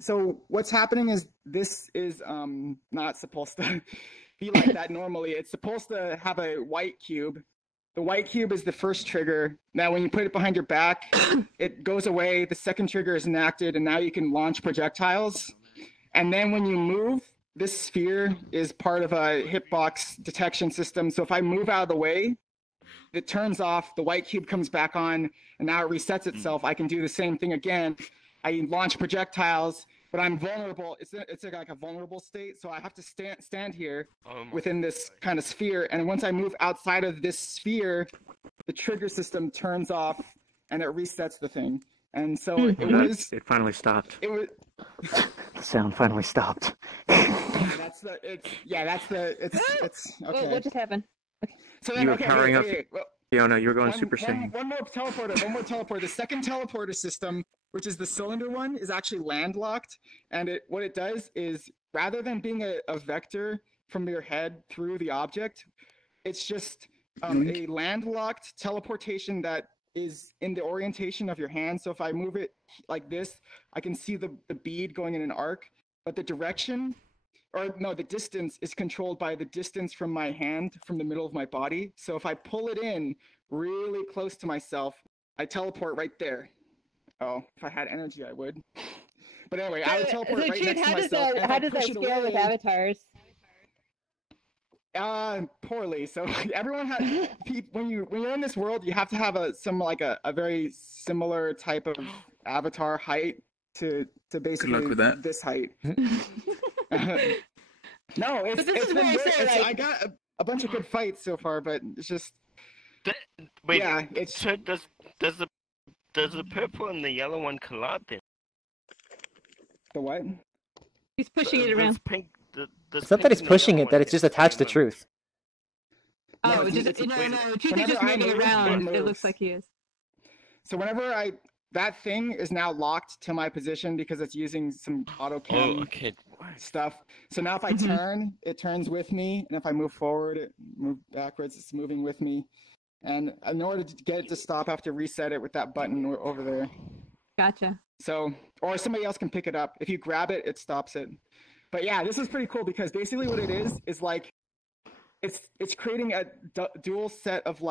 So what's happening is this is not supposed to be like that normally. It's supposed to have a white cube. The white cube is the first trigger. Now, when you put it behind your back, it goes away. The second trigger is enacted, and now you can launch projectiles. And then when you move, this sphere is part of a hitbox detection system. So if I move out of the way, it turns off, the white cube comes back on, and now it resets itself. I can do the same thing again. I launch projectiles, but I'm vulnerable. It's like a vulnerable state, so I have to stand here within this kind of sphere. And once I move outside of this sphere, the trigger system turns off, and it resets the thing. And so it finally stopped. It was. The sound finally stopped. It's okay. What just happened? Okay. So then, you were powering up. Fiona, you were going Super Saiyan. One more teleporter. The second teleporter system, which is the cylinder one, is actually landlocked. And what it does is, rather than being a vector from your head through the object, it's just a landlocked teleportation that is in the orientation of your hand. So if I move it like this, I can see the bead going in an arc, but the direction, the distance is controlled by the distance from my hand from the middle of my body. So if I pull it in really close to myself, I teleport right there. Oh, if I had energy, I would. But anyway, I would teleport right next to myself. How does that scale with avatars? Poorly. So everyone has when you're in this world, you have to have a very similar type of avatar height to basically Good luck with that. This height. No, it's been great. I got a bunch of good fights so far, but it's just wait. Yeah, so does the purple and the yellow one collide then? The what? He's pushing it around. It's not that he's pushing it; that it's just attached to truth. Oh, no, Truth is just moving around. It looks like he is. So whenever that thing is now locked to my position because it's using some auto cam stuff. So now if I turn, it turns with me, and if I move forward, it moves backwards. It's moving with me, and in order to get it to stop, I have to reset it with that button over there. Gotcha. So, or somebody else can pick it up. If you grab it, it stops it. But yeah, this is pretty cool because basically what it is like it's creating a dual set of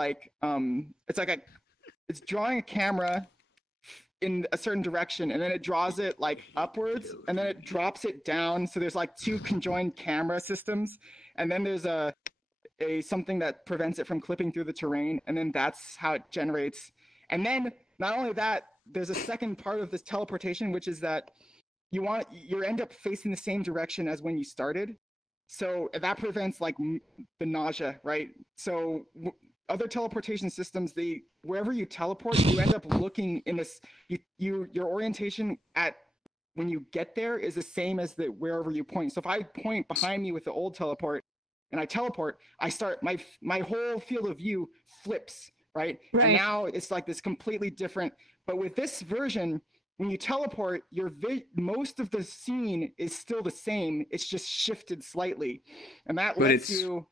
it's drawing a camera in a certain direction, and then it draws it like upwards, and then it drops it down. So there's like two conjoined camera systems, and then there's something that prevents it from clipping through the terrain, and then that's how it generates. And then not only that, there's a second part of this teleportation, which is that you end up facing the same direction as when you started. So that prevents like the nausea, right? So other teleportation systems, wherever you teleport, you end up looking in this. Your orientation at when you get there is the same as wherever you point. So if I point behind me with the old teleport and I teleport, I start my whole field of view flips, right? And now it's like this completely different. But with this version, when you teleport, most of the scene is still the same. It's just shifted slightly, and that lets you.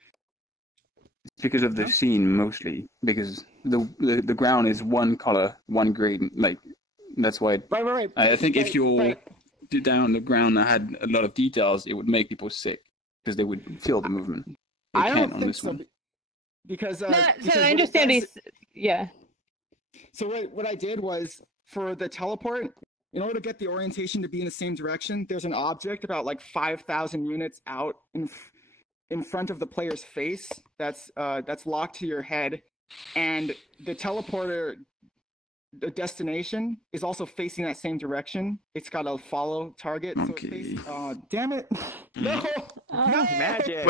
It's because of the scene mostly, because the ground is one color, one grade. Like that's why. Right. I think if you down on the ground that had a lot of details, it would make people sick because they would feel the movement. I don't think so. Because so I understand yeah. So what I did was for the teleport, in order to get the orientation to be in the same direction, there's an object about like 5,000 units out in front of the player's face that's locked to your head, and the teleporter, the destination is also facing that same direction. It's got a follow target. Okay. So damn it! No, magic.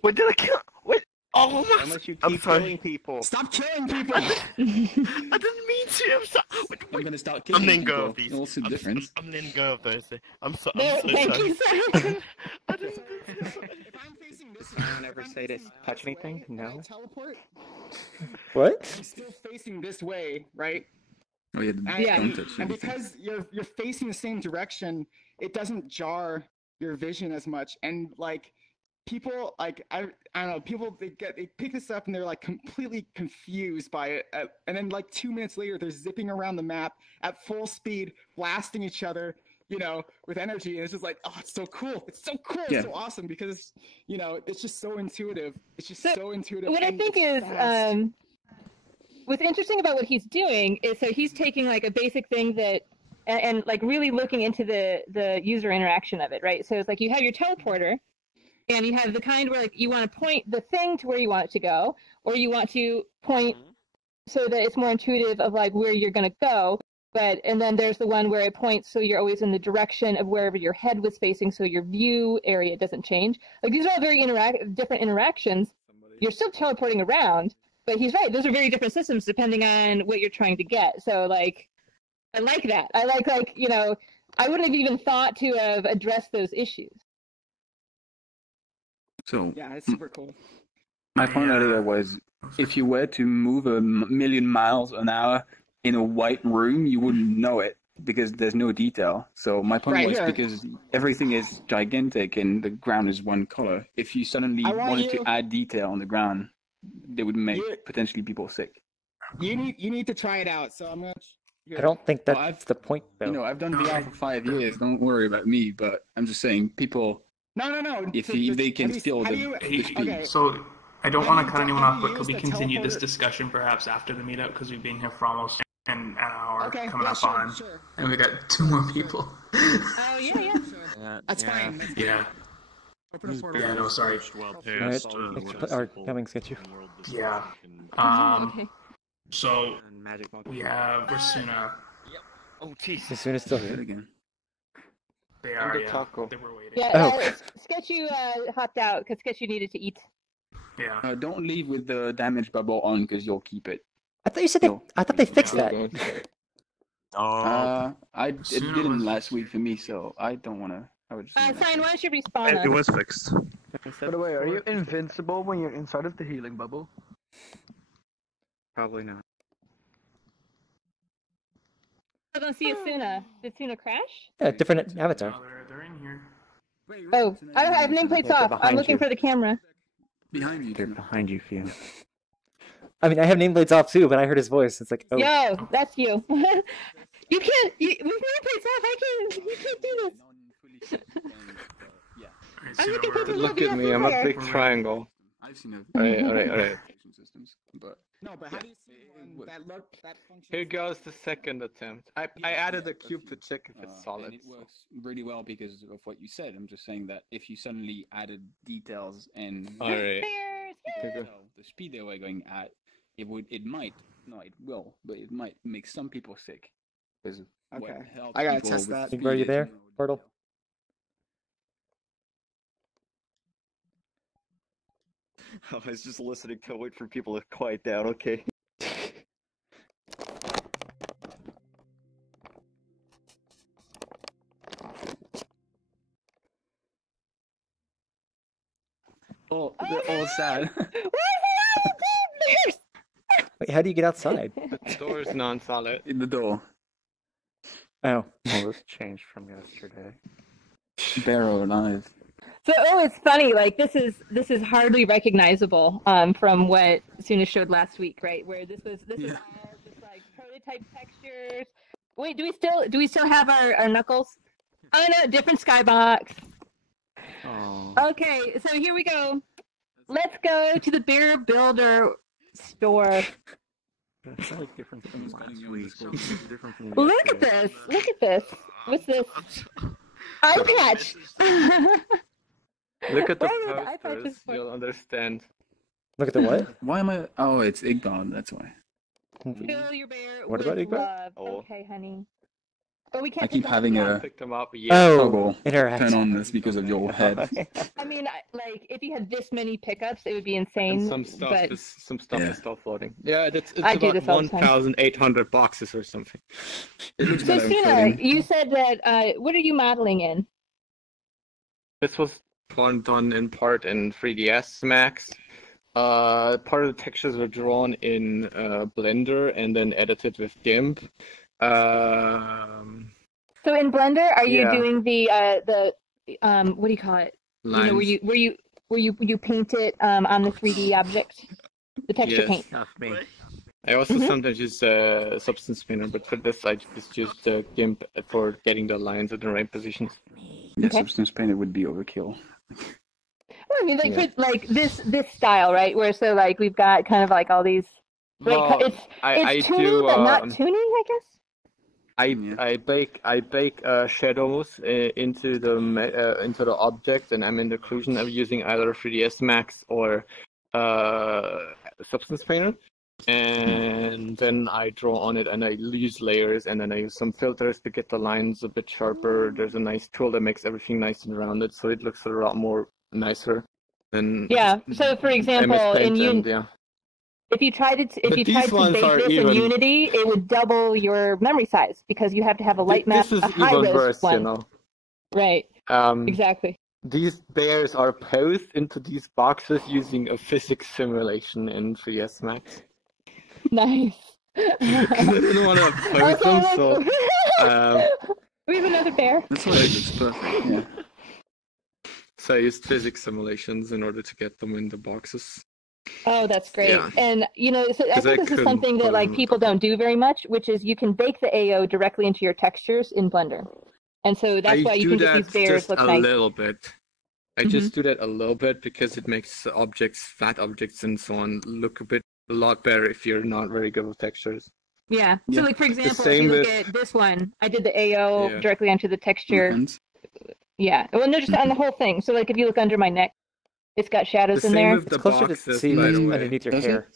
What did I kill? What? Oh my! Unless you keep killing people. Stop killing people! I didn't mean to. I'm sorry. I'm gonna start killing letting people. go of these. What's the difference? I'm letting go of those. I'm so Thank you, sorry. If I'm facing this way, I don't ever say to touch anything. No. Teleport. What? I'm still facing this way, right? Oh yeah, don't touch and anything. because you're facing the same direction, it doesn't jar your vision as much. And like people, like I don't know, people they pick this up and they're like completely confused by it. And then like 2 minutes later, they're zipping around the map at full speed, blasting each other, with energy. And it's just like, oh, it's so cool. It's so cool. Yeah. It's so awesome because it's just so intuitive. It's just so intuitive. What I think is fast. what's interesting about what he's doing is so he's taking like a basic thing that and like really looking into the user interaction of it, right? So it's like you have your teleporter and you have the kind where like you want to point the thing to where you want it to go, or you want to point so that it's more intuitive of like where you're going to go. And then there's the one where it points so you're always in the direction of wherever your head was facing, so your view area doesn't change. Like these are all very different interactions. You're still teleporting around, but he's right. Those are very different systems depending on what you're trying to get. So like, I like that. I like I wouldn't have even thought to have addressed those issues. So yeah, it's super cool. My point earlier was, if you were to move 1,000,000 miles an hour in a white room, you wouldn't know it because there's no detail. So my point was because everything is gigantic and the ground is one color. If you suddenly wanted to add detail on the ground, they would make potentially people sick. You need to try it out. So I'm gonna. I don't think that's the point, though. I've done VR for 5 years. Don't worry about me. But I'm just saying, people. No. If they can feel the speed. Okay. So I don't want to cut anyone off, but could we continue this discussion perhaps after the meetup? Because we've been here for almost an hour coming up on, and we got 2 more people. Oh yeah. That's fine. Yeah. Yeah. No, sorry. Our coming sketch you. Yeah. Okay. So we have Rasuna. Oh jeez. Rasuna's still here again. They are. Yeah. They were waiting. Yeah. Sketchy hopped out because Sketchy needed to eat. Yeah. Don't leave with the damage bubble on because you'll keep it. I thought you said I thought they fixed that. It didn't last week for me, so I don't want to. I would just. Fine. Why don't you respawn us? It was fixed. By the way, are you invincible when you're inside of the healing bubble? Probably not. I don't see Asuna. Did Asuna crash? Yeah, different avatar. No, they're in here. Oh, I have nameplates off. I'm looking for the camera. Behind you. They're behind you, Fio. I mean, I have nameplates off too, but I heard his voice. It's like, oh. Yo, that's you. You can't. With nameplates off, you can't do this. I'm looking for Look at me. I'm a big triangle. I've seen it. All right. No, but how do you see one that functions? Here goes the second attempt. I added a cube to check if it's solid. And it works really well because of what you said. I'm just saying that if you suddenly added details and Alright. the speed they were going at, it will make some people sick. Because I gotta test that. Are you there, Portal? I was just listening to wait for people to quiet down, okay? Oh, they're all sad. Wait, how do you get outside? The door is non-solid. In the door. Oh. Well, this changed from yesterday. Barrow alive. So, it's funny. Like this is hardly recognizable from what Suna showed last week, right? Where this is all just like prototype textures. Wait, do we still have our knuckles? Oh no, different skybox. Oh. Okay, so here we go. Let's go to the Bear Builder store. It's like different from last week. Different from Look at this. Look at this. What's this? Eye patch. Look at the Why are the eye posters, patches for? you'll understand. Look at the what? Why am I? Oh, it's Igbon. That's why. Fill your bear What with about Igor? love. Okay, honey. Oh, we can't. I keep pick them having up a yet. Picked them up. toggle interact. turn on this because of your head. I mean, like if you had this many pickups, it would be insane. And some stuff but... is still floating. Yeah, it's I do about this all the time. 1,800 boxes or something. It looks So, better Suna, floating. you said that. What are you modeling in? This was done in part in 3ds Max. Part of the textures were drawn in Blender and then edited with GIMP. So in Blender, are you Yeah. doing the what do you call it? Lines. You know, where you paint it on the 3D object, the texture Yes. paint. Not me. I also sometimes use Substance Spinner, but for this I just use the GIMP for getting the lines in the right positions. Yeah, Okay. Substance Painter would be overkill. Well, I mean, like Yeah. for like this style, right? Where so like we've got kind of like all these. Like, Well, it's I tuning, do, but not tuning, I guess. I bake shadows into the object, and I'm in the occlusion. I'm using either 3ds Max or Substance Painter, and then I draw on it, and I use layers, and then I use some filters to get the lines a bit sharper. There's a nice tool that makes everything nice and rounded, so it looks a lot more nicer than Yeah. So for example, MS Paint in and, yeah. if you tried to But bake these ones are this in even- Unity, it would double your memory size because you have to have a light map, This is a high even res worse, one. you know. Right. Exactly. These bears are posed into these boxes using a physics simulation in 3ds Max. Nice. Because I didn't want to pose them, so we have another bear. That's why it looks perfect. Yeah. So I used physics simulations in order to get them in the boxes. Oh, that's great. Yeah. And you know, so I 'Cause I think this is couldn't something put that like them- people don't do very much, which is you can bake the AO directly into your textures in Blender, and so that's why you can get these bears just look a nice. little bit. I just do that a little bit because it makes objects, flat objects, and so on look a lot better if you're not very good with textures. Yeah. So like for The example, if same you look with- at this one, I did the AO Yeah. directly onto the texture. Yeah. Well, no, just on the whole thing. So like if you look under my neck, it's got shadows The in same there. with the It's closer to boxes, see by the way. underneath your Does it? hair.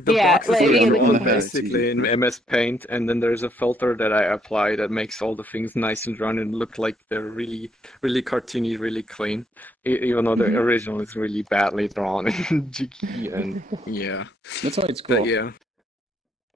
The Yeah, boxes like, are you get drawn the- basically in MS Paint, and then there's a filter that I apply that makes all the things nice and round and look like they're really, really cartoony, really clean. Even though the original is really badly drawn and jiggy, and yeah. That's why it's But cool. yeah.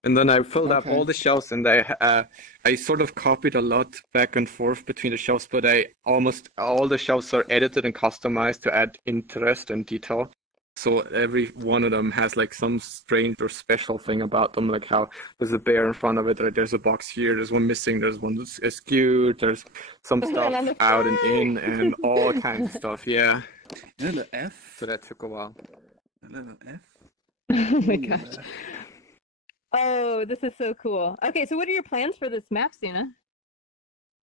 And then I filled up Okay. all the shelves, and I sort of copied a lot back and forth between the shelves, but almost all the shelves are edited and customized to add interest and detail. So every one of them has like some strange or special thing about them, like how there's a bear in front of it, or there's a box here, there's one missing, there's one that's skewed, there's some stuff out and in, and all kinds of stuff. Yeah. Yeah, the F. So that took a while. A little F. Oh my gosh. Oh, this is so cool. Okay, so what are your plans for this map, Suna?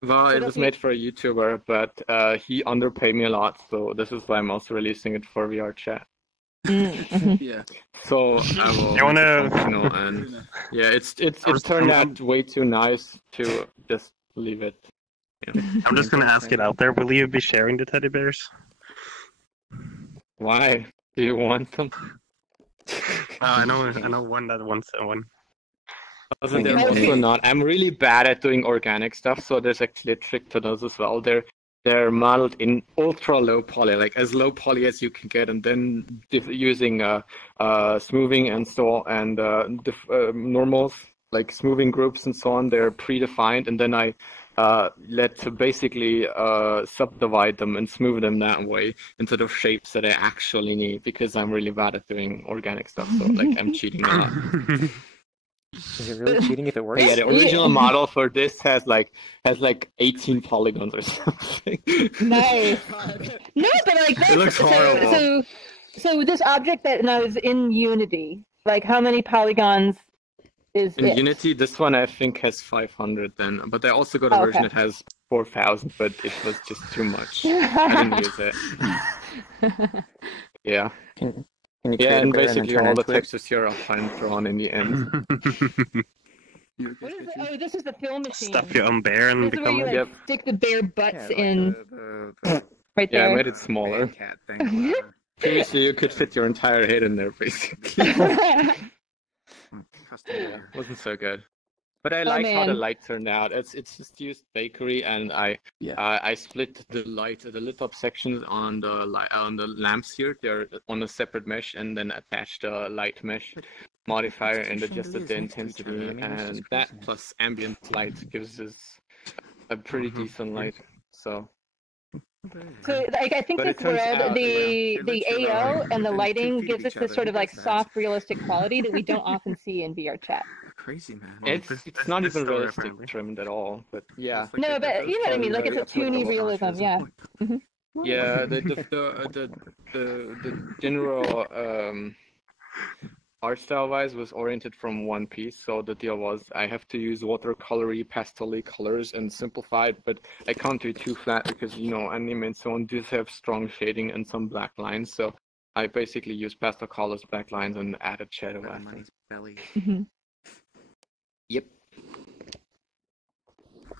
Well, it that's was you- made for a YouTuber, but he underpaid me a lot, so this is why I'm also releasing it for VRChat. Yeah. So I will, You wanna- and yeah, it's turned out way too nice to just leave it. Yeah. I'm just gonna ask it out there. Will you be sharing the teddy bears? Why? Do you want them? I know one that wants one. Also, they're also not. I'm really bad at doing organic stuff, so there's actually a trick to those as well. they're modeled in ultra low poly, like as low poly as you can get, and then using smoothing and normals, like smoothing groups and so on. They're predefined, and then I let to basically subdivide them and smooth them that way into the shapes that I actually need, because I'm really bad at doing organic stuff. So like I'm cheating a lot. Is it really cheating if it works? Yeah, the original model for this has like 18 polygons or something. Nice. No, but like It looks horrible. So this object that now is in Unity, like how many polygons is In it? Unity, this one I think has 500 then, but I also got a version that has 4,000, but it was just too much. I didn't use it. Yeah. Yeah, and basically all the textures here are fine drawn in the end. What is it? Oh, this is the film machine. Stuff your own bear and This is where become you like, stick the bear butts in. Right Yeah, there. I made it smaller. Previously, you could fit your entire head in there, basically. Wasn't so good. But I like how the light turned out. It's just used bakery, and I split the lit up sections on the lamps here. They're on a separate mesh, and then attached a light mesh modifier and adjusted the intensity, and that plus ambient light gives us a pretty decent light. So like I think this world, the AO and the lighting gives us this sort of like soft, realistic quality that we don't often see in VRChat. Crazy, man. It's not even realistic trimmed at all, but yeah. No, but you know what I mean. Like it's a toony realism, yeah. Mm-hmm. Yeah, the general art style wise was oriented from one piece. So the deal was I have to use watercolory, pastel-y colors and simplify it, but I can't do too flat because anime and so on does have strong shading and some black lines. So I basically use pastel colors, black lines, and added shadow after. Mm-hmm. Yep.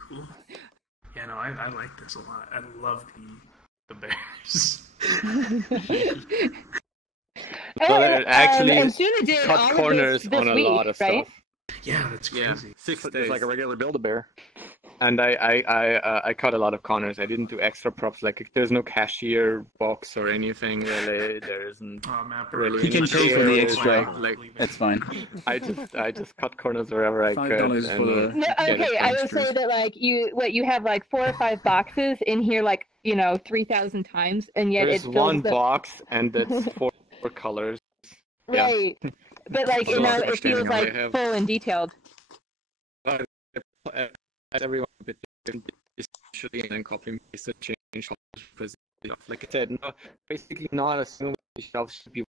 Cool. Yeah, no, I like this a lot. I love the bears. Well, it actually and Suna did cut all corners of this on a week, lot of right? stuff. Yeah, that's crazy. 6 days. It's like a regular Build-A-Bear. And I cut a lot of corners. I didn't do extra props. Like there's no cashier box or anything really. There isn't really. You can pay for the extra. Like That's fine. I just cut corners wherever I could. $5 for the. No, okay, I would say that like you have like 4 or 5 boxes in here, like 3,000 times, and yet There's it fills one the... box, and that's 4 colors. Right, but like it feels like full and detailed. Everyone a bit different, especially, and then copy and paste it, change colors, like I said, basically not assuming the shelf should be.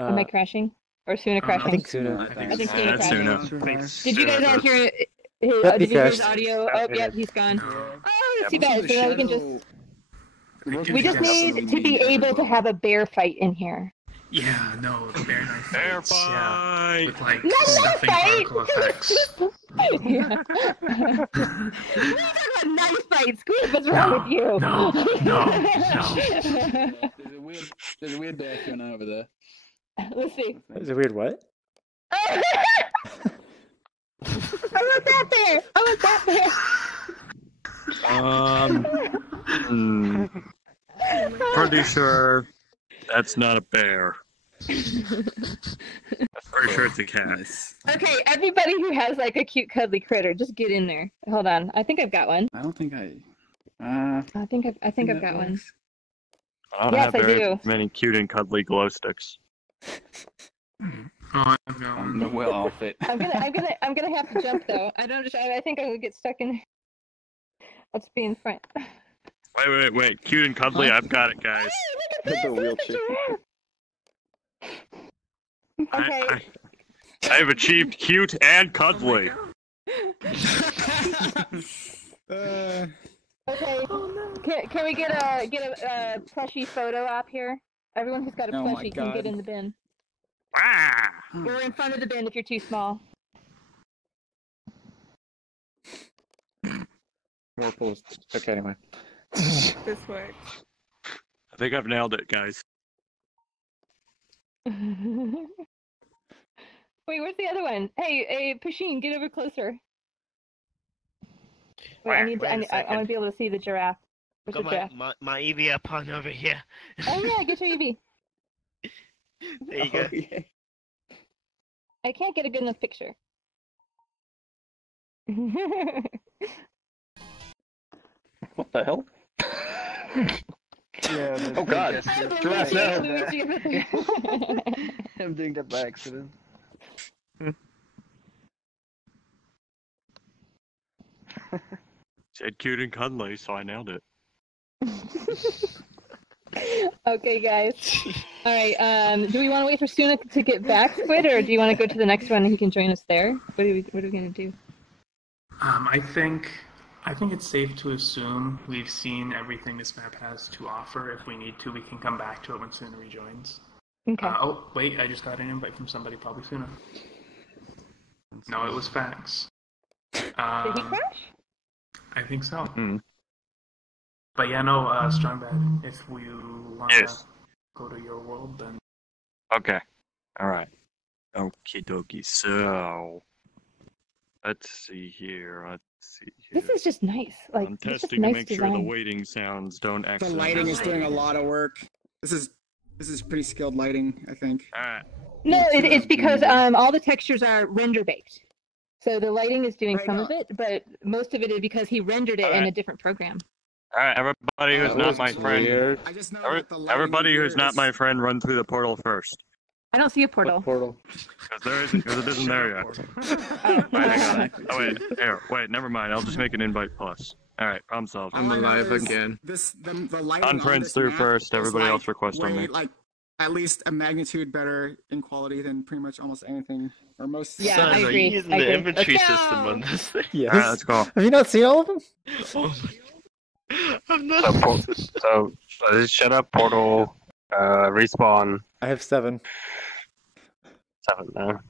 Am I crashing? Or Suna crashing? I think Suna. I think Suna crashed. Did you guys all hear Yep, did you hear his audio? Oh, yep, he's gone. Oh, that's too bad. So now we can just... We just need to be able to have a bear fight in here. Yeah, no, the bear knife Bear fights, yeah, fight! with like Not stuffing fight! particle effects. Yeah. What are you talking about knife fights? Squeeze, what's wrong with you? No. There's a weird bear going on over there. Let's see. Is it weird what? I want that bear! I want that bear! Pretty sure that's not a bear. Pretty sure it's a cat. Okay, everybody who has like a cute cuddly critter, just get in there. Hold on, I think I've got one. I don't think I think I've got one. I don't have very many cute and cuddly glow sticks. Oh, no. the well outfit. I'm gonna have to jump though. I think I would get stuck in. Let's be in front. Wait. Cute and cuddly, I've got it, guys. Hey, look at this! Look at okay. I have achieved cute and cuddly. Okay. Can we get a plushie photo op here? Everyone who's got a plushie can get in the bin. Or in front of the bin if you're too small. More posts. Okay, anyway. This works. I think I've nailed it, guys. Wait, where's the other one? Hey, Pasheen, get over closer. Wait, I need to. I want to be able to see the giraffe. Where's the Got giraffe? my EV up on over here. Oh yeah, get your EV. There you go. Yeah. I can't get a good enough picture. What the hell? Yeah. Oh God! Giraffe now. I'm doing that by accident. Said cute and cuddly, so I nailed it. Okay, guys. All right. Do we want to wait for Suna to get back, Squid, or do you want to go to the next one and he can join us there? What are we gonna do? I think it's safe to assume we've seen everything this map has to offer. If we need to, we can come back to it when Suna rejoins. Okay. Oh, wait, I just got an invite from somebody, probably Suna. No, it was Fax. Did he crash? I think so. But yeah, no, Strongbad, if you want to go to your world, then... Okay. Alright. Okie dokie. So, let's see here. This is just nice. Like, I'm this is testing nice to make sure design. the waiting sounds don't The accidentally... lighting is doing a lot of work. This is pretty skilled lighting, I think. Alright. No, it's because all the textures are render baked. So the lighting is doing some of it, but most of it is because he rendered it in a different program. Alright, everybody who's not my friend... I just know Everybody who's not my friend, run through the portal first. I don't see a portal. Because it isn't there yet. Wait, hang on. Oh, wait, never mind. I'll just make an invite plus. Alright, problem solved. I'm alive again. The lighting On friends through first, everybody else request on me. Like, at least a magnitude better in quality than pretty much almost anything, or most. Yeah, I agree. Using the inventory system on this thing. Yes. Alright, let's go. Have you not seen all of them? I'm not. So shut up, portal, respawn. I have 7. 7 now.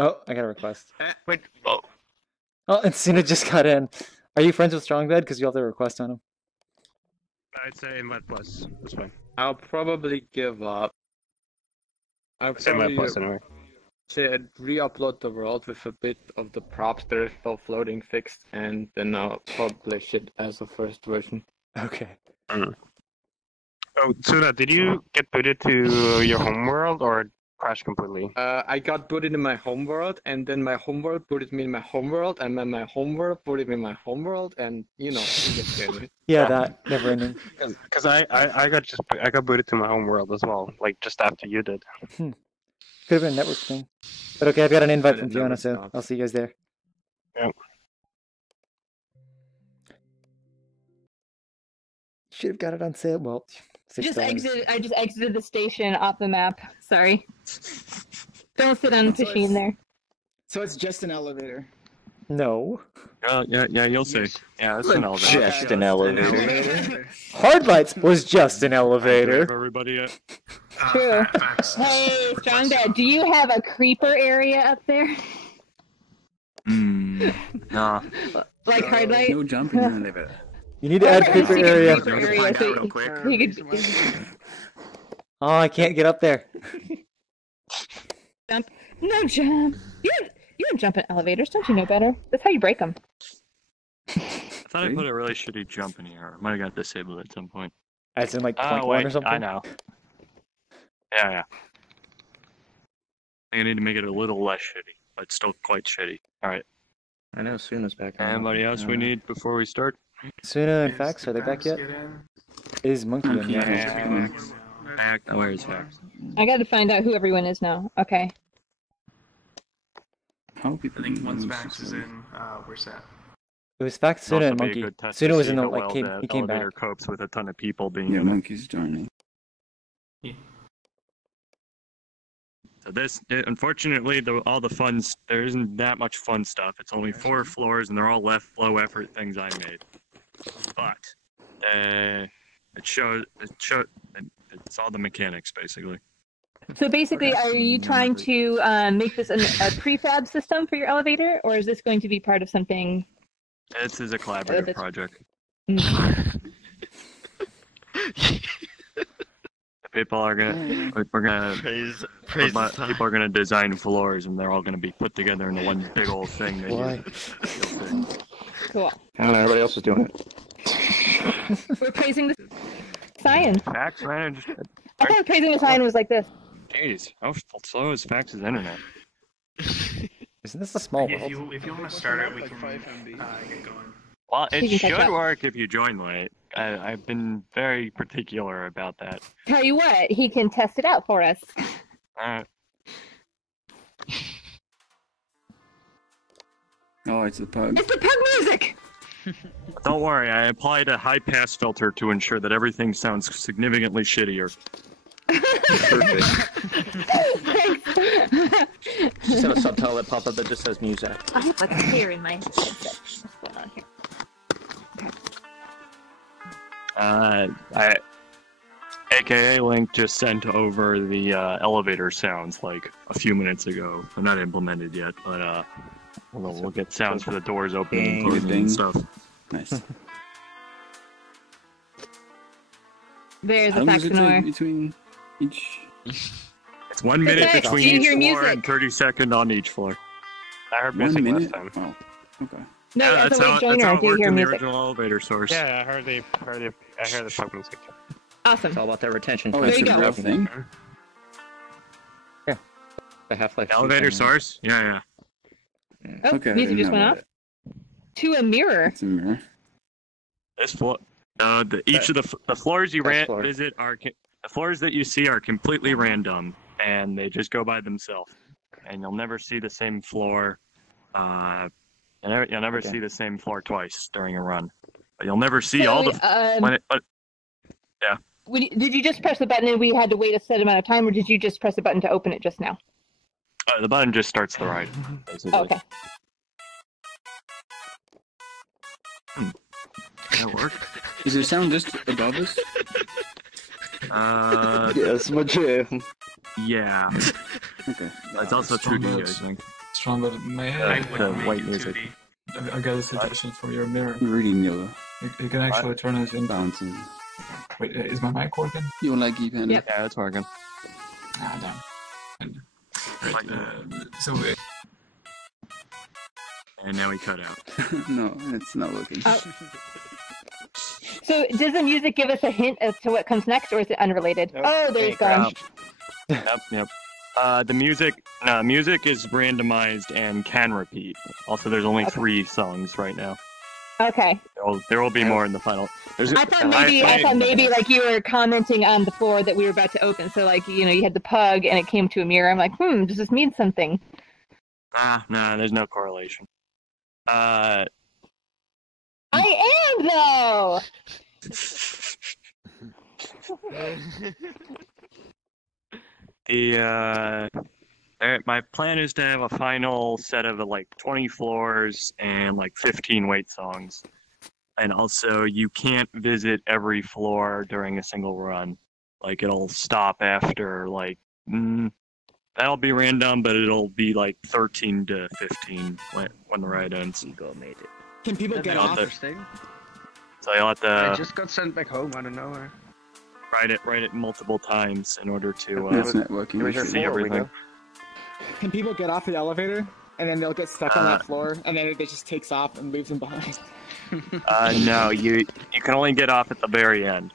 Oh, I got a request. Wait. Oh. Oh, and Suna just got in. Are you friends with Strongbed? Because you have the request on him. I'd say invite plus. This way. I'll probably give up. I'll Say invite plus probably anyway. say I'd re-upload the world with a bit of the props that are still floating fixed, and then I'll publish it as a first version. Okay. Oh, Suna, did you get booted to your home world or crash completely? I got booted in my home world, and then my home world booted me in my home world, and then my home world booted me in my home world, and you know, you get the idea. Yeah, that never ending. Because I got booted to my home world as well, like just after you did. Could have been a network thing. But okay, I've got an invite from Fiona, so I'll see you guys there. Yep. Should have got it on sale. Well, I just exited the station off the map. Sorry. Don't sit on the machine there. So it's just an elevator. No. Yeah, you'll see. Yeah, it's an elevator. Just an elevator. Hardlights was just an elevator. Everybody at... True. Hey, Strongbad, do you have a creeper area up there? Nah. Like Hardlight? No jumping in the elevator. You need to add creeper area. Oh, I can't get up there. Jump. No jump. You don't jump in elevators. Don't you know better? That's how you break them. I thought I put a really shitty jump in here. I might have got disabled at some point. As in like point one or something? I know. Yeah. I think I need to make it a little less shitty, but still quite shitty. Alright. I know Suna's back on. Anybody else we need before we start? Suna and Fax, are they back yet? Is Monkey in yet? Back. Oh, where is Fax? I gotta find out who everyone is now. Okay. I think once Fax is in, we're set. It was Fax, Suna, and Monkey. Suna was in the like he came back. Elevator copes with a ton of people being Yeah, in it. Monkey's joining. Yeah. So this, unfortunately, all the fun, there isn't that much fun stuff. It's only 4 floors, and they're all low effort things I made. But it's all the mechanics basically. So basically, are you trying to make this a prefab system for your elevator, or is this going to be part of something? This is a collaborative project. People are gonna people are gonna design floors, and they're all gonna be put together into one big old thing. Why? Cool. I don't know, everybody else is doing it. We're praising the Cyan. Fax, man. I thought praising the Cyan was like this. Jeez, how slow is Fax's internet? Isn't this a small If world? you want to start it, we can get going. Well, it You can catch should up. work if you join late. I've been very particular about that. Tell you what, he can test it out for us. Oh, it's the pug. It's the pug music! Don't worry, I applied a high pass filter to ensure that everything sounds significantly shittier. Perfect. Just have a subtitle that popped up that just says music. I have like a hair in my headset. What's going on here? AKA Link just sent over the elevator sounds like a few minutes ago. They're not implemented yet, but we'll get sounds for the doors opening and closing and stuff. Nice. There's How a long does it take Faxanor. between each? It's 1 minute Okay, between do you each hear floor music? and 30 seconds on each floor. I heard 1 music minute? last time. Oh, okay. No, Yeah, as that's a how late joiner, it do you worked hear in the music? original elevator source. Yeah, I heard the pub music. Awesome. It's all about that retention. Oh, time. it's you a go. real thing? The Half-Life Elevator 2 thing. source? Yeah. Oh, Okay, I music didn't just know went about off. To a mirror. It's a mirror. This floor, each of the floors you floor. visit the floors that you see are completely random, and they just go by themselves. And you'll never see the same floor. You'll never see the same floor twice during a run. But you'll never see all the. Yeah. Did you just press the button and we had to wait a set amount of time, or did you just press the button to open it just now? The button just starts the ride. Basically. Oh, okay. That work? Is the sound just above us? Yes, my jam. Yeah. Okay. It's also 2D, I think. Strong, but may I? The white music. I got a suggestion for your mirror. Reading Yoda. You can actually turn it in. Bouncing. Wait, is my mic working? You like E-Pen? Yep. Yeah, it's working. Ah, damn. Right, so And now he cut out. No, it's not working. So does the music give us a hint as to what comes next, or is it unrelated? Oh, there you go. Yep. The music is randomized and can repeat. Also, there's only 3 songs right now. Okay. There will be more in the final. I thought maybe like you were commenting on the floor that we were about to open. So like, you had the pug and it came to a mirror. I'm like, does this mean something? No, there's no correlation. I am though. My plan is to have a final set of like 20 floors and like 15 wait songs. And also, you can't visit every floor during a single run. Like, it'll stop after like that'll be random, but it'll be like 13 to 15 when the ride ends. Ego made it. Can people get off? So you'll have I to just got sent back home out of nowhere. ride it multiple times in order to It's not working. see everything. Can people get off the elevator and then they'll get stuck on that floor and then it just takes off and leaves them behind? No, you can only get off at the very end.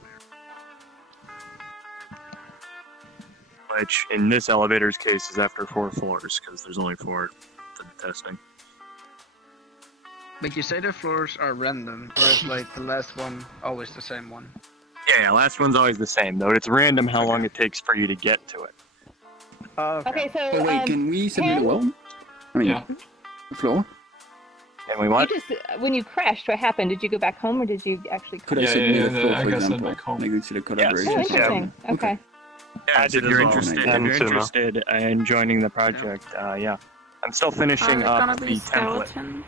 Which, in this elevator's case, is after 4 floors, because there's only 4 to the testing. But you say the floors are random, or is like the last one always the same one? Yeah, last one's always the same, though. It's random how long it takes for you to get to it. Okay, so Oh wait, can we submit a well? I mean, the floor? And we what? When you crashed, what happened? Did you go back home, or did you actually? Could I submit a floor, I for got sent example? back home. Like into the collaboration. Oh, interesting. Okay. Yeah, so if you're interested in joining the project, yeah. I'm still finishing up the template.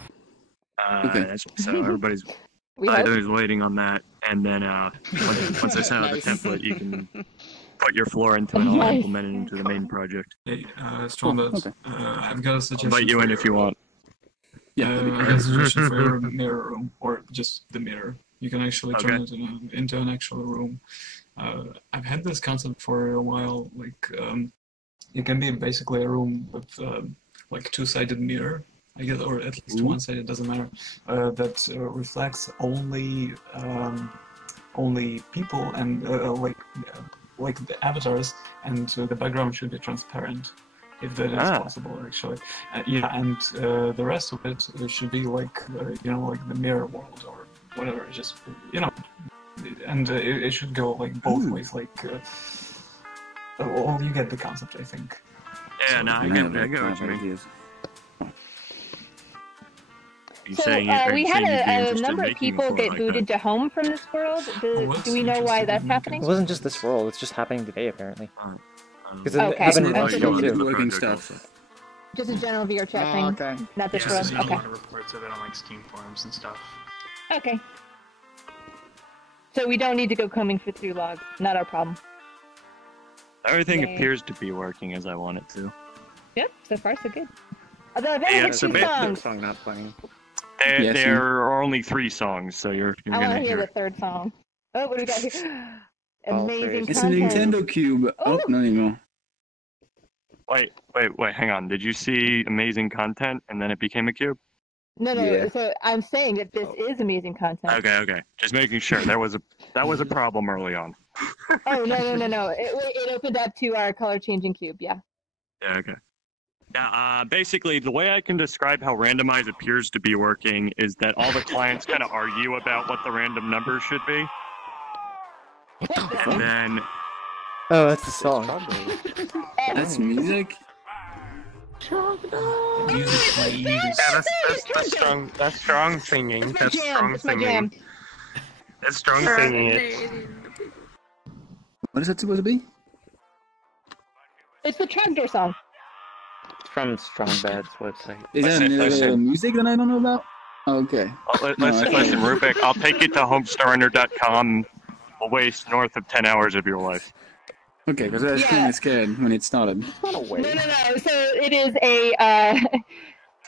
So everybody's waiting on that, and then once I set up the template, you can put your floor into it and I'll implement it into the main project. Hey, Strombat, I've got a suggestion. I'll invite you in if you want. Yeah, I've got a suggestion for your mirror room, or just the mirror. You can actually turn it into an actual room. I've had this concept for a while. Like, it can be basically a room with like 2-sided mirror, I guess, or at least one side, it doesn't matter, that reflects only people and like the avatars, and the background should be transparent, if that is possible, actually. Yeah, and the rest of it should be like like the mirror world or whatever. Just and it should go like both ways. Like, well, you get the concept, I think. Yeah, So, no, I get what you mean. We had a number of people get booted to home from this world. Do we know why that's happening? It wasn't just this world, it's just happening today, apparently. Because Okay. it happened in Okay. Australia, too. stuff. Just a general VRChat thing, okay. not this Yeah, world. there's a Okay. lot of reports of it on like Steam forums and stuff. Okay. So we don't need to go combing through logs. Not our problem. Everything Yay. appears to be working as I want it to. Yep. So far, so good. Although I've Yeah, only so two songs. Song not playing. There are only 3 songs, so you're I want gonna to hear hear the it. third song. Oh, what do we got here? Amazing It's a content. Nintendo Cube. Oh, not anymore. Wait, hang on. Did you see amazing content and then it became a cube? No. Yeah. So I'm saying that this is amazing content. Okay. Just making sure. That was a problem early on. Oh no. It opened up to our color changing cube. Yeah. Yeah, okay. Yeah, basically, the way I can describe how randomize appears to be working is that all the clients kind of argue about what the random number should be. And then... Oh, that's the song. That's music? That's strong singing. That's strong It's my singing. jam. That's strong singing. What is that supposed to be? It's the trapdoor song. From Strong Bad's website. Is that music that I don't know about? Oh, okay. Listen, Rubik, I'll take you to homestarrunner.com. A waste north of 10 hours of your life. Okay, because I was kind of scared when it started. No. So it is a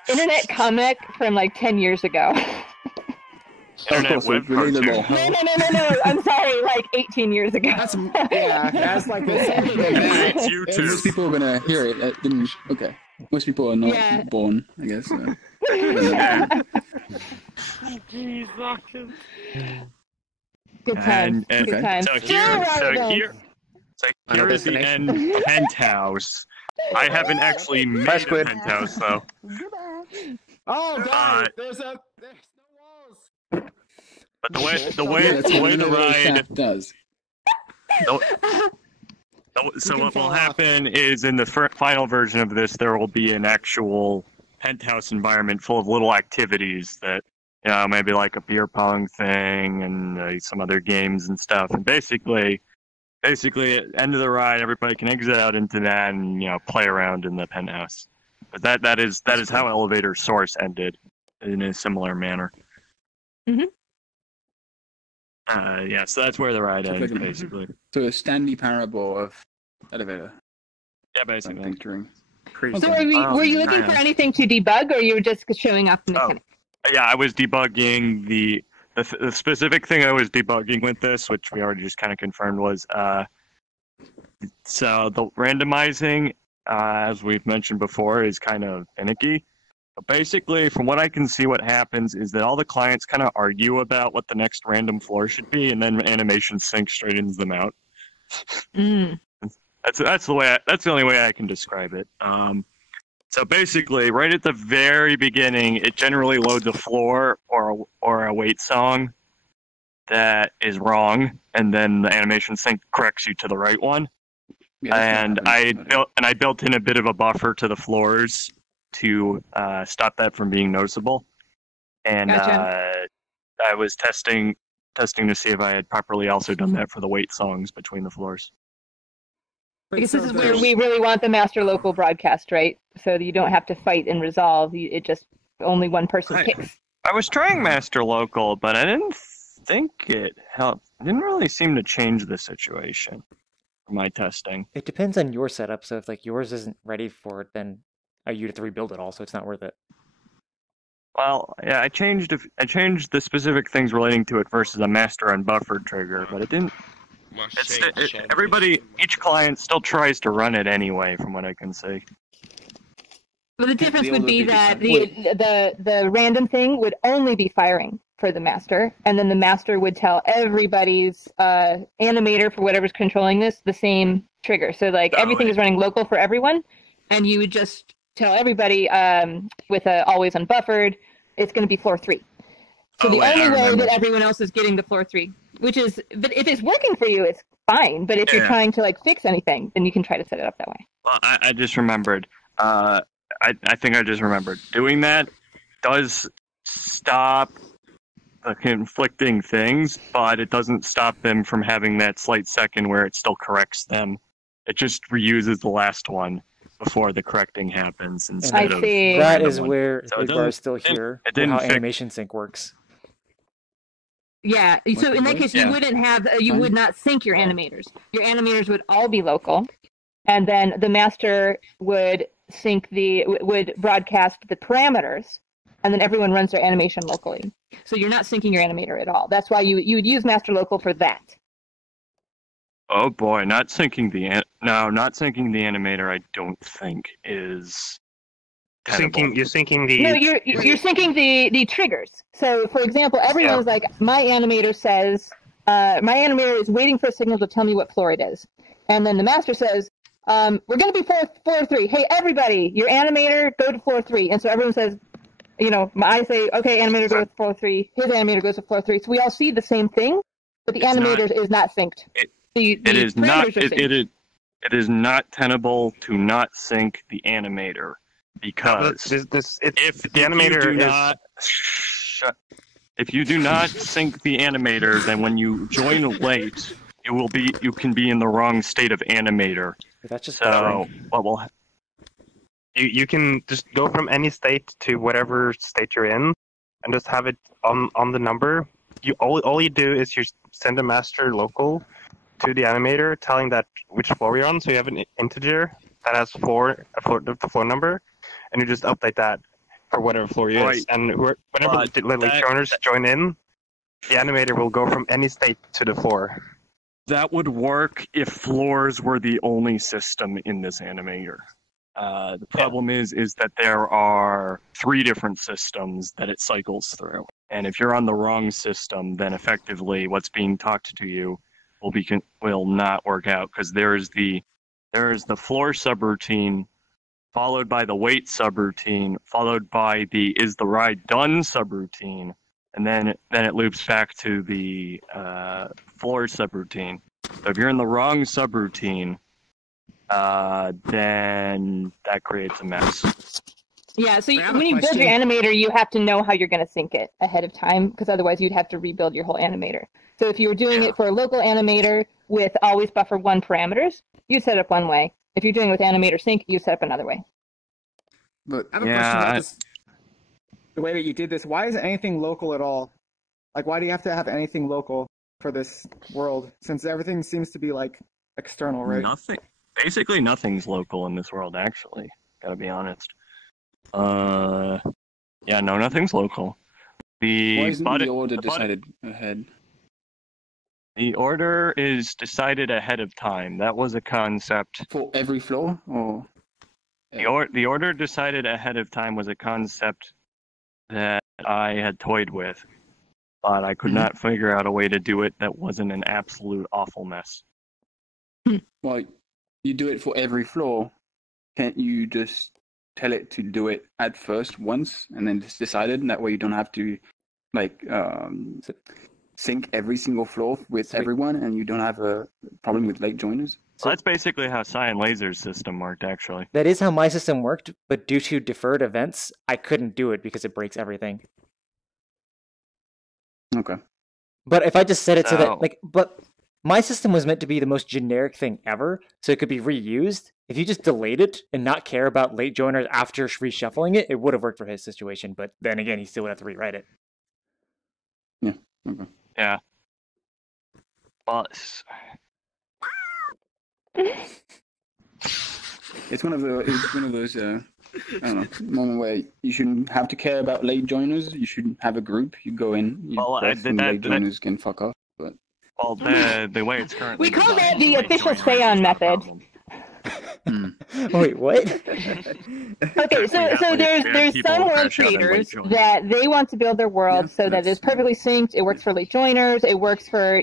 internet comic from like 10 years ago. Internet web cartoon. No. I'm sorry, like 18 years ago. That's like this. It's YouTube. Most people are gonna hear it. Okay. Most people are not born, I guess. Good times. Good times. So here is the end penthouse. I haven't actually made a penthouse though. Oh God! There's no walls. But the way the ride does. So what will happen is in the final version of this, there will be an actual penthouse environment full of little activities that, maybe like a beer pong thing and some other games and stuff. And basically at the end of the ride, everybody can exit out into that and play around in the penthouse. But that is how Elevator Source ended in a similar manner. Mm-hmm. So that's where the ride ends, basically. So a Stanley Parable of Elevator. Yeah, basically. So were you looking for anything to debug, or you were just showing off the mechanic? Yeah, I was debugging the specific thing I was debugging with this, which we already just kind of confirmed, was so the randomizing, as we've mentioned before, is kind of finicky. But basically, from what I can see, what happens is that all the clients kind of argue about what the next random floor should be, and then animation syncs straight into them out. That's the only way I can describe it. So basically, right at the very beginning, it generally loads a floor or a wait song that is wrong, and then the animation sync corrects you to the right one. And I built in a bit of a buffer to the floors to stop that from being noticeable. And Gotcha. I was testing to see if I had properly also done that for the wait songs between the floors. Because this is where we really want the master local broadcast, right? So that you don't have to fight and resolve. It just only one person picks. I was trying master local, but I didn't think it helped. It didn't really seem to change the situation for my testing. It depends on your setup. So if yours isn't ready for it, then you'd have to rebuild it all. So it's not worth it. Well, yeah, I changed the specific things relating to it versus a master unbuffered trigger, but it didn't. Each client still tries to run it anyway, from what I can see. Well, the difference The would older be they that decide- the random thing would only be firing for the master, and then the master would tell everybody's animator for whatever's controlling this the same trigger. So like everything is running local for everyone, and you would just tell everybody with a always unbuffered, it's going to be floor 3. So the only way that everyone else is getting the floor 3, which is, but if it's working for you, it's fine. But if you're trying to like fix anything, then you can try to set it up that way. Well, I just remembered. I think I just remembered. Doing that does stop the conflicting things, but it doesn't stop them from having that slight second where it still corrects them. It just reuses the last one before the correcting happens instead of that is one. where So Big Bar is still here. It didn't how fix- animation sync works. Yeah, so in that case, you wouldn't have, you would not sync your animators. Your animators would all be local, and then the master would would broadcast the parameters, and then everyone runs their animation locally. So you're not syncing your animator at all. That's why you would use master local for that. Oh boy, not syncing the animator. I don't think is tenable. You're syncing the. No, you're syncing the triggers. So, for example, everyone's like, my animator says, my animator is waiting for a signal to tell me what floor it is, and then the master says, we're going to be floor 3. Hey, everybody, your animator, go to floor 3. And so everyone says, I say, okay, animator goes to floor 3. His animator goes to floor 3. So we all see the same thing, but the animator is not synced. It is not tenable to not sync the animator because if the animator if you do not sync the animator, then when you join late, you can be in the wrong state of animator. That's just so. What will? You can just go from any state to whatever state you're in, and just have it on the number. All you do is you send a master local to the animator, telling that which floor you're on. So you have an integer that has the floor number, and you just update that for whatever floor you is. And whenever the little joiners join in, the animator will go from any state to the floor. That would work if floors were the only system in this animator. The problem is that there are 3 different systems that it cycles through. And if you're on the wrong system, then effectively what's being talked to you will not work out, because there is the floor subroutine, followed by the wait subroutine, followed by the is the ride done subroutine, and then it loops back to the floor subroutine. So if you're in the wrong subroutine, then that creates a mess. Yeah, so when you build your animator, you have to know how you're going to sync it ahead of time, because otherwise you'd have to rebuild your whole animator. So if you were doing it for a local animator with always buffer 1 parameters, you'd set up one way. If you're doing it with animator sync, you set up another way. But I have a question about this. The way that you did this, why isn't anything local at all? Like, why do you have to have anything local for this world, since everything seems to be like external, right? Basically nothing's local in this world, actually. Gotta be honest. Nothing's local. Why isn't the order decided ahead? The order is decided ahead of time. That was a concept. For every floor? Or... The order decided ahead of time was a concept that I had toyed with, but I could not figure out a way to do it that wasn't an absolute awful mess. Well, you do it for every floor. Can't you just tell it to do it at first once and then just decide it? And that way you don't have to sync every single floor with everyone, and you don't have a problem with late joiners. So that's basically how CyanLaser's system worked, actually. That is how my system worked, but due to deferred events, I couldn't do it because it breaks everything. Okay. But if I just set it so that, but my system was meant to be the most generic thing ever, so it could be reused. If you just delayed it and not care about late joiners after reshuffling it, it would have worked for his situation, but then again, he still would have to rewrite it. Yeah, okay. Yeah. But... It's one of those I don't know, moment where you shouldn't have to care about late joiners. You shouldn't have a group. You go in, late joiners can fuck off. But the way it's currently we call that the official Seon method. Wait, what? Okay, so there's some world creators that they want to build their world so that it's perfectly synced. It works for late joiners. It works for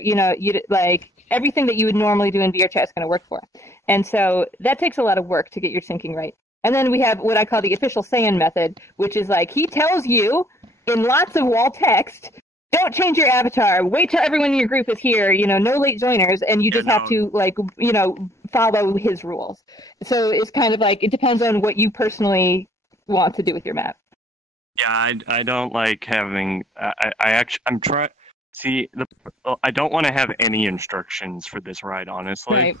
like everything that you would normally do in VRChat is going to work for. And so that takes a lot of work to get your syncing right. And then we have what I call the official Cyan method, which is like he tells you in lots of wall text, don't change your avatar. Wait till everyone in your group is here. No late joiners, and you just have to follow his rules. So it's kind of like it depends on what you personally want to do with your map. Yeah, I don't like having. I'm trying. See, I don't want to have any instructions for this ride, honestly, right.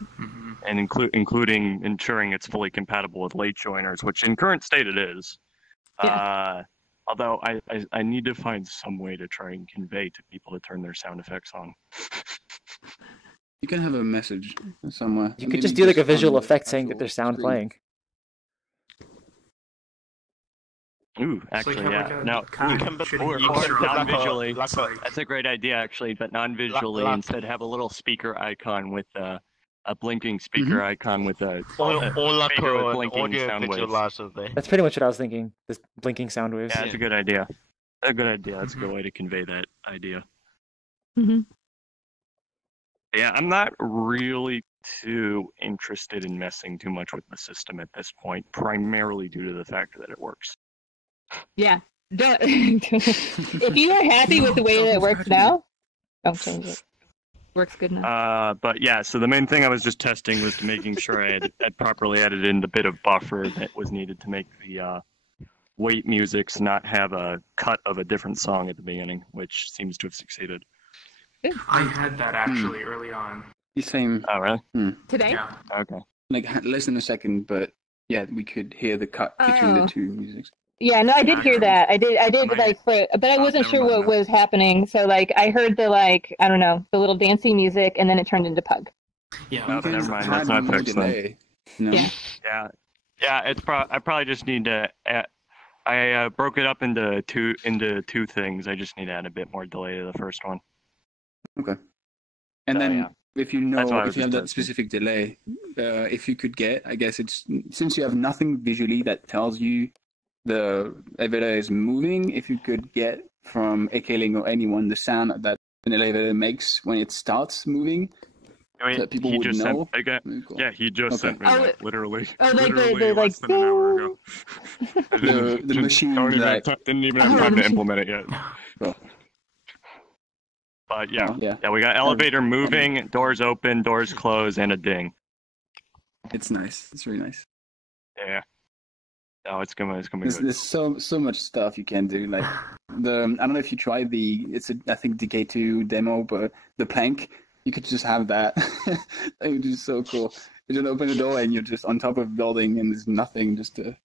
And including ensuring it's fully compatible with late joiners, which in current state it is. Yeah. Although I need to find some way to try and convey to people to turn their sound effects on. You can have a message somewhere. You could just do like a visual effect saying that there's sound playing. Ooh, actually, yeah. No, you can non-visually. That's a great idea, actually, but non-visually instead have a little speaker icon with a blinking speaker icon with a speaker with blinking sound waves. That's pretty much what I was thinking. This blinking sound waves. Yeah, that's a good idea. That's a good way to convey that idea. Mm-hmm. Yeah, I'm not really too interested in messing too much with the system at this point, primarily due to the fact that it works. Yeah. If you are happy with the way that it works now, don't change it. Works good enough. But yeah, so the main thing I was just testing was making sure I had properly added in the bit of buffer that was needed to make the wait musics not have a cut of a different song at the beginning, which seems to have succeeded. I had that actually early on. The same. Oh, really? Today? Yeah. Okay. Like less than a second, but yeah, we could hear the cut between the two musics. Yeah, no, I did hear that. I did but I wasn't sure what was happening. So like, I heard the I don't know, the little dancey music, and then it turned into Pug. Yeah. Oh, never mind. That's not fixed then. No. Yeah. Yeah. It's I probably just need to. I broke it up into two things. I just need to add a bit more delay to the first one. Okay. And then if you have that specific delay, if you could get, I guess it's since you have nothing visually that tells you the elevator is moving, if you could get from AKLing or anyone the sound that an elevator makes when it starts moving, so that people would know. Yeah, he just sent me that, literally. Literally less than an hour ago. the machine didn't even have time to implement it yet. But yeah, we got elevator moving, doors open, doors close, and a ding. It's nice. It's really nice. Yeah. No, it's gonna be good. There's so much stuff you can do. Like I don't know if you tried I think DK2 demo, but the plank, you could just have that. That would be so cool. You just open the door and you're just on top of a building and there's nothing, just a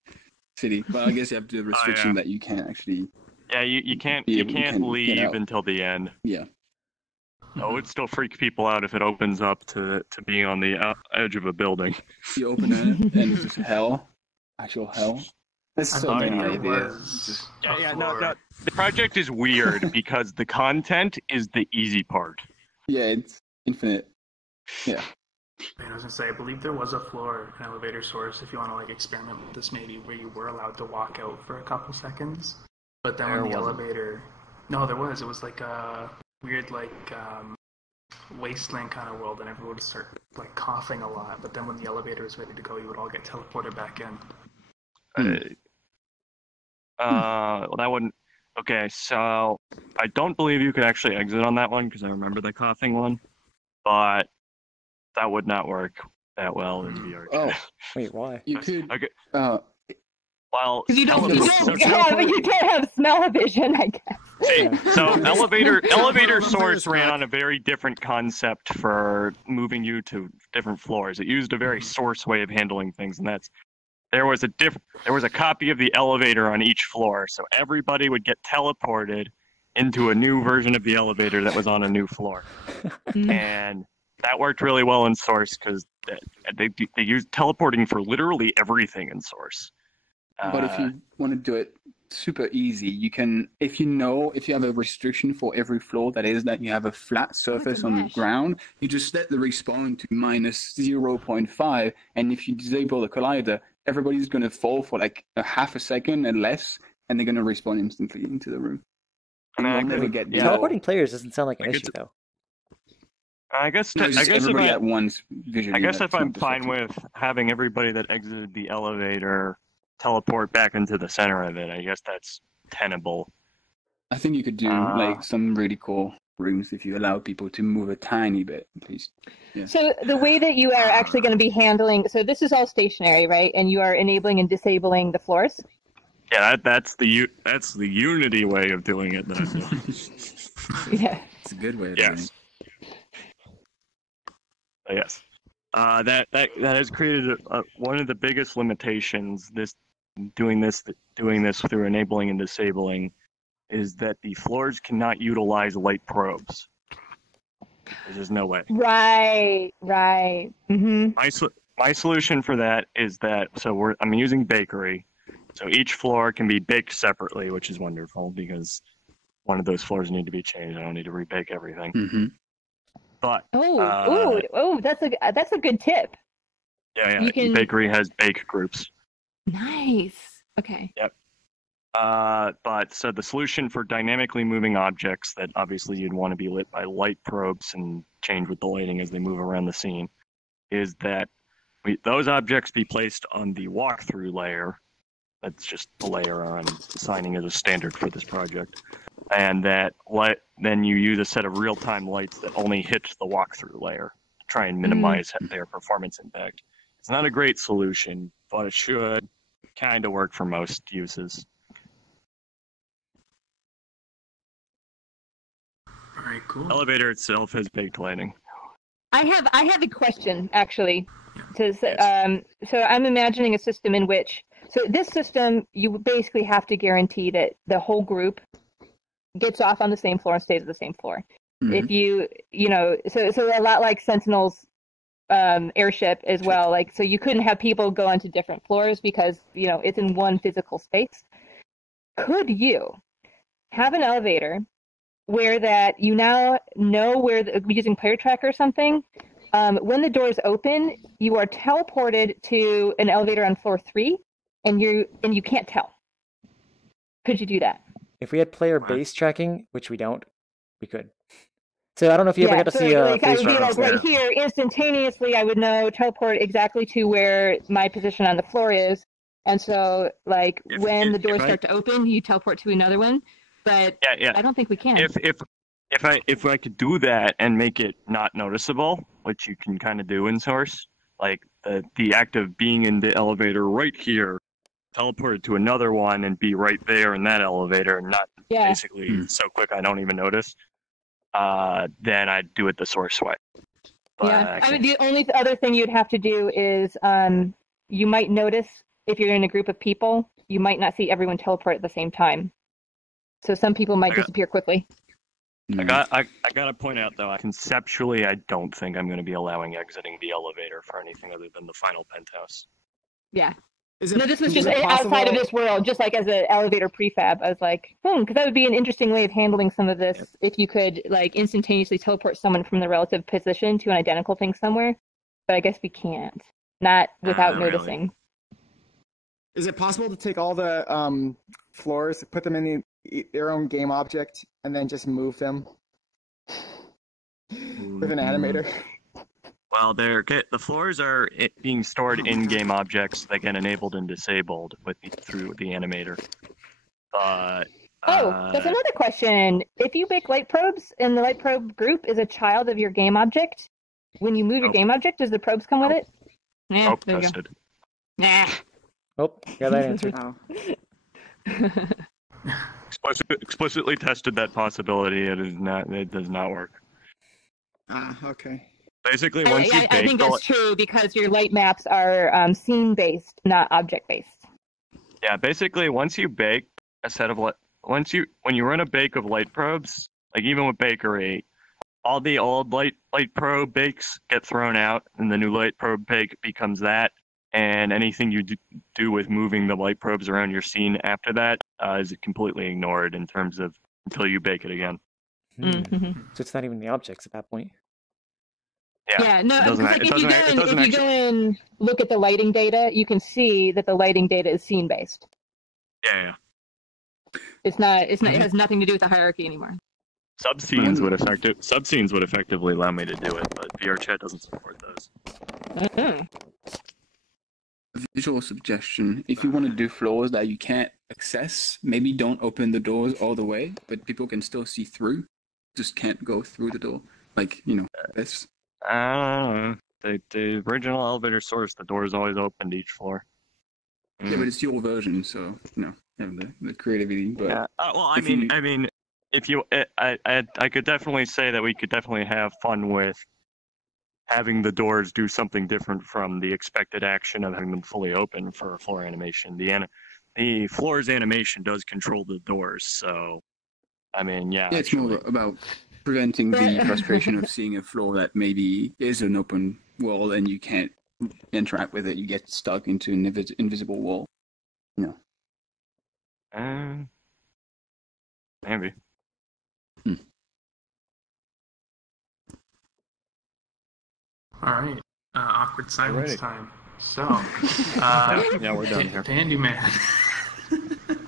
city. But I guess you have to do a restriction that you can't actually. Yeah, you can't leave until the end. Yeah. Oh, it would still freak people out if it opens up to being on the edge of a building. You open it and it's just hell. Actual hell. There's so many ideas. No. The project is weird because the content is the easy part. Yeah, it's infinite. Yeah. I was gonna say, I believe there was a floor, an elevator source, if you want to experiment with this maybe, where you were allowed to walk out for a couple seconds, but then when the elevator, no, there was. It was like a weird wasteland kind of world, and everyone would start coughing a lot. But then when the elevator was ready to go, you would all get teleported back in. Well, that wouldn't. Okay, so I don't believe you could actually exit on that one because I remember the coughing one, but that would not work that well in VR. Oh, wait, why? You could. Okay. Well, you don't have smell-o-vision, I guess. See, so elevator source ran on a very different concept for moving you to different floors. It used a very source way of handling things, and that's there was a copy of the elevator on each floor, so everybody would get teleported into a new version of the elevator that was on a new floor, and that worked really well in source because they used teleporting for literally everything in source. But if you want to do it super easy. You can, if you have a restriction for every floor, that is that you have a flat surface on the ground, you just set the respawn to minus 0.5, and if you disable the collider, everybody's going to fall for like a half a second and less, and they're going to respawn instantly into the room. And you'll never get teleporting players doesn't sound like an issue though. I guess everybody at once visually. I guess if I'm fine with having everybody that exited the elevator teleport back into the center of it, I guess that's tenable. I think you could do like some really cool rooms if you allow people to move a tiny bit, at least. Yeah. So the way that you are actually going to be handling, so this is all stationary, right? And you are enabling and disabling the floors. Yeah, that's the Unity way of doing it. Then. Yeah, it's a good way of doing it. Yes, that has created one of the biggest limitations. Doing this through enabling and disabling is that the floors cannot utilize light probes. There's just no way. Right. Mm-hmm. My solution for that is that I'm using bakery, so each floor can be baked separately, which is wonderful because one of those floors need to be changed. I don't need to rebake everything. Mm-hmm. But that's a good tip. Yeah. Bakery has bake groups. Nice. Okay. Yep. But so the solution for dynamically moving objects that obviously you'd want to be lit by light probes and change with the lighting as they move around the scene is that those objects be placed on the walkthrough layer. That's just the layer I'm assigning as a standard for this project. And that then you use a set of real-time lights that only hit the walkthrough layer to try and minimize their performance impact. It's not a great solution, but it should kind of work for most uses. All right, cool. Elevator itself has baked lighting. I have a question actually. So I'm imagining a system in which, so this system, you basically have to guarantee that the whole group gets off on the same floor and stays at the same floor. Mm-hmm. If so a lot like Sentinel's airship as well. Like, so you couldn't have people go onto different floors because, it's in one physical space. Could you have an elevator where that you now know where using player tracker or something, when the doors open, you are teleported to an elevator on floor 3, and you can't tell. Could you do that? If we had player base tracking, which we don't, we could. So I don't know if you ever got to see I would be like right here instantaneously. I would know teleport exactly to where my position on the floor is, and so when the doors start to open, you teleport to another one. But I don't think we can. If I could do that and make it not noticeable, which you can kind of do in Source, like the act of being in the elevator right here, teleported to another one and be right there in that elevator and not basically so quick I don't even notice, then I'd do it the Source way. But the only other thing you'd have to do is you might notice if you're in a group of people, you might not see everyone teleport at the same time. So some people might disappear quickly. I gotta point out though, conceptually, I don't think I'm going to be allowing exiting the elevator for anything other than the final penthouse. Yeah. This was just outside of this world, just like as an elevator prefab. I was like, because that would be an interesting way of handling some of this if you could instantaneously teleport someone from the relative position to an identical thing somewhere. But I guess we can't. Not without noticing. Really. Is it possible to take all the floors, put them in their own game object, and then just move them with an animator? Well, the floors are being stored in game objects that get enabled and disabled through the animator. That's another question. If you make light probes and the light probe group is a child of your game object, when you move your game object, does the probes come with it? Yeah, tested. Nah. Oh, got that answer. Explicitly tested that possibility. It does not work. Okay. Basically, once you bake, I think that's true because your light maps are scene-based, not object-based. Yeah, basically, once you bake a set of when you run a bake of light probes, like even with bakery, all the old light probe bakes get thrown out, and the new light probe bake becomes that. and anything you do with moving the light probes around your scene after that is completely ignored in terms of until you bake it again. Mm-hmm. So it's not even the objects at that point. Yeah, no, because like if you actually... go in, look at the lighting data, you can see that the lighting data is scene based. Yeah. It's not. It has nothing to do with the hierarchy anymore. Subscenes would subscenes would effectively allow me to do it, but VRChat doesn't support those. Visual suggestion: if you want to do floors that you can't access, maybe don't open the doors all the way, but people can still see through. Just can't go through the door, like this. I don't know. The original elevator source, the door is always open to each floor. Yeah, but it's your version, so have the creativity. But yeah. Well, I mean, if you, I could definitely say that we could definitely have fun with having the doors do something different from the expected action of having them fully open for a floor animation. The floor's animation does control the doors, so I mean, yeah. It's more about preventing the frustration of seeing a floor that maybe is an open wall and you can't interact with it. You get stuck into an invisible wall. Maybe. All right. Awkward silence time. So, yeah, we're done here. Handyman.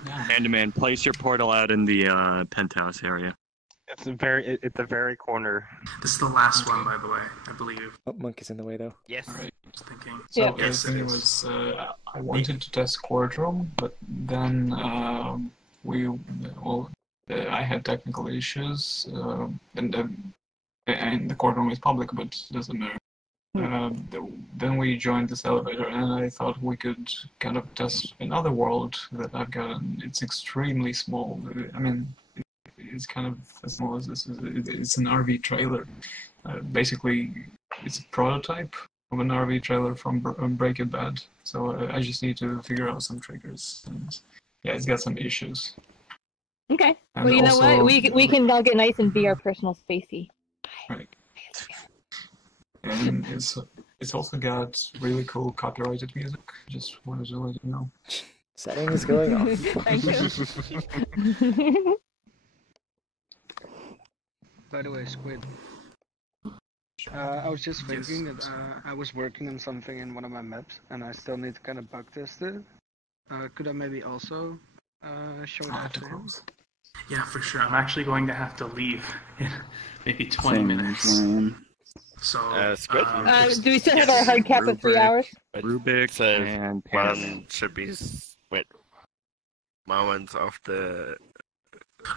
Handyman, place your portal out in the penthouse area. It's at the very corner. This is the last one, by the way, I believe. Oh, Monk is in the way, though. Yes. Right. Just thinking. So yes, the thing was, I wanted to test Courtroom, but then I had technical issues, and the Courtroom is public, but it doesn't matter. Then we joined this elevator, and I thought we could kind of test another world that I've got. And it's extremely small. I mean, it's kind of as small as this. It's an RV trailer. Basically, it's a prototype of an RV trailer from Breaking Bad. So I just need to figure out some triggers. And yeah, it's got some issues. Okay. And well, you know also, what? We can all get nice and be our personal spacey. Right. And it's also got really cool copyrighted music. Just wanted to let you know. Setting is going on. Thank you. By the way, Squid. I was just thinking that I was working on something in one of my maps, and I still need to kind of bug test it. Could I maybe also show that to you? Yeah, for sure. I'm actually going to have to leave in maybe 20 minutes. So, do we still have our hard cap of 3 hours? Rubik and one should be moments of the.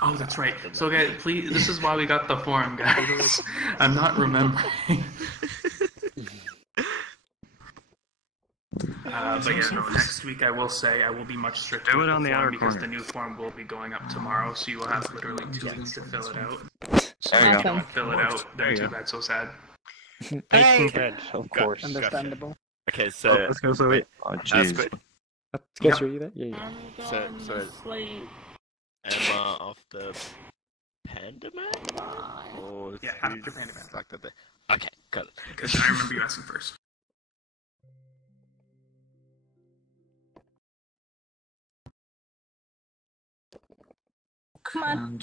Oh, that's right. So, guys, please. This is why we got the forum, guys. I'm not remembering. But yeah, no, next week I will say I will be much stricter Do it with on the the form outer because corner. the new form will be going up tomorrow, so you will have literally 2 weeks to fill it out. So There you if you go. don't fill it out, There then you too go. bad, so sad. Of course. Understandable. Okay, so let's go. So wait. Oh, jeez. Sketch, are you there? Yeah. So Emma of the Panda Man? Or Yeah, after Panda Man. Like that. Okay, got it. Because I remember you asking first. Come on.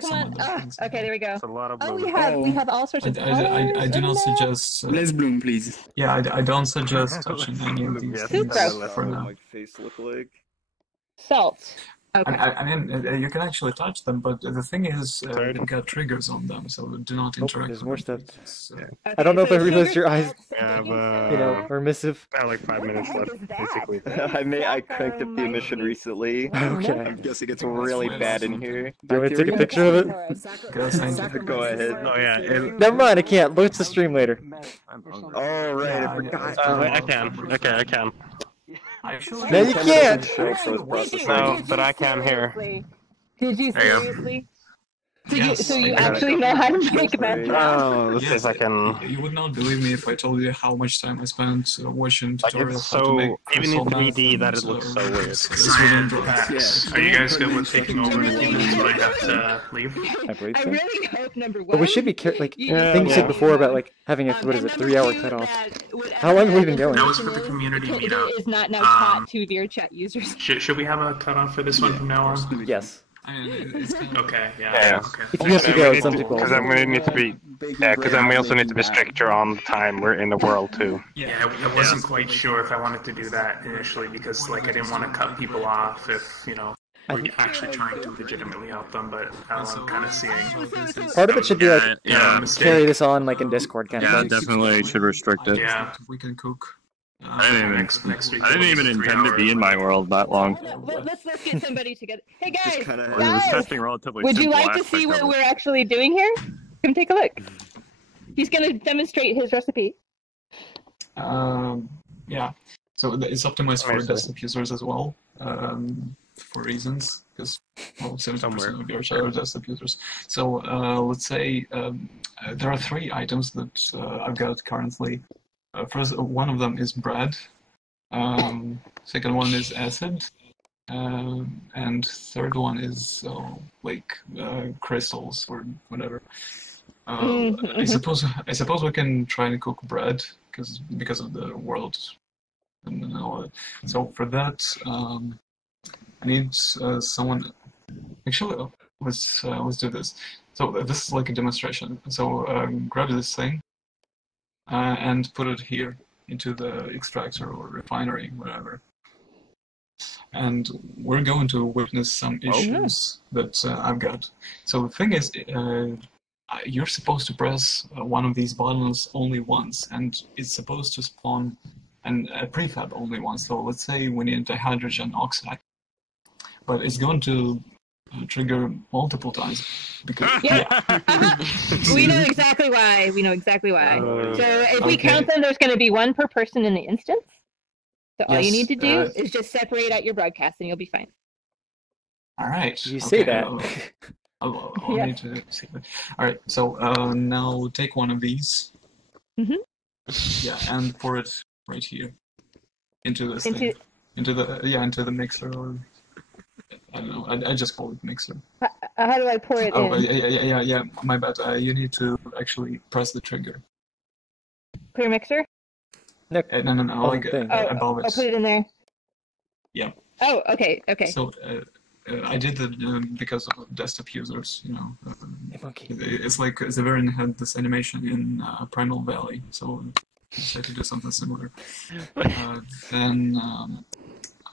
Come on. Oh, okay, there we go. It's a lot of Oh, blue. we have all sorts of colors. I do not suggest. Let's bloom, please. Yeah, I don't suggest touching any of these things for now. My face look like. Salt. Okay. I mean, you can actually touch them, but the thing is, they've got triggers on them, so do not interact. There's with more them. stuff. I don't know if I realized your eyes, have, are missive. Like 5 minutes left, basically. I cranked up the emission recently. Okay. I'm guessing it's really bad in here. Do you want me to take a picture of it? Go ahead. Oh yeah. Never mind, I can't. Watch the stream later. Oh right, I forgot. I can. Okay, I can. No, you can't. No, but I can here. Did you There you go. seriously? Yes, you actually know how to make that drop? Oh, let's see if I can. You would not believe me if I told you how much time I spent watching tutorials It's how to make so even in crystal 3D meth that it and, looks so weird. Cyan drops. Are you guys good with taking over in a few minutes when I have to leave? I believe I so. really hope number one. But we should be like Yeah, things you said yeah. before about like having a what is it 3-hour cutoff. How long have we been going? That was for the community meetup. Is not now taught to VRChat users. Should we have a cutoff for this one from now on? Yes. Okay, yeah. Yeah. Okay. If you have to go, some people. Because then we need to be. Yeah, because then we also need to be stricter on the time we're in the world too. Yeah, I wasn't quite sure if I wanted to do that initially because like I didn't want to cut people off if we're actually trying to legitimately help them, but now I'm kind of seeing. Part of it should be like mistake. carry this on like in Discord kind of Yeah, thing. definitely should restrict it. Yeah. We can cook. I didn't even, next week I didn't even intend to be in my world that long. Let's get somebody together. Hey guys, It was guys, testing relatively would you simple like to aspect see of what it. we're actually doing here? Come take a look. He's going to demonstrate his recipe. Yeah. So it's optimized for desktop users as well, for reasons, because 70% of your are desktop users. So let's say there are 3 items that I've got currently. First, one of them is bread. Second one is acid. And third one is crystals or whatever. I suppose we can try and cook bread because of the world and all that. So for that, I need someone. Actually, let's do this. So this is like a demonstration. So grab this thing and put it here into the extractor or refinery, whatever. And we're going to witness some issues that I've got. So the thing is, you're supposed to press one of these buttons only once, and it's supposed to spawn a prefab only once. So let's say we need a hydrogen oxide, but it's going to trigger multiple times. Because, We know exactly why. So if we okay. count them, there's going to be 1 per person in the instance. So all you need to do is just separate out your broadcast and you'll be fine. All right. You say that. I'll need to say that. All right. So now take one of these. Yeah, and pour it right here into this thing. Into the mixer, or I don't know. I just call it mixer. How do I pour it in? Yeah. My bad. You need to actually press the trigger. Clear mixer? No. Like above it. I'll put it in there. Yeah. Oh, okay. So I did that because of desktop users. It's like Severin had this animation in Primal Valley, so I decided to do something similar. Then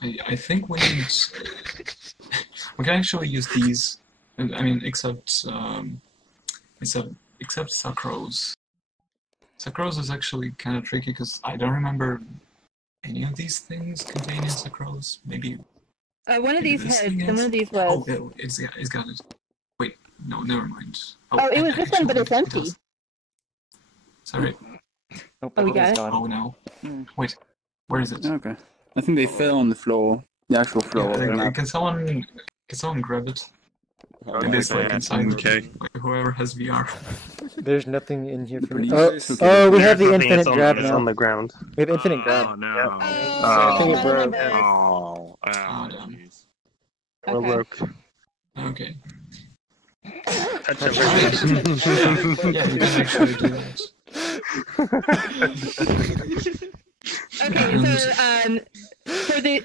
I think we need. We can actually use these. I mean, except sucrose. Sucrose is actually kind of tricky because I don't remember any of these things containing sucrose. Maybe. One of these had. One of these was. Oh, it's got it. Wait, no, never mind. Oh, it was this one, but it's empty. Sorry. Oh, we got it. Oh no. Wait, where is it? Okay. I think they fell on the floor. The actual floor. Can someone grab it? Maybe it's like inside. Okay. Like whoever has VR. There's nothing in here for me. Police. Oh, we have the infinite grab It's now. on the ground. We have infinite grab. Oh no. I think it broke. Oh, jeez. We're broke. Okay. Touch everything. Yeah, you can actually do that. Okay, so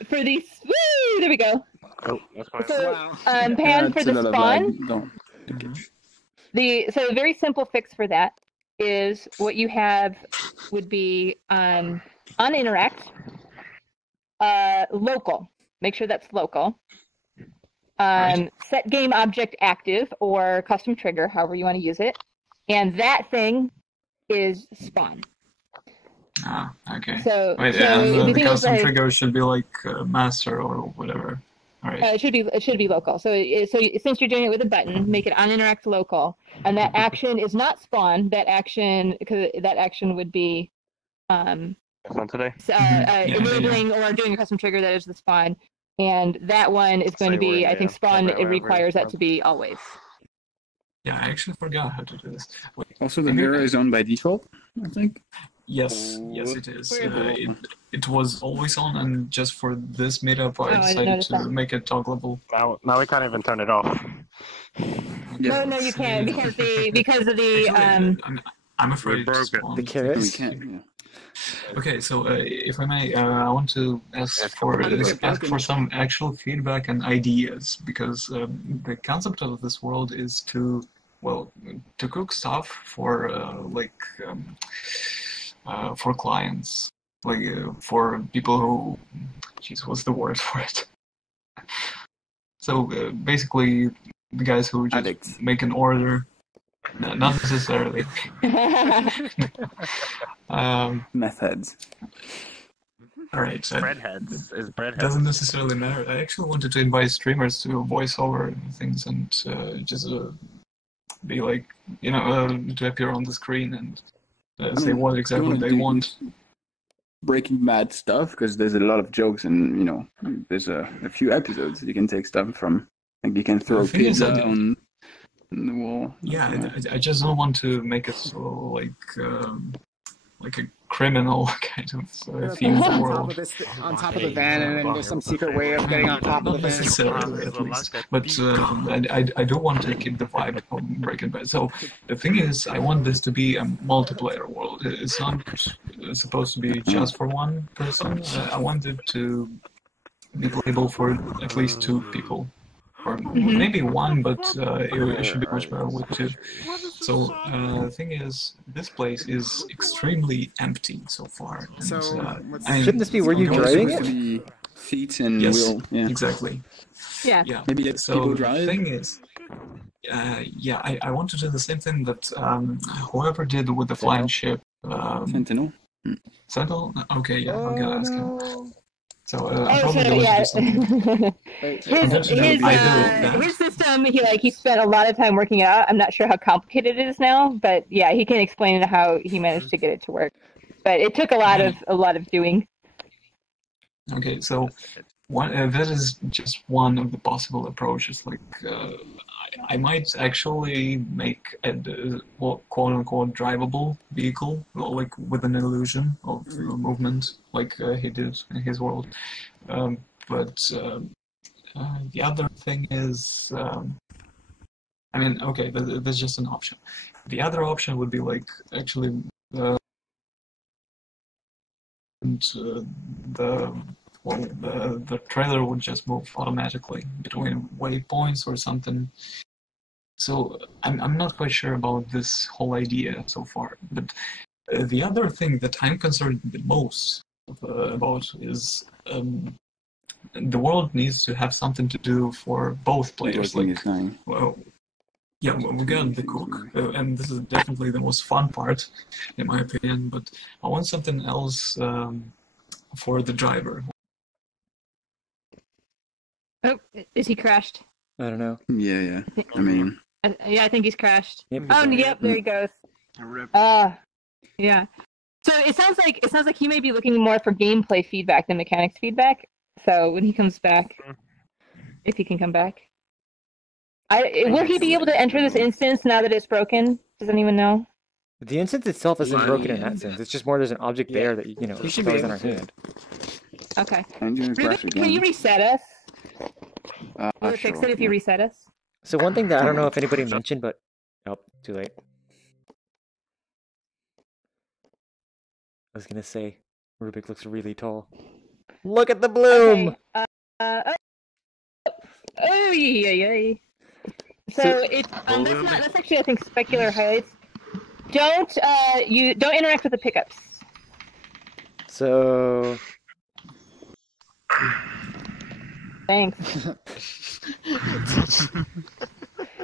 for these, woo, there we go. Oh, that's fine. So pan for the spawn. So a very simple fix for that is what you have would be on interact, local. Make sure that's local. Set game object active or custom trigger, however you want to use it, and that thing is spawn. Ah, okay. So, wait, the custom trigger should be like master or whatever. All right. It should be local. So since you're doing it with a button, make it on interact local, and that action is not spawn. That action would be today. Enabling or doing a custom trigger that is the spawn, and that one is going to be I think spawn. It requires that to be always. Yeah, I actually forgot how to do this. Wait, also, the mirror is on by default, I think. Yes, it is. It was always on, and just for this meetup, I decided to make it toggleable. Now we can't even turn it off. No, you can't because of the I'm afraid it's broken. The carrots. We can't. Yeah. Okay, so if I may, I want to ask for some actual feedback and ideas, because the concept of this world is to cook stuff for for clients, for people who, what's the word for it? So basically, the guys who just make an order. No, not necessarily. Methods. All right. Breadheads is breadheads. Doesn't necessarily matter. I actually wanted to invite streamers to voice over things and just be like, to appear on the screen and say what exactly they want. Breaking Bad stuff, because there's a lot of jokes and there's a few episodes you can take stuff from. Like you can throw pizza on the wall. Yeah, I just don't want to make it so like a criminal kind of theme world. On top of the van, and then there's some secret way of getting on top of the van. Not necessarily, at least. But I do want to keep the vibe of Breaking Bad. So the thing is, I want this to be a multiplayer world. It's not supposed to be just for one person. I want it to be playable for at least 2 people. Or maybe 1, but it should be much better with 2. So the thing is, this place is extremely empty so far. And, so shouldn't this be where you're driving it? To be seats and yes, wheel. Yeah, exactly. Yeah. Maybe let people drive. The thing is, I want to do the same thing that whoever did with the flying ship. Sentinel. Sentinel? Okay, yeah, I'm gonna ask him. So his system, he spent a lot of time working it out. I'm not sure how complicated it is now, but yeah, he can explain how he managed to get it to work. But it took a lot of doing. Okay, so that is just one of the possible approaches. Like I might actually make a quote unquote drivable vehicle, like with an illusion of movement, like he did in his world. But the other thing is, okay, there's just an option. The other option would be like actually the trailer would just move automatically between waypoints or something. So I'm not quite sure about this whole idea so far. But the other thing that I'm concerned the most about is the world needs to have something to do for both players. We got the cook, and this is definitely the most fun part, in my opinion. But I want something else for the driver. Oh, is he crashed? I don't know. Yeah. I mean... I think he's crashed. Yep, there he goes. Yeah. So it sounds like he may be looking more for gameplay feedback than mechanics feedback. So when he comes back, if he can come back, will he be able to enter this instance now that it's broken? Does anyone know? The instance itself isn't broken in that sense. It's just more there's an object there that you should be in our hand. Okay. Ruben, can you reset us? Will it fix it if you reset us? So one thing that I don't know if anybody mentioned, but too late. I was gonna say Rubik looks really tall. Look at the bloom. Okay. So it's that's actually I think specular highlights. Don't interact with the pickups. So thanks.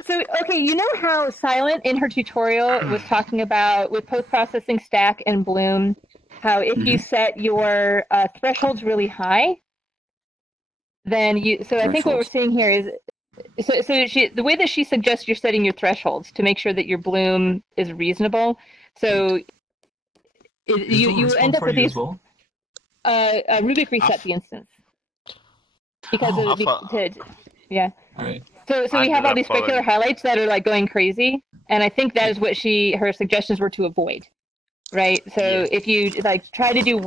So, okay, you know how Silent in her tutorial was talking about with post-processing stack and bloom, how if you set your thresholds really high, then I think what we're seeing here is, the way that she suggests you're setting your thresholds to make sure that your bloom is reasonable. So you end up with these. Rubik reset the instance because Yeah. All right. So we have all these specular highlights that are like going crazy, and I think that is what her suggestions were to avoid, right? So if you like try to do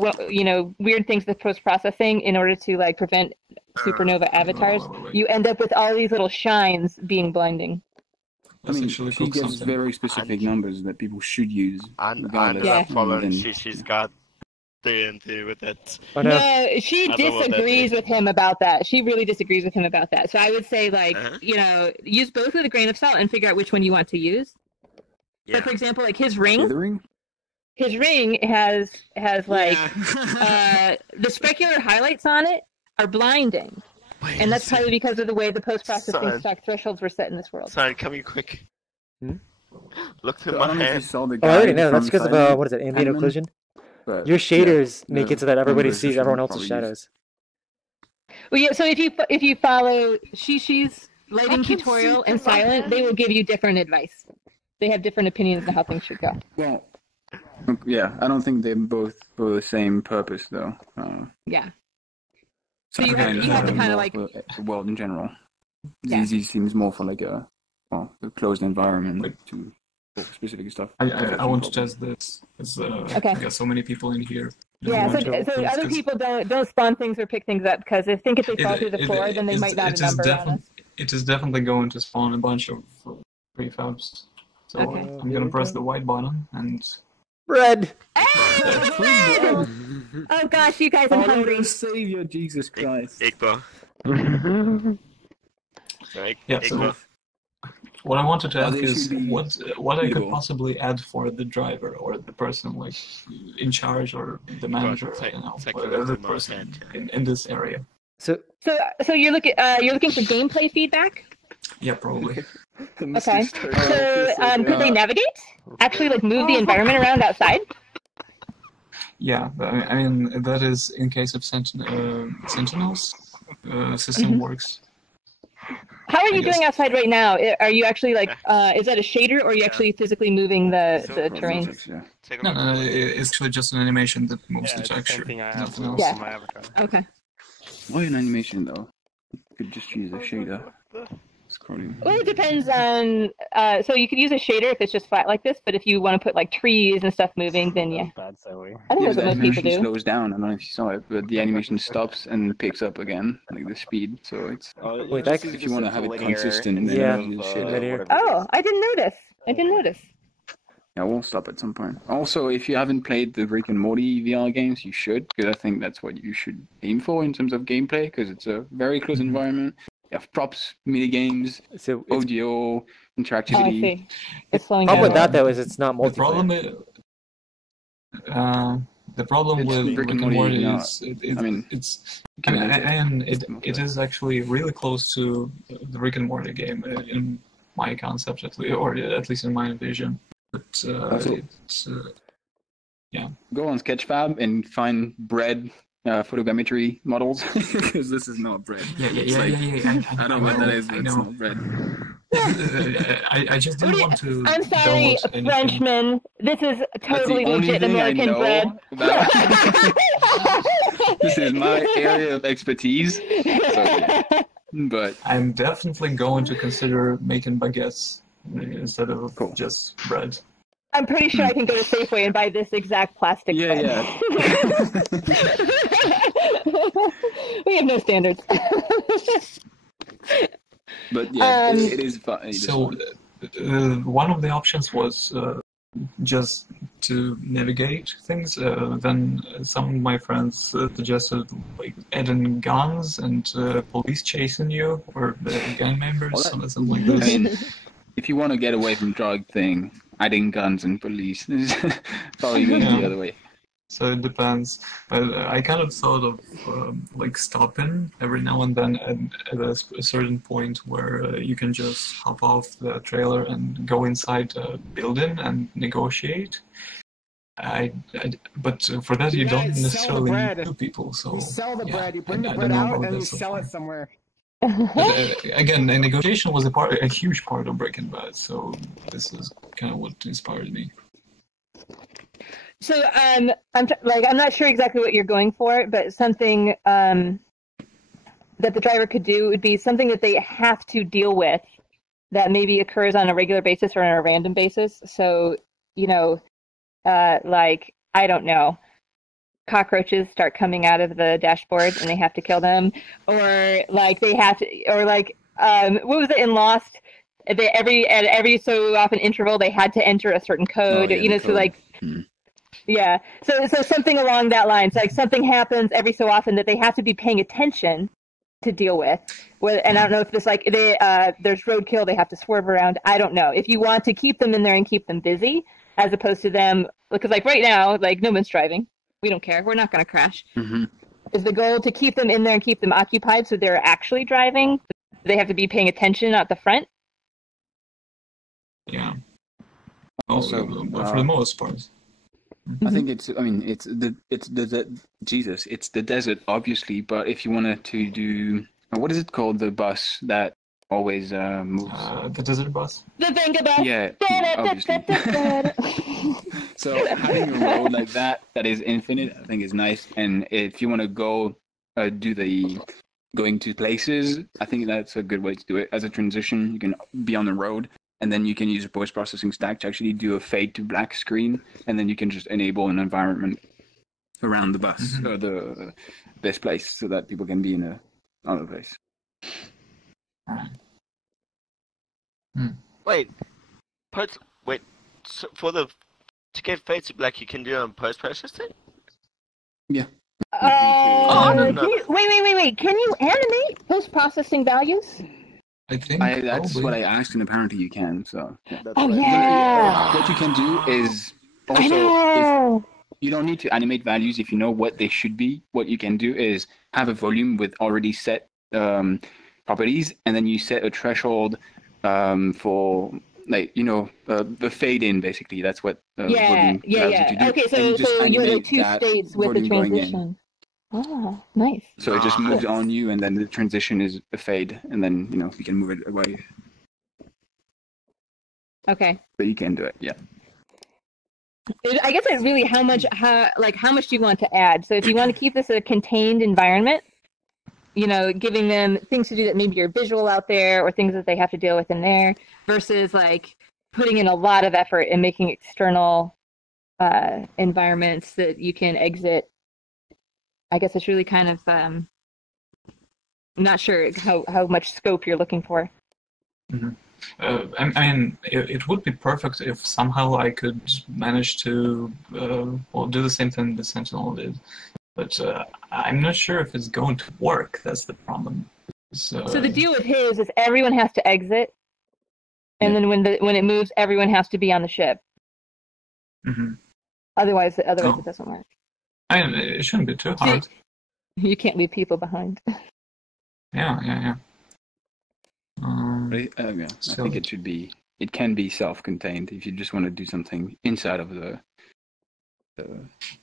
weird things with post processing in order to like prevent supernova avatars, you end up with all these little shines being blinding. I mean, she gives very specific numbers that people should use. She's got D&D with it. No, she disagrees with him about that. She really disagrees with him about that. So I would say, like, use both with a grain of salt and figure out which one you want to use. Yeah. So, for example, like his ring. His ring has like the specular highlights on it are blinding, and that's probably because of the way the post-processing stock thresholds were set in this world. Sorry, come here quick. Look through my hand. I already know. That's because of what is it? Ambient occlusion. Your shaders make it so that everybody sees everyone else's shadows. Well, yeah. So if you follow Shishi's lighting tutorial and Silent, they will give you different advice. They have different opinions on how things should go. Well, yeah, I don't think they're both for the same purpose, though. Yeah. So you have to kind of like the world in general. Yeah. ZZ seems more for like a closed environment to specific stuff. I want to test this. Okay. I got so many people in here. Yeah, so other people don't spawn things or pick things up because they think if they fall through the floor, then they might not have number on us. It is definitely going to spawn a bunch of prefabs. So I'm gonna press the white button and. Bread. Oh gosh, you guys! I'm hungry. Savior, Jesus Christ. Igbo. So what I wanted to ask is what I could possibly add for the driver or the person like in charge or the manager, whatever person in this area. So you're looking for gameplay feedback? Yeah, probably. Okay. So could they navigate? Actually, like move the environment around outside? Yeah, I mean that is in case of Sentinels. System works. How are you doing outside right now? Are you actually like, is that a shader or are you actually physically moving the terrain? No, it's actually just an animation that moves the texture. Nothing else. Yeah. Okay. Why an animation though? You could just use a shader. Well, it depends on. So you could use a shader if it's just flat like this, but if you want to put like trees and stuff moving, then yeah. I think that's what most people do. Slows down. I don't know if you saw it, but the animation stops and picks up again, like the speed. So it's if you want to have it consistent, then use shader. Oh, I didn't notice. Yeah, we'll stop at some point. Also, if you haven't played the Rick and Morty VR games, you should, because I think that's what you should aim for in terms of gameplay, because it's a very close environment. You have props, mini games, audio, interactivity. Oh, I see. It's slowing down. The problem with that though is it's not multiplayer. The problem with Rick and Morty is it is actually really close to the Rick and Morty game in my concept, at least, or at least in my vision. But it's yeah. Go on Sketchfab and find bread. Photogrammetry models because this is not bread. Yeah. I don't know what that is, but it's not bread. I just didn't want to. I'm sorry, Frenchman. This is totally legit American bread. This is my area of expertise. But I'm definitely going to consider making baguettes instead of just bread. I'm pretty sure I can go to Safeway and buy this exact plastic bread. Yeah. We have no standards. But yeah, it is fun. So one of the options was just to navigate things. Then some of my friends suggested like adding guns and police chasing you or gang members, something like this. I mean, if you want to get away from drug thing, adding guns and police is probably going the other way. So it depends. But I kind of thought of like stopping every now and then at a certain point where you can just hop off the trailer and go inside a building and negotiate. But for that you don't necessarily need two people. So you sell the bread, you bring the bread out, and you sell it somewhere. Again, the negotiation was a huge part of Breaking Bad, so this is kind of what inspired me. So I'm not sure exactly what you're going for, but something that the driver could do would be something that they have to deal with that maybe occurs on a regular basis or on a random basis. So, like, I don't know, cockroaches start coming out of the dashboard and they have to kill them, or like they have to, or like what was it in Lost? At every so often interval they had to enter a certain code. So like, yeah, so something along that line. So like something happens every so often that they have to be paying attention to deal with. And I don't know if this like there's roadkill, they have to swerve around. I don't know. If you want to keep them in there and keep them busy, as opposed to them, because like right now, like no one's driving. We don't care. We're not going to crash. Mm-hmm. Is the goal to keep them in there and keep them occupied so they're actually driving? They have to be paying attention at the front? Yeah. Also, for the most part. I think it's the desert, obviously, but if you wanted to do, what is it called, the bus that always moves? The desert bus? The Venga bus! Yeah, obviously. So having a road like that is infinite, I think is nice. And if you want to go going to places, I think that's a good way to do it. As a transition, you can be on the road, and then you can use a post-processing stack to actually do a fade to black screen, and then you can just enable an environment around the bus or this place so that people can be in another place. Wait, so to get fade to black, you can do it on post-processing? Yeah. Wait. Can you animate post-processing values? I think that's what I asked, and apparently you can. So. Yeah. Yeah. What you can do is also, if you don't need to animate values if you know what they should be. What you can do is have a volume with already set properties, and then you set a threshold for the fade in. Basically, that's what volume allows you to do. Okay, so you have like two states with the transition. Ah, nice. So it just moves on you, and then the transition is a fade, and then you can move it away. Okay. But you can do it, yeah. I guess it's really how much do you want to add? So if you want to keep this a contained environment, giving them things to do that maybe are visual out there or things that they have to deal with in there, versus like putting in a lot of effort and making external environments that you can exit. I guess it's really kind of I'm not sure how much scope you're looking for. Mm-hmm. I mean, it would be perfect if somehow I could manage to do the same thing the Sentinel did, but I'm not sure if it's going to work. That's the problem. So the deal with his is everyone has to exit, and then when it moves, everyone has to be on the ship. Mm-hmm. Otherwise, it doesn't work. I mean, it shouldn't be too hard. You can't leave people behind. Yeah. I think it can be self-contained if you just want to do something inside of the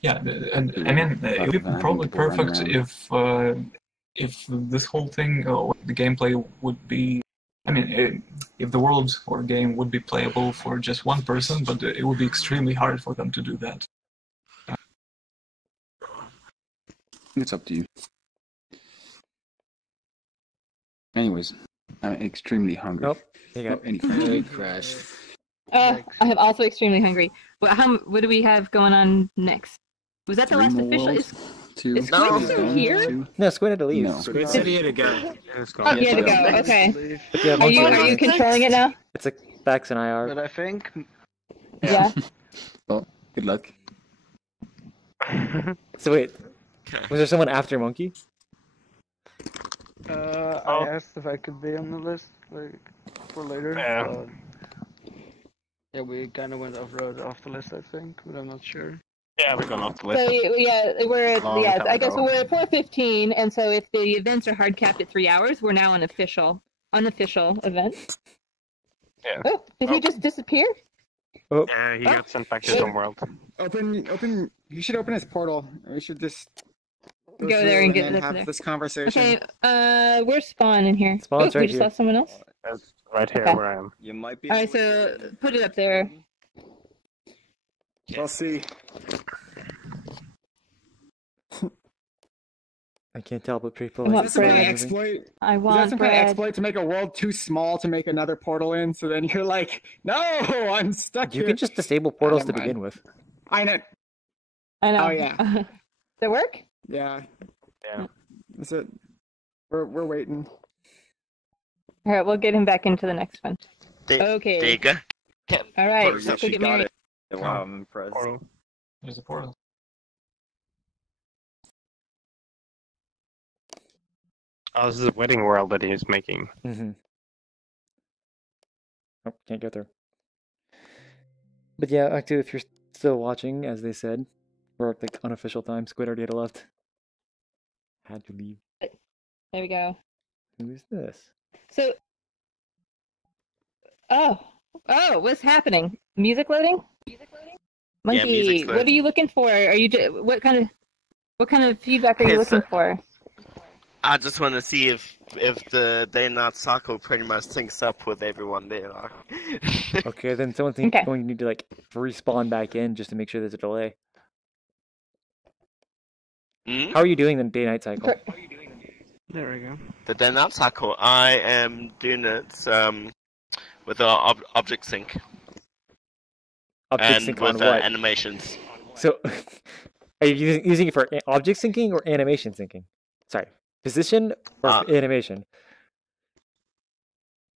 yeah, and I mean, it would be probably perfect if this whole thing, the gameplay would be, I mean, if the world or game would be playable for just one person, but it would be extremely hard for them to do that. It's up to you. Anyways, I'm extremely hungry. Nope. You got crash. I am also extremely hungry. What do we have going on next? Was that the last official? Is Squid still here? No, Squid had to leave. No. Squid said he had to go. Oh, he had to go. Okay. Are you controlling it now? It's a Vax and IR. But I think. Yeah. Well, good luck. So wait, was there someone after Monkey? I asked if I could be on the list, for later. Yeah, we kind of went off the list, I think, but I'm not sure. Yeah, we're going off the list. So we're at I guess we're at 4:15, and so if the events are hard capped at 3 hours, we're now an unofficial event. Yeah. Oh, did he just disappear? Oh. Yeah, he got sent back to his own world. Open. You should open his portal. We should just go there and get have this conversation. Okay. Where's Spawn in here? Spawn's right we just here. saw someone else. That's right here where I am. You might be. All right, so put it up there. We'll see. I can't tell, but people I like want Is that some kind of bread. exploit? I Is that want some kind of bread. exploit to make a world too small to make another portal in? So then you're like, no, I'm stuck You here. can just disable portals never to begin with. I know. I know. Oh yeah. Does it work? Yeah. Yeah. That's it. We're waiting. All right, we'll get him back into the next one. Okay. There you go. All right, Portal, let's go she get got married. it. Wow, I'm impressed. Portal. There's a portal. Oh, this is a wedding world that he's making. Mm-hmm. Oh, can't get there. But yeah, Actu, if you're still watching, as they said, or like unofficial time, Squid already had left. Had to leave. There we go. Who's this? So, oh, what's happening? Music loading? Monkey, music's what are loading. you looking for? Are you what kind of feedback are you looking for? I just want to see if the day not cycle pretty much syncs up with everyone there. Okay, then someone's going to need to like respawn back in just to make sure there's a delay. Hmm? How are you doing the day-night cycle? There we go. The day not cycle, I am doing it with object sync. Object and sync with on what? animations. So, are you using it for object syncing or animation syncing? Sorry, position or animation?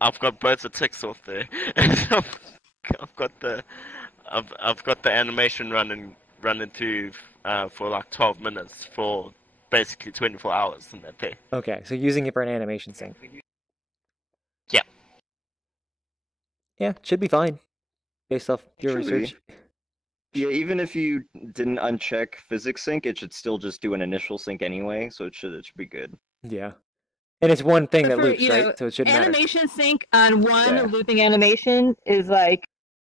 I've got both the ticks off there. I've got the animation running to for like 12 minutes for basically 24 hours in that day. Okay, so using it for an animation sync. Yeah. Yeah, should be fine. Based off your Should be. research. Yeah, even if you didn't uncheck physics sync, it should still just do an initial sync anyway, so it should be good. Yeah. And it's one thing that For, loops, right? So it shouldn't matter. Animation sync on one looping animation is like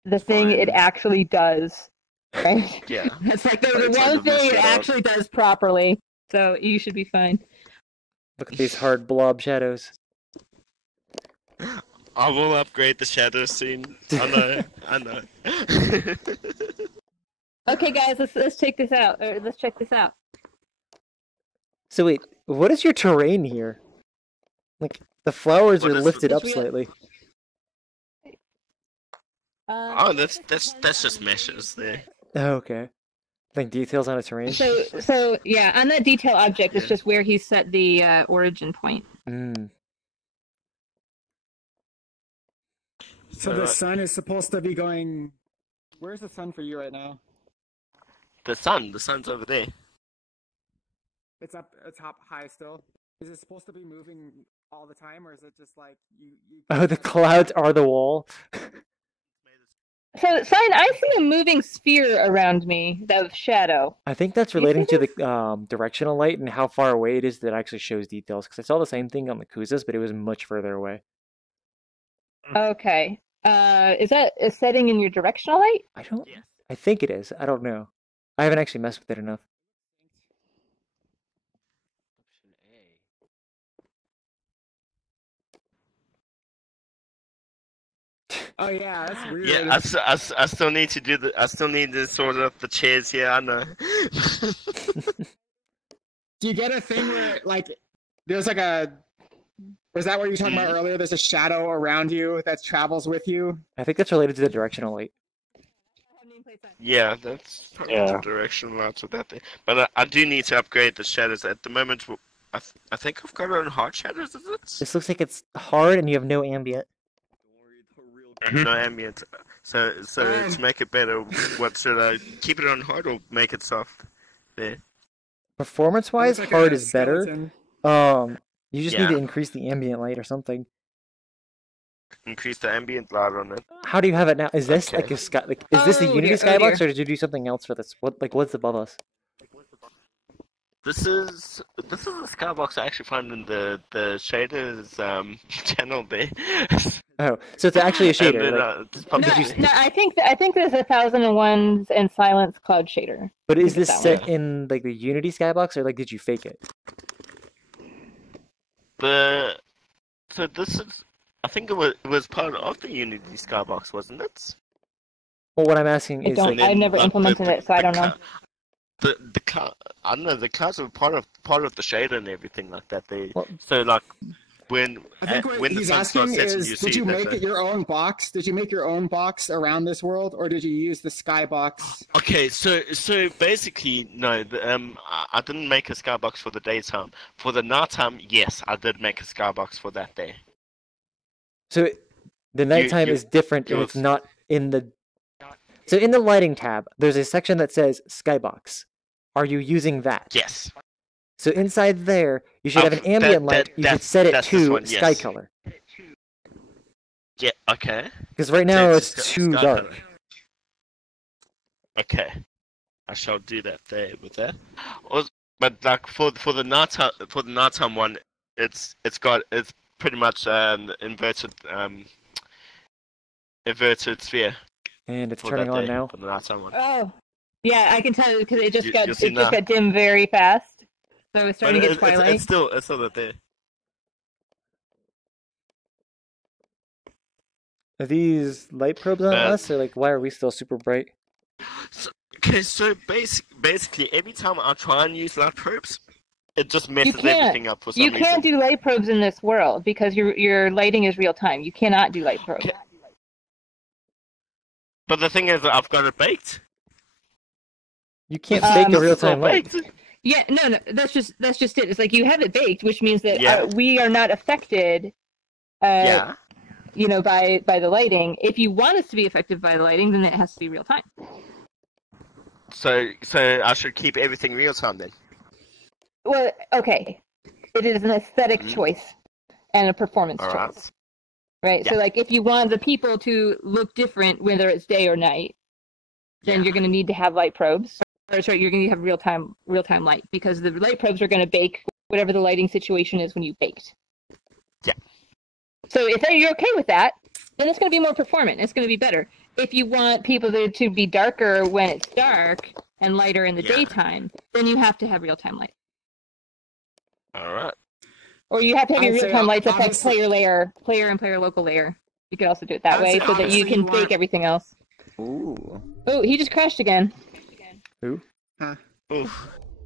the thing it actually does, right? Yeah. It's like the It's hard one to mess thing it that up. actually does properly. So you should be fine. Look at these hard blob shadows. I will upgrade the shadow soon. I know. Okay, guys, let's check this out. Let's check this out. So wait, what is your terrain here? Like the flowers What are is lifted the- up slightly. Oh, that's just meshes there. Oh, okay. Like details on a terrain. So yeah, on that detail object, it's just where he set the origin point. Mm. So the sun is supposed to be going. Where's the sun for you right now? The sun's over there. It's up high still. Is it supposed to be moving all the time, or is it just like you? Oh, the clouds are the wall. So, Sign, I see a moving sphere around me of shadow. I think that's relating to the directional light and how far away it is that actually shows details. Because I saw the same thing on the Kuzas, but it was much further away. Okay. Is that a setting in your directional light? I don't. I think it is. I don't know. I haven't actually messed with it enough. Oh yeah, that's weird. Yeah, I still need to do the. I still need to sort out the chairs. Yeah, I know. Do you get a thing where like there's like a? Was that what you were talking about earlier? There's a shadow around you that travels with you. I think that's related to the directional light. Yeah, that's probably the direction lots of that thing. But I do need to upgrade the shadows at the moment. I think I've got it on hard shadows. Is it? This looks like it's hard and you have no ambient. No ambient. So to make it better, what should I keep it on hard or make it soft? There. Performance-wise, Looks like hard a is better. skeleton. You just need to increase the ambient light or something. Increase the ambient light on it. How do you have it now? Is this like a sky? Like, is this the Oh, Unity dear, oh, skybox, dear. or did you do something else for this? What's above us? This is the skybox I actually found in the shaders channel there. Oh, so it's actually a shader. And then, like- it's probably- No, I think there's 1001s and Silence Cloud Shader. But is I think this it's that set in like the Unity skybox, or like did you fake it? So this is. I think it was part of the Unity skybox, wasn't it? Well, what I'm asking I is don't. like, I've never implemented it, so I don't know. the car. I don't know. The cars are part of the shader and everything like that. So like when I think what when the he's sun starts asking setting, is, you did see you that, make it your own box? Did you make your own box around this world, or did you use the skybox? Okay, so basically, no. I didn't make a skybox for the daytime. For the nighttime, yes, I did make a skybox for that day. So the nighttime is different, and it's not in the. So in the lighting tab, there's a section that says skybox. Are you using that? Yes. So inside there, you should have an ambient light. You should set it to sky color. Yeah. Okay. Because right now it's too dark. Color. Okay. I shall do that there with that. But like for the nighttime one, it's pretty much inverted sphere. And it's turning on now. For the nighttime one. Oh, yeah, I can tell because it just got dim very fast. So it's starting to get twilight. It's still not there. Are these light probes on us, or like why are we still super bright? So basically, every time I try and use light probes, it just messes everything up for some reason. You can't do light probes in this world because your lighting is real time. You cannot do light probes. But the thing is, I've got it baked. You can't bake a real time light. Yeah, no, that's just it. It's like you have it baked, which means that we are not affected. You know, by the lighting. If you want us to be affected by the lighting, then it has to be real time. So I should keep everything real time then. Well, okay, it is an aesthetic choice and a performance choice, right? Yeah. So, like, if you want the people to look different, whether it's day or night, then you're going to need to have light probes. Or sorry, you're going to have real time light, because the light probes are going to bake whatever the lighting situation is when you baked. Yeah. So if you're okay with that, then it's going to be more performant. It's going to be better. If you want people to be darker when it's dark and lighter in the daytime, then you have to have real time light. All right. Or you have to have your real time lights affect player and player local layer. You could also do it that way so that you can bake everything else. Ooh. Oh, he just crashed again. Who?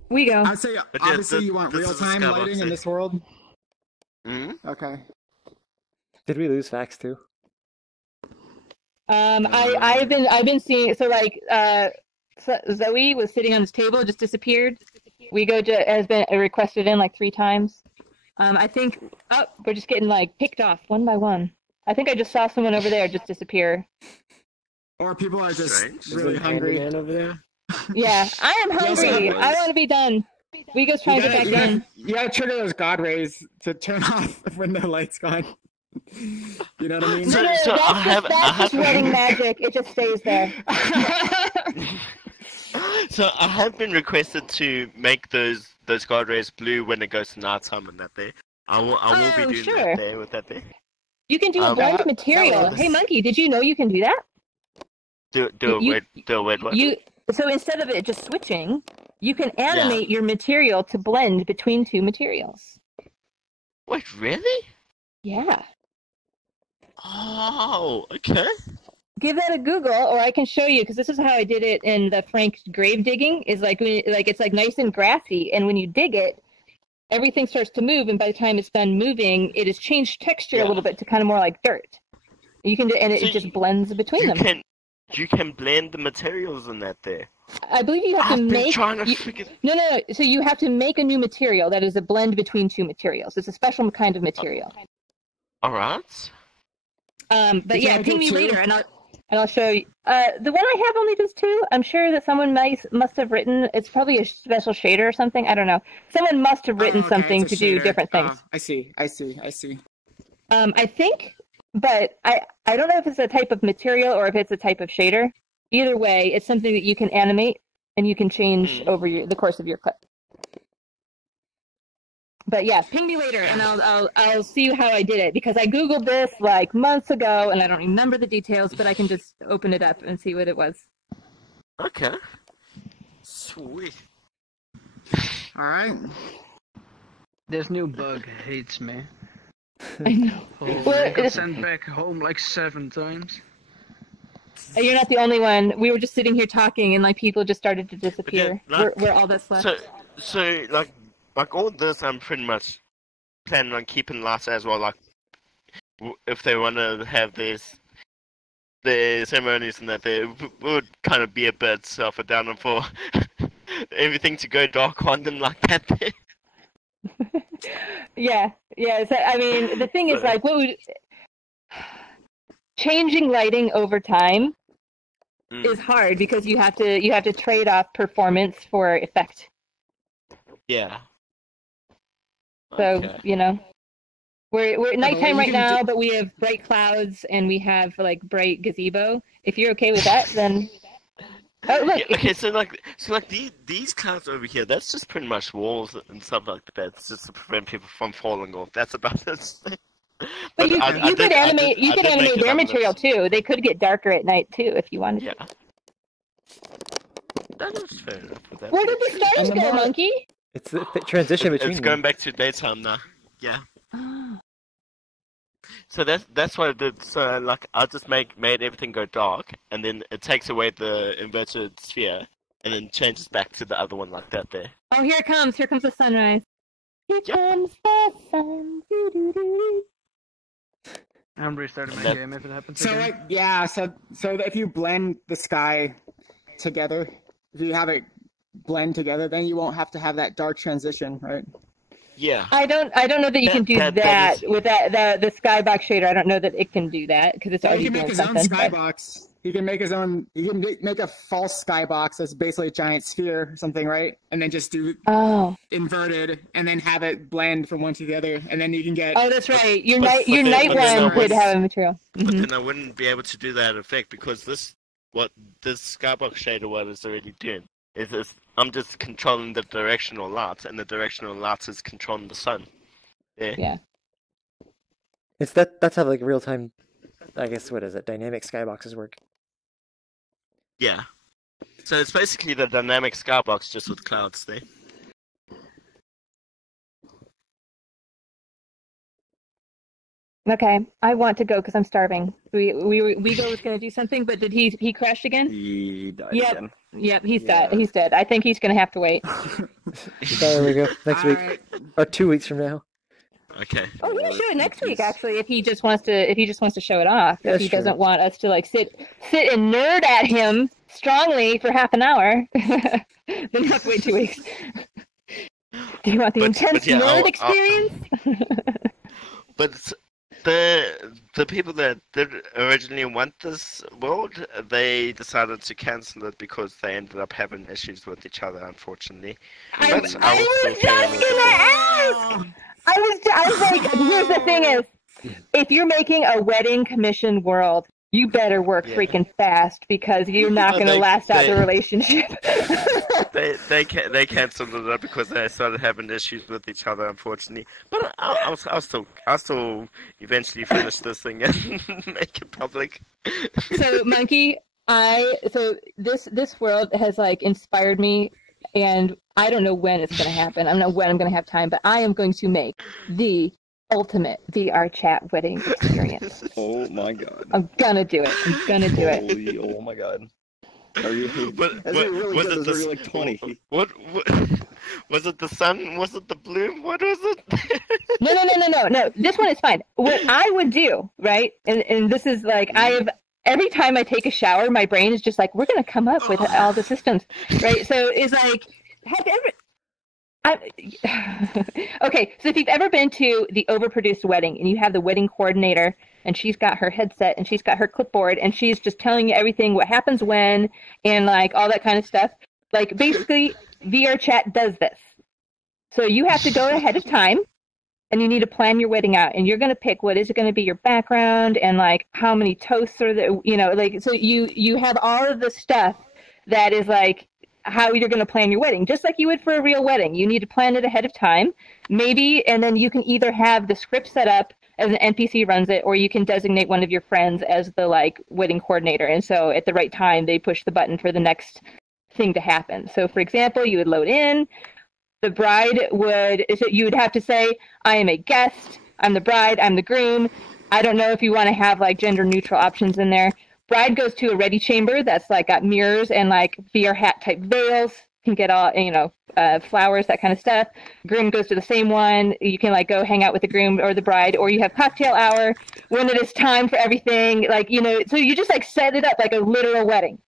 We go. I'd say obviously you want real-time lighting in this world. Okay. Did we lose Fax too? I've been seeing, so like Zoe was sitting on this table, just disappeared. Has been requested in like 3 times. I think we're just getting like picked off one by one. I think I just saw someone over there just disappear. Or people are just really hungry over there. Yeah, I am hungry. I want to be done. We go try to get back in. You gotta trigger those god rays to turn off when the light's gone. You know what I mean? That's just wedding magic. It just stays there. So I have been requested to make those god rays blue when it goes to nighttime and that day. I will be doing that day with that day. You can do a blend material. Hey Monkey, did you know you can do that? Do a weird one. So instead of it just switching, you can animate your material to blend between 2 materials. Wait, really? Yeah. Oh, okay. Give that a Google, or I can show you, because this is how I did it in the Frank grave digging. Is like it's like nice and grassy, and when you dig it, everything starts to move, and by the time it's done moving, it has changed texture a little bit to kind of more like dirt. You can do, and it just blends between them. You can blend the materials in that there. I believe you have to make. No. So you have to make a new material that is a blend between 2 materials. It's a special kind of material. All right. But yeah, ping me later, and I'll show you. The one I have only does 2. I'm sure that someone must have written. It's probably a special shader or something. I don't know. Someone must have written something to do different things. I see. I think. But I don't know if it's a type of material or if it's a type of shader. Either way, it's something that you can animate and you can change over the course of your clip. But yeah, ping me later and I'll see how I did it, because I Googled this like months ago and I don't remember the details, but I can just open it up and see what it was. Okay. Sweet. All right. This new bug hates me. I know. I got sent back home like 7 times. You're not the only one. We were just sitting here talking, and like people just started to disappear. We're all that's left. So like all this, I'm pretty much planning on keeping last as well. Like if they want to have their ceremonies and that, they would kind of be a bit self-downer for everything to go dark on them like that. Yeah. So I mean, the thing is, like, changing lighting over time is hard because you have to trade off performance for effect. Yeah. So Okay. we're nighttime right now, but we have bright clouds and we have like bright gazebo. If you're okay with that, then. Oh look. Yeah, okay, so like these clouds over here, that's just pretty much walls and stuff like that. It's just to prevent people from falling off. That's about it. But you could animate their material too. They could get darker at night too if you wanted to. Yeah. That is fair enough with that. Where did the stars go, Monkey? It's the transition between It's them. going back to daytime now. Yeah. So that's what I did. So like I just made everything go dark, and then it takes away the inverted sphere, and then changes back to the other one like that there. Oh, here it comes! Here comes the sunrise. Here comes the sun. I'm restarting my game if it happens So again. so if you blend the sky together, if you have it blend together, then you won't have to have that dark transition, right? Yeah. I don't know that you can do that with the skybox shader. I don't know that it can do that because it's already He can make his own skybox. He can make his own. He can make a false skybox that's basically a giant sphere or something, right? And then just do inverted, and then have it blend from one to the other, and then you can get. Oh, that's right. Your night one could have a material. But then I wouldn't be able to do that effect because this skybox shader what is already doing is I'm just controlling the directional light, and the directional light is controlling the sun. Yeah. It's that's how like real time, I guess, what is it? Dynamic skyboxes work. Yeah. So it's basically the dynamic skybox just with clouds there. Okay, I want to go because I'm starving. We was gonna do something, but did he crash again? He died again. Yep, he's dead. He's dead. I think he's gonna have to wait. There we go. Next week, or 2 weeks from now. Okay. Oh, he can show it next week actually if he just wants to show it off. Yeah, if he doesn't want us to like sit and nerd at him strongly for half an hour, then have to wait 2 weeks. Do you want the intense nerd experience? But the people that did originally want this world, they decided to cancel it because they ended up having issues with each other, unfortunately. I was just gonna ask. I was like, here's the thing is, if you're making a wedding commission world, you better work freaking fast because you're not going to last out the relationship. they cancelled it because they started having issues with each other, unfortunately. But I'll still eventually finish this thing and make it public. So Monkey, this world has like inspired me, and I don't know when it's going to happen. I don't know when I'm going to have time, but I am going to make the ultimate VRChat wedding experience. Oh my god. I'm gonna do it. I'm gonna do it. Oh my god. Are you? Was it the like 20? What? Was it the sun? Was it the bloom? What was it? No. This one is fine. What I would do, right? And this is like every time I take a shower, my brain is just like, we're gonna come up with all the systems, right? So it's like, okay, so if you've ever been to the overproduced wedding and you have the wedding coordinator and she's got her headset and she's got her clipboard and she's just telling you everything, what happens when, and like all that kind of stuff, like basically VRChat does this. So you have to go ahead of time and you need to plan your wedding out, and you're going to pick what is going to be your background and like how many toasts are there, like, so you have all of the stuff that is like how you're going to plan your wedding, just like you would for a real wedding. You need to plan it ahead of time, maybe, and then you can either have the script set up as an NPC runs it, or you can designate one of your friends as the like wedding coordinator. And so at the right time, they push the button for the next thing to happen. So for example, you would load in, the bride you would have to say, I am a guest, I'm the bride, I'm the groom. I don't know if you want to have like gender neutral options in there, bride goes to a ready chamber that's like got mirrors and like VRChat type veils. Can get all, you know, flowers, that kind of stuff. Groom goes to the same one. You can like go hang out with the groom or the bride, or you have cocktail hour when it is time for everything. Like, you know, so you just like set it up like a literal wedding.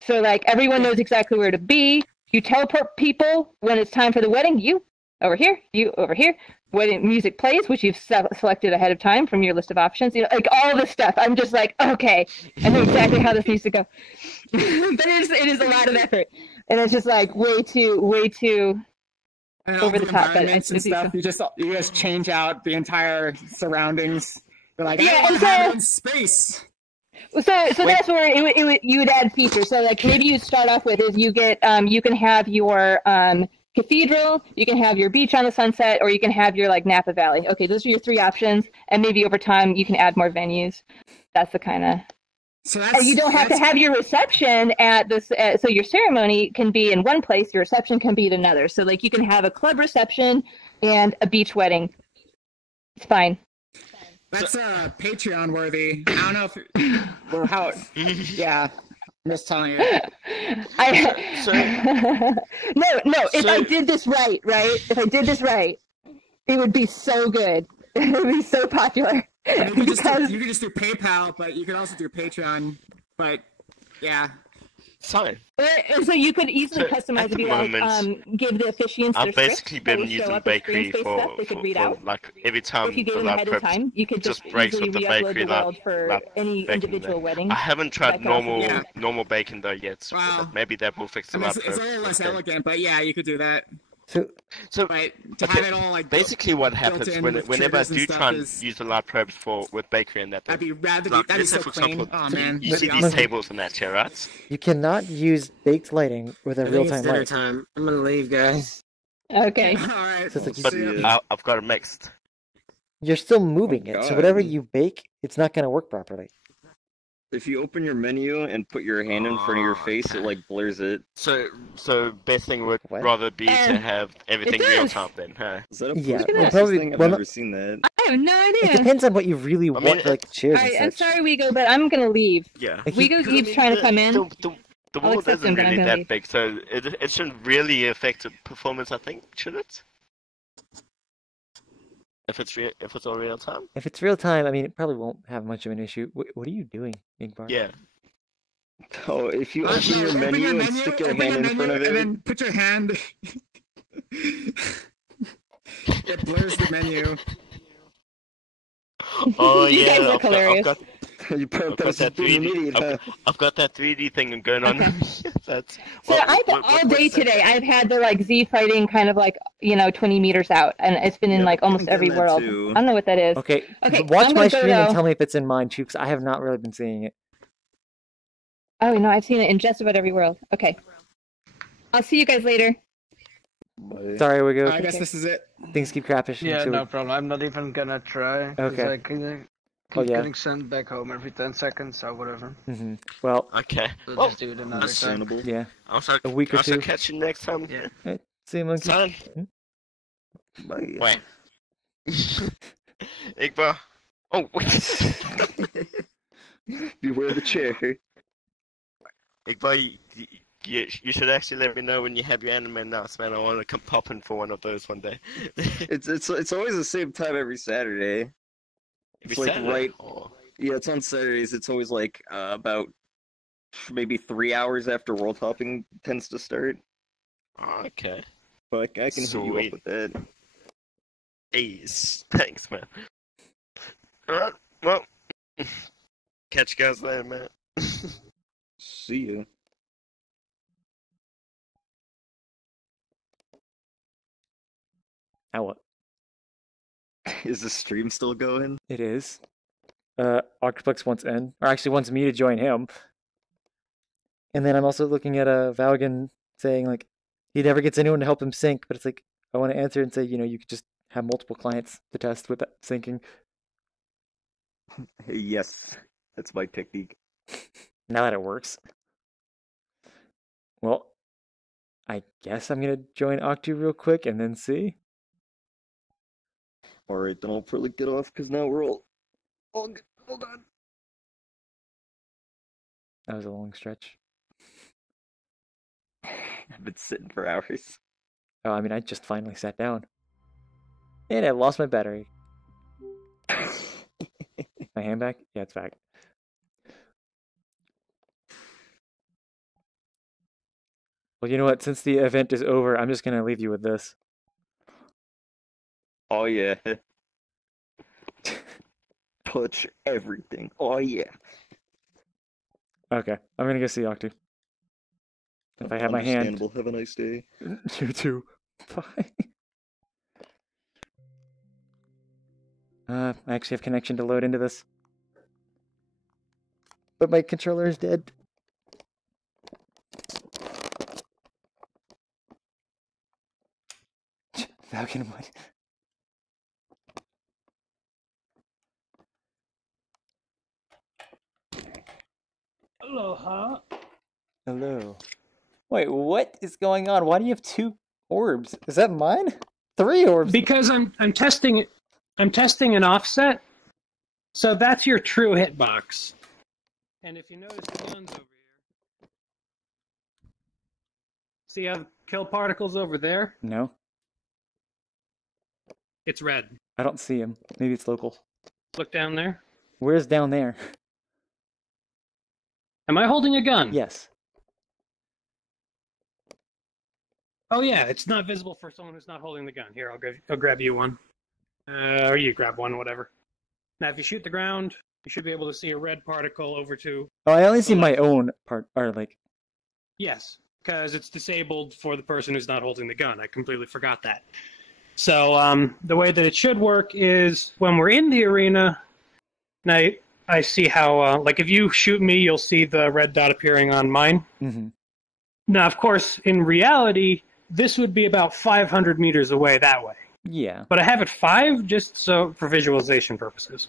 So like everyone knows exactly where to be. You teleport people when it's time for the wedding. You over here, you over here. Wedding music plays, which you've selected ahead of time from your list of options. You know, like all this stuff. I'm just like, okay, I know exactly how this needs to go. But it is a lot of effort, and it's just like way too and over the top. Environments and stuff. You just change out the entire surroundings. You're like, yeah, I want to have it in space. So that's where you would add features. So like maybe you'd start off with is you get you can have your cathedral, you can have your beach on the sunset, or you can have your like Napa Valley. Okay, those are your three options, and maybe over time you can add more venues. That's the kind of. So you don't have to have your reception at this. So your ceremony can be in one place, your reception can be at another. So like you can have a club reception and a beach wedding. It's fine. That's Patreon worthy. I don't know if or how. Yeah, I'm just telling you. No. If I did this right, if I did this right, it would be so good. It would be so popular. I mean, you could just do PayPal, but you could also do Patreon. But yeah. Sorry. So you could easily customize if you like, give the officiants I've their basically script, been using bakery for like every time. if you gave them ahead of time, you could just breaks easily with the re-upload bakery the world for any individual wedding. I haven't tried Like, normal baking though yet. Wow. Maybe that will fix the It's a little less elegant, but yeah, you could do that. So but to have it all like basically what happens whenever I do try and use the light probes with bakery and that. That'd be so clean. Oh man, you see these tables in that chair, right? You cannot use baked lighting with a real-time dinner light. time. I'm gonna leave, guys. Okay. All right. So it's like But I've got it mixed. you're still moving it, so God. whatever you bake, it's not going to work properly. If you open your menu and put your hand in front of your face, it like blurs it. So best thing would rather be to have everything real time then, huh? Is that a Yeah, post well, process probably- thing? I've well, never seen that. I have no It idea. depends on what you really want, for, like chairs and I'm such. sorry, Wego, but I'm gonna leave. Yeah. Wego keeps trying to come in. The I'll world accept isn't him, but I'm really gonna that leave. big, so it shouldn't really affect the performance. I think should it? If it's all real time. If it's real time, I mean, it probably won't have much of an issue. What are you doing, Igbar? Yeah. Oh, if you open your menu and stick your hand in front of and it, then put your hand. It blurs the menu. Oh You yeah, guys look hilarious. you I've got that 3D. I've got that 3D thing going on. That's. So all day today, I've had the like Z fighting kind of like 20 meters out, and it's been in like almost every that world. too. I don't know what that is. Okay, Okay, watch I'm my gonna go stream and though. tell me if it's in mine, too, because I have not really been seeing it. Oh no, I've seen it in just about every world. Okay, I'll see you guys later. Sorry, we go. I guess this is it. Things keep crapishing. Yeah, so no problem. I'm not even gonna try. 'cause Okay. I keep Oh, yeah. getting sent back home every 10 seconds, so whatever. Well, okay. We'll just do it another time. Yeah. Also, A week or also two. catch you next time. Yeah. Right. See you, monkey. Son. Wait. Igbar. Oh, wait. beware the chair. Igbar, you should actually let me know when you have your anime announcement. I want to come pop in for one of those one day. It's always the same time every Saturday. It's Every like Saturday? right. Oh. Yeah, it's on Saturdays. It's always like about maybe 3 hours after world hopping tends to start. Okay. But I can hit you Sweet. up with that. Ace. Thanks, man. Alright, well. Catch you guys later, man. See you. Now what? Is the stream still going? It is. Octoplex wants in, or actually wants me to join him. And then I'm also looking at Valgan saying like he never gets anyone to help him sync, but it's like I want to answer and say you could just have multiple clients to test with that syncing. Yes, that's my technique. Now that it works. Well, I guess I'm gonna join Octu real quick and then see. Alright, then I'll probably get off because now we're all good. Hold on. That was a long stretch. I've been sitting for hours. Oh, I mean, I just finally sat down. And I lost my battery. My hand back? Yeah, it's back. Well, you know what? Since the event is over, I'm just going to leave you with this. Oh, yeah. Touch everything. Oh, yeah. Okay, I'm going to go see Octu. If I have my hand. Understandable. Have a nice day. You too. Bye. I actually have connection to load into this. But my controller is dead. Falcon wood. Aloha. Hello. Wait, what is going on? Why do you have 2 orbs? Is that mine? 3 orbs. Because I'm testing it. I'm testing an offset. So that's your true hitbox. And if you notice the guns over here. See how kill particles over there? No. It's red. I don't see him. Maybe it's local. Look down there. Where's down there? Am I holding a gun? Yes. Oh yeah, it's not visible for someone who's not holding the gun. Here, I'll grab you one. Or you grab one, whatever. Now, if you shoot the ground, you should be able to see a red particle over to... Oh, I only see my own part, or like... Yes, because it's disabled for the person who's not holding the gun. I completely forgot that. So, the way that it should work is when we're in the arena, now I see how, like, if you shoot me, you'll see the red dot appearing on mine. Mm-hmm. Now, of course, in reality, this would be about 500 meters away that way. Yeah. But I have it 5 just so for visualization purposes.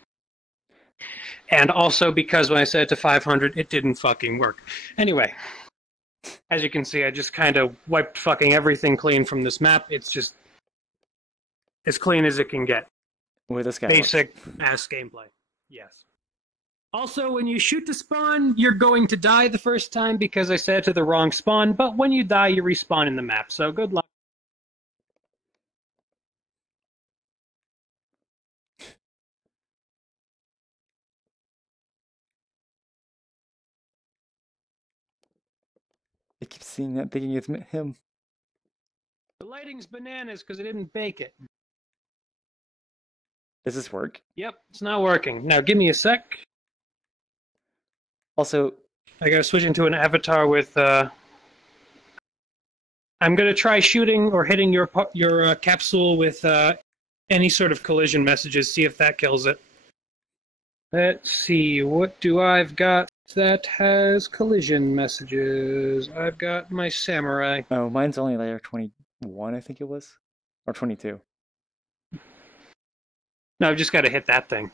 And also because when I set it to 500, it didn't fucking work. Anyway, as you can see, I just kind of wiped fucking everything clean from this map. It's just as clean as it can get. With a sky. Basic ass gameplay. Yes. Also, when you shoot to spawn, you're going to die the first time because I set it to the wrong spawn, but when you die, you respawn in the map, so good luck. I keep seeing that, thinking it's him. The lighting's bananas because I didn't bake it. Does this work? Yep, it's not working. Now, give me a sec. Also... I gotta switch into an avatar with, I'm gonna try shooting or hitting your capsule with, any sort of collision messages, see if that kills it. Let's see, what do I've got that has collision messages? I've got my samurai. Oh, mine's only layer 21, I think it was. Or 22. No, I've just gotta hit that thing.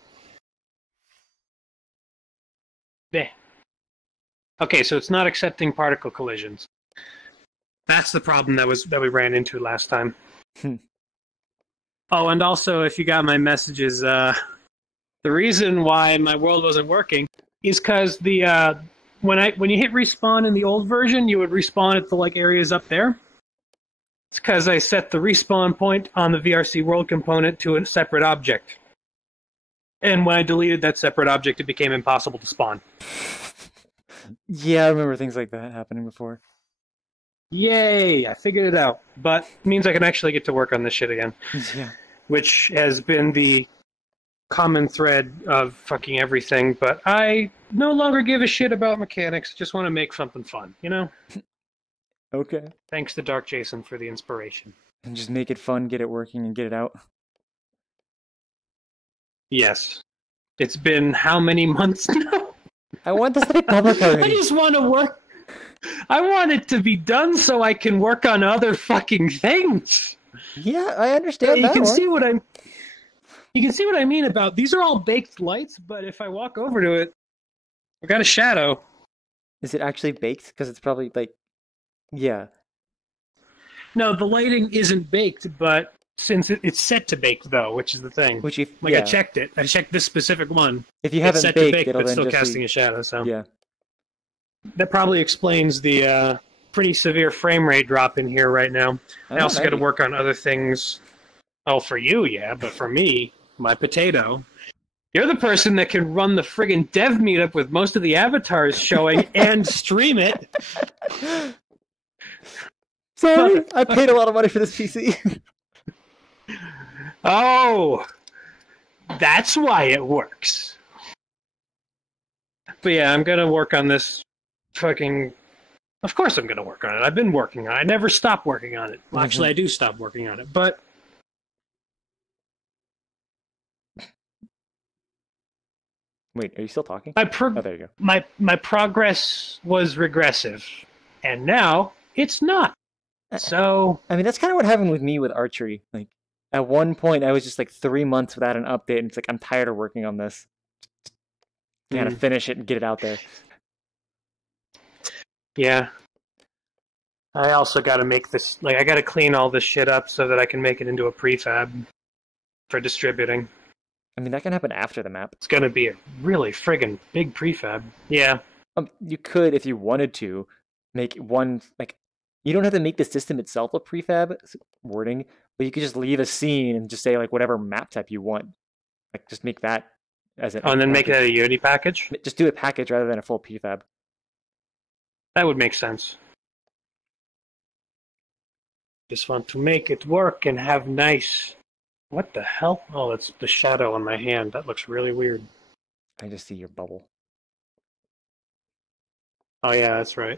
There. Okay, so it's not accepting particle collisions. That's the problem that we ran into last time. Oh, and also, if you got my messages, the reason why my world wasn't working is because the when you hit respawn in the old version, you would respawn at the like areas up there. It's because I set the respawn point on the VRC world component to a separate object. And when I deleted that separate object, it became impossible to spawn. Yeah, I remember things like that happening before. Yay! I figured it out. But it means I can actually get to work on this shit again. Yeah. Which has been the common thread of fucking everything, but I no longer give a shit about mechanics. I just want to make something fun, you know? Okay. Thanks to Dark Jason for the inspiration. And just make it fun, get it working, and get it out. Yes. It's been how many months now? I want this to be public already. I just want to work. I want it to be done so I can work on other fucking things. Yeah, I understand you that can one. see what I'm. You can see what I mean about these are all baked lights, but if I walk over to it, I got a shadow. Is it actually baked? Because it's probably like, yeah. No, the lighting isn't baked, but since it's set to bake though, which is the thing. Which if like yeah. I checked it. I checked this specific one. If you haven't it's set baked, to bake, it'll but then still just casting be... a shadow. So yeah. that probably explains the pretty severe frame rate drop in here right now. I also got to work on other things. Oh, for you, yeah, but for me, my potato. You're the person that can run the friggin' dev meetup with most of the avatars showing and stream it. Sorry, I paid a lot of money for this PC. Oh, that's why it works. But yeah, I'm gonna work on this fucking... Of course I'm gonna work on it. I've been working on it. I never stop working on it. Well, actually, I do stop working on it, but... Wait, are you still talking? Oh, there you go. My progress was regressive, and now it's not. So... I mean, that's kind of what happened with me with archery. Like, at one point, I was just like 3 months without an update, and it's like, I'm tired of working on this. I gotta finish it and get it out there. Yeah. I also gotta make this... Like, I gotta clean all this shit up so that I can make it into a prefab for distributing. I mean, that can happen after the map. It's gonna be a really friggin' big prefab. Yeah. You could, if you wanted to, make one, like, you don't have to make the system itself a prefab wording, but you could just leave a scene and just say, like, whatever map type you want. Like, just make that as an... Oh, and then make that a Unity package? Just do a package rather than a full prefab. That would make sense. Just want to make it work and have nice... What the hell? Oh, that's the shadow on my hand. That looks really weird. I just see your bubble. Oh yeah, that's right.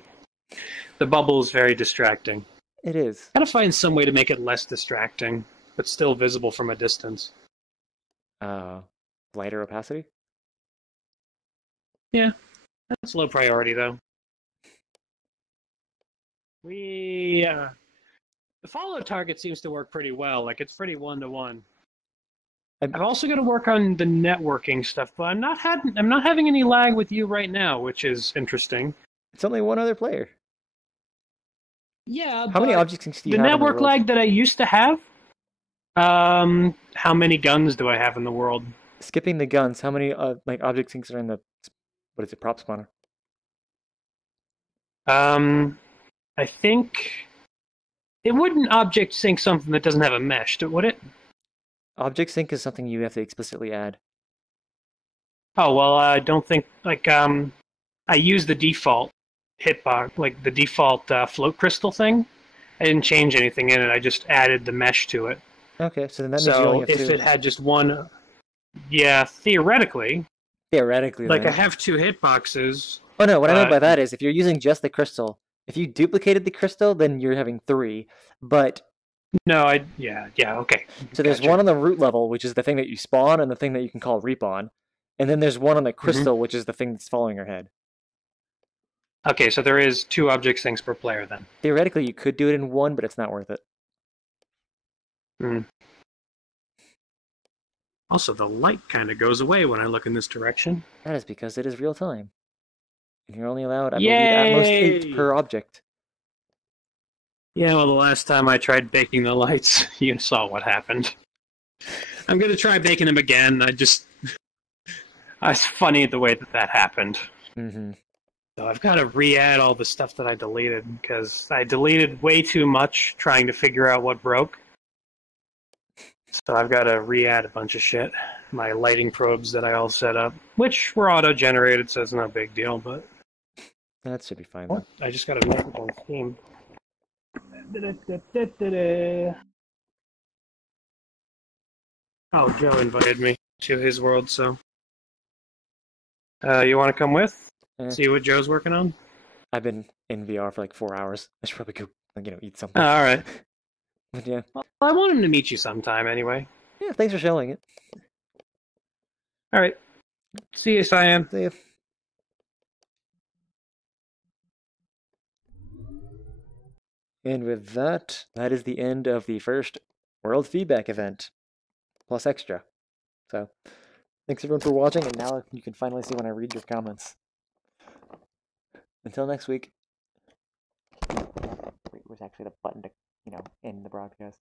The bubble is very distracting. It is. Gotta find some way to make it less distracting, but still visible from a distance. Lighter opacity? Yeah. That's low priority, though. The follow target seems to work pretty well. Like, it's pretty one-to-one. I've also got to work on the networking stuff, but I'm not having any lag with you right now, which is interesting. It's only one other player. Yeah, How many objects do you have? The network lag that I used to have? How many guns do I have in the world? Skipping the guns, how many like object syncs are in the prop spawner? I think it wouldn't object sync something that doesn't have a mesh, would it? Object sync is something you have to explicitly add. Oh well, I don't think I use the default hitbox, like the default float crystal thing. I didn't change anything in it. I just added the mesh to it. Okay, so then that means you only have if two. It had just one, yeah, theoretically. Theoretically, like then. I have two hitboxes. Oh no, what I meant by that is if you're using just the crystal, if you duplicated the crystal, then you're having 3. But no, yeah, okay. So there's one on the root level, which is the thing that you spawn and the thing that you can call respawn, and then there's one on the crystal, which is the thing that's following your head. Okay, so there is 2 object syncs per player then. Theoretically, you could do it in 1, but it's not worth it. Also, the light kind of goes away when I look in this direction. That is because it is real time. And you're only allowed, I believe, at most 8 per object. Yeah, well, the last time I tried baking the lights, you saw what happened. I'm going to try baking them again. It's funny the way that happened. So I've got to re-add all the stuff that I deleted, because I deleted way too much trying to figure out what broke. So I've got to re-add a bunch of shit. My lighting probes that I all set up, which were auto-generated, so it's no big deal, but... That should be fine. What? I just got to make it on Steam. Oh, Joe invited me to his world, so... you want to come with? See what Joe's working on? I've been in VR for like 4 hours. I should probably go, eat something. Oh, alright. But yeah. Well, I want him to meet you sometime anyway. Yeah, thanks for showing it. Alright. See you, Cyan. See you. And with that, that is the end of the first World Feedback event, plus extra. So, thanks everyone for watching, and now you can finally see when I read your comments. Until next week. Wait, where's actually the button to, end the broadcast?